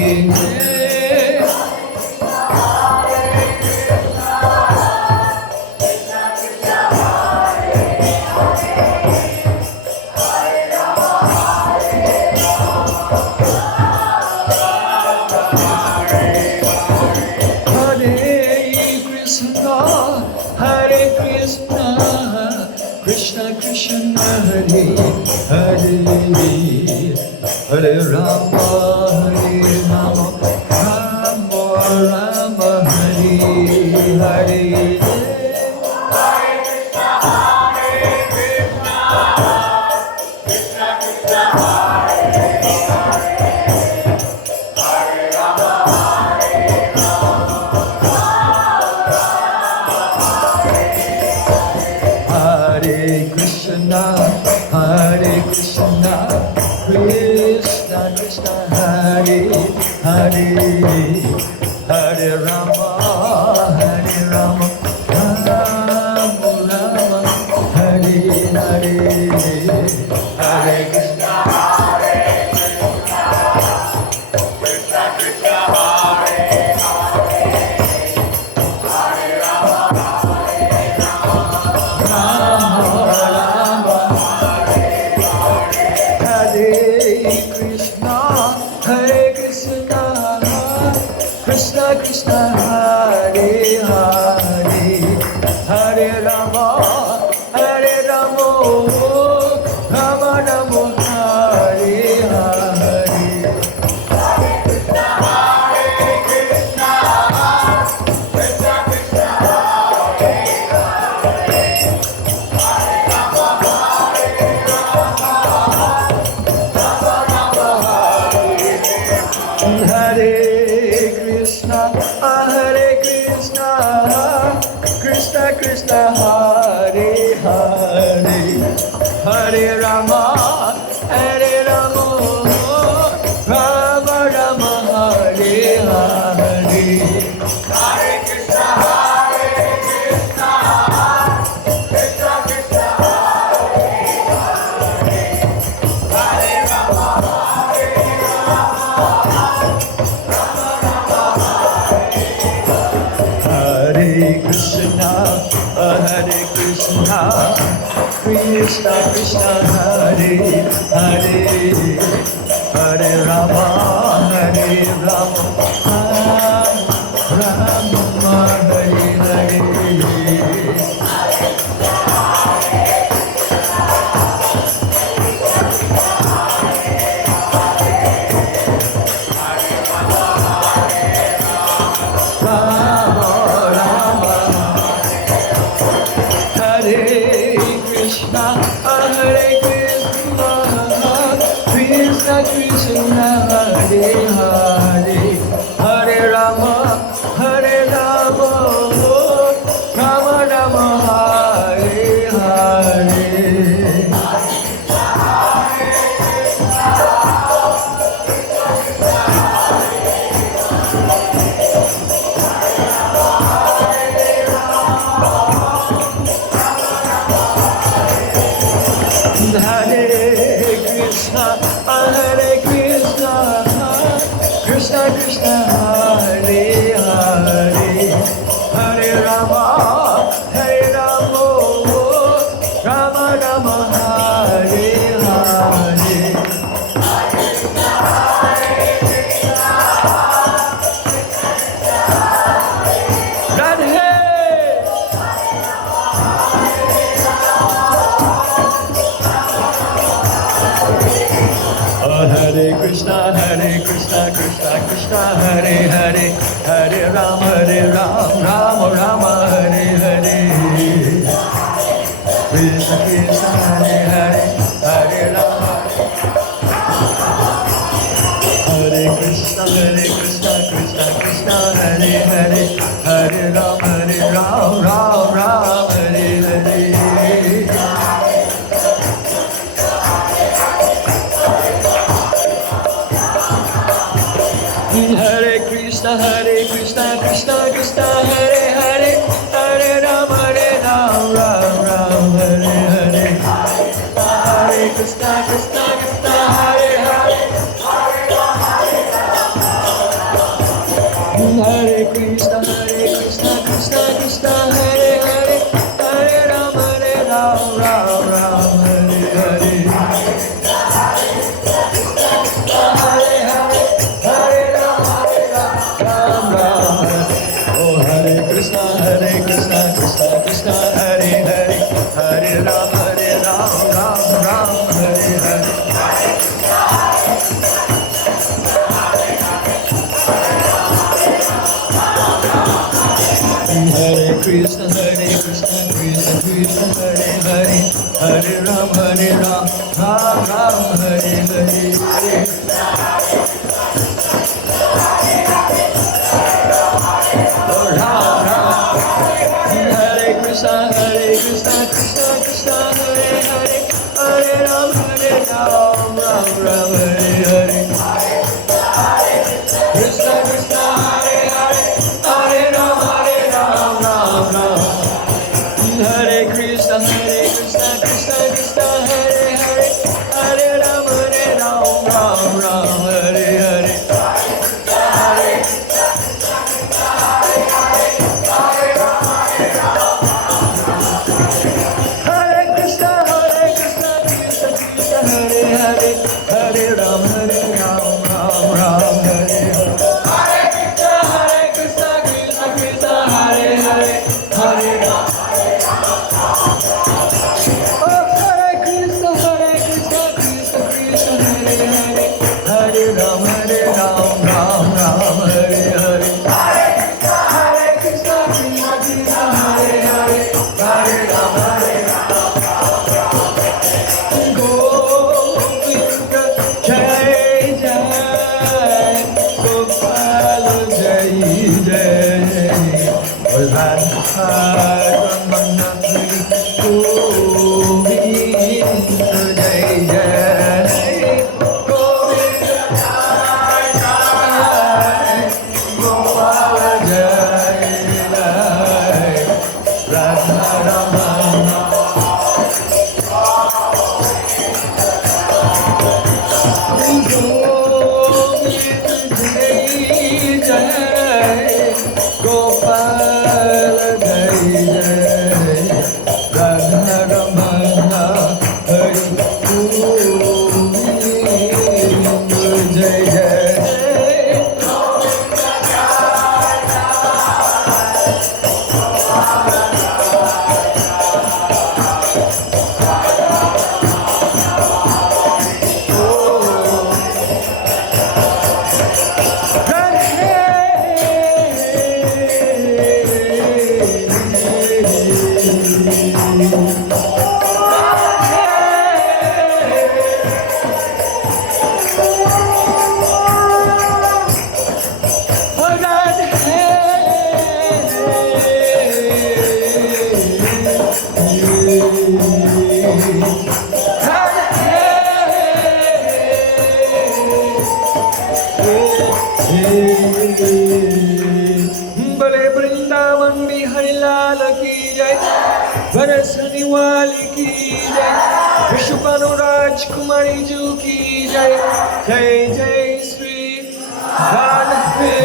Hare Krishna, Krishna Krishna, Hare Hare, Hare Rama, Hare Rama, Rama Rama, Hare Hare. Hare Krishna, Krishna Krishna, Hare Hare, Hare Rama, Hare Rama, Rama Rama, Hare Hare, Hare Krishna, Hare Krishna, Krishna Krishna, Hare Hare, Hare Rama, Hare Rama, Rama Rama, Hare Krishna, Hare Krishna, Krishna Krishna, Hare Hare, Hare Rama, Hare Rama, Rama Rama, Hare Hare. Hare Krishna, Hare Krishna, Krishna Krishna, Hare Hare, Hare Rama, Hare Rama, Rama Rama, Hare Krishna, Hare Krishna, Krishna Krishna, Hare Hare, Hare Rama, Hare Rama, Rama Rama, Hare Hare. Hare Krishna, Hare Krishna, Krishna Krishna, Hare Hare, Hare Rama, Hare Rama, Rama Rama, Hare Krishna, Hare Krishna, Krishna Krishna, Hare Hare, Hare Rama, Hare Rama, Rama Hare Hare. Hare Hare Hare, Hare Rama, Hare Rama, Rama Rama, Hare Hare. Hare Krishna, Hare Krishna, Krishna Krishna, Hare Hare, Hare Rama, Hare Rama, Rama Rama, Hare Hare. Radhe! Hare Krishna, Krishna Krishna, Hare Hare, Hare Ram, Rama Rama, Hare Hare. Krishna Krishna, Hare Hare, Hare Rama. Hare Krishna, Krishna Krishna, Hare Hare, Hare Ram, Ram, Hare Hare. Hare Krishna, Krishna Krishna, Hare Hare, Hare Ram, Ram, Hare Hare. Hare Krishna, Hare Hare, Hare Krishna, Krishna Krishna, Hare Hare, Hare Ram, Ram, Hare Hare. Krishna, Krishna Krishna, Hare Hare, Hare Ram, Ram, Hare Hare. Hare Krishna, Krishna Krishna, Hare Hare, Hare Ram, Ram, Hare Hare. Hare Krishna, Krishna Krishna, Hare Hare, Hare Ram, Ram, Hare Hare. Krishna Krishna, Hare Hare, Hare Ram, Ram, Hare Krishna, Krishna Krishna, Hare Hare, Hare Ram, Ram, Hare Hare. Hare Krishna, Krishna Krishna, Hare Hare, Hare Ram, Ram, Hare Hare. Hare Krishna, Krishna Hare Hare, Hare Ram. Oh, Hare Krishna, Krishna Krishna, Hare Hare, Hare Ram, Ram, Hare Hare. Hare Krishna, Krishna Hare Hare, Hare Ram, Govinda Jai Jai, Gopal Jai Jai, Radha Ramana Govinda Jai Jai, Govinda Jai Jai, Gopal Jai Jai, Radha Ramana. Jai Jai, Gopal Jai वाली की जय, विश्वभानु राजकुमारी जू की जय, जय जय श्री राधे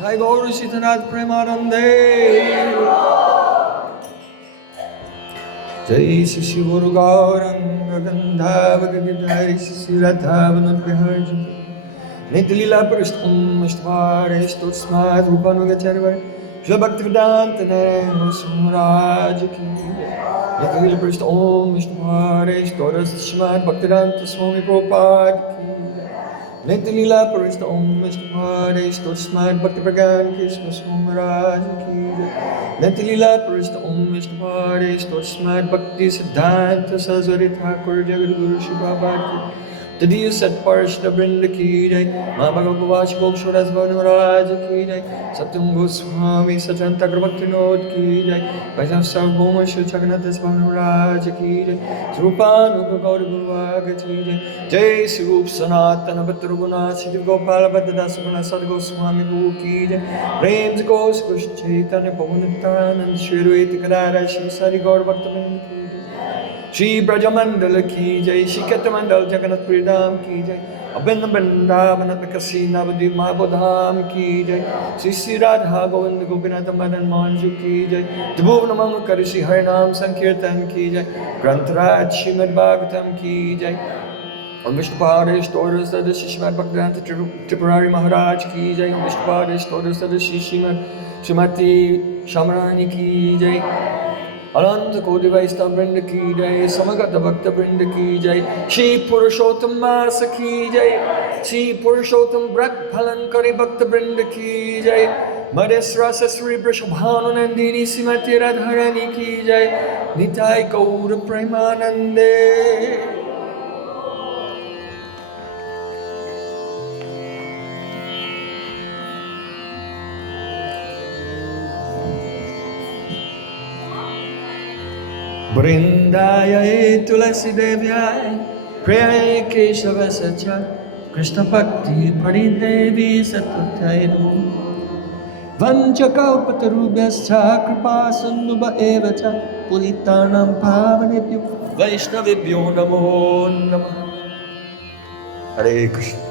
जय गौर सीतानाथ प्रेमानंदे जय श्री शिव गुरु गौरंग गंधाव गिरिधारी श्री राधावन बिहार नित्य लीला पुरुषोत्तम अष्टवारे स्तोत्रस्मात् रूपानुगचरवर श्री भक्ति वेदांत महाराज की नित्य लीला पुरुषोत्तम अष्टवारे स्तोत्रस्मात् भक्तिवेदांत स्वामी प्रभुपाद की नित्य लीला पुरुषोत्तम अष्टवारे स्तोत्रस्मात् भक्ति प्रज्ञान कृष्ण स्वामी महाराज की नित्य लीला पुरुषोत्तम अष्टवारे स्तोत्रस्मात् भक्ति सिद्धांत सरस्वती ठाकुर जगद्गुरु श्री प्रभुपाद की तदीय सत्पर्षद वृंद की जय, माँ भगवत गोक्षरस भवन महाराज की जय, सत्यम गोस्वामी सचंत भक्तिनोद की जय, वैष्णव सार्वभौम श्री जगन्नाथ भवन महाराज की जय, रूपानुग गौर गुरुवाग की जय, जय श्री रूप सनातन भक्त रघुनाथ श्री गोपाल भद्रदास सदगोस्वामी गो की जय, प्रेम से गोस कृष्ण चैतन्य पवन नित्यानंद श्री द्वैत गदाधर श्री सारी गौर भक्तवृंद की श्री ब्रजमंडल की जय, श्री कटमंडल जगन्नाथपुरी धाम की जय, अभिन्न वृंदावन कसी नवद्वीप महाबोधाम की जय, श्री श्री राधा गोविंद गोपीनाथ मदन मोहन जी की जय, त्रिभुवन मंगल कर श्री हरि नाम संकीर्तन की जय, ग्रंथराज श्रीमद् भागवतम की जय, विष्णुपाद स्तोत्र सदस्य श्रीमद् भक्तिवेदांत त्रिपुरारी महाराज की जय, विष्णुपाद स्तोत्र सदस्य श्रीमती शामरानी की जय, अनंत कोटि वैष्णव वृंद की जय, समगत भक्त वृंद की जय, श्री पुरुषोत्तम मास की जय, श्री पुरुषोत्तम व्रत फलन करे भक्त वृंद की जय, मदेश्रस श्री वृषभानुनंदिनी श्रीमती राधारानी की जय, निताय गौर प्रेमानंदे वृंदाय तुलसी देव्याय प्रियाय केशव सचा कृष्ण भक्ति परि देवी सत्वत्याय नमो वंचकल्पतरुभ्यश्च कृपा सिन्धुभ एव च पुनीतानां पावनेभ्यो वैष्णवेभ्यो नमो नमः। हरे कृष्ण।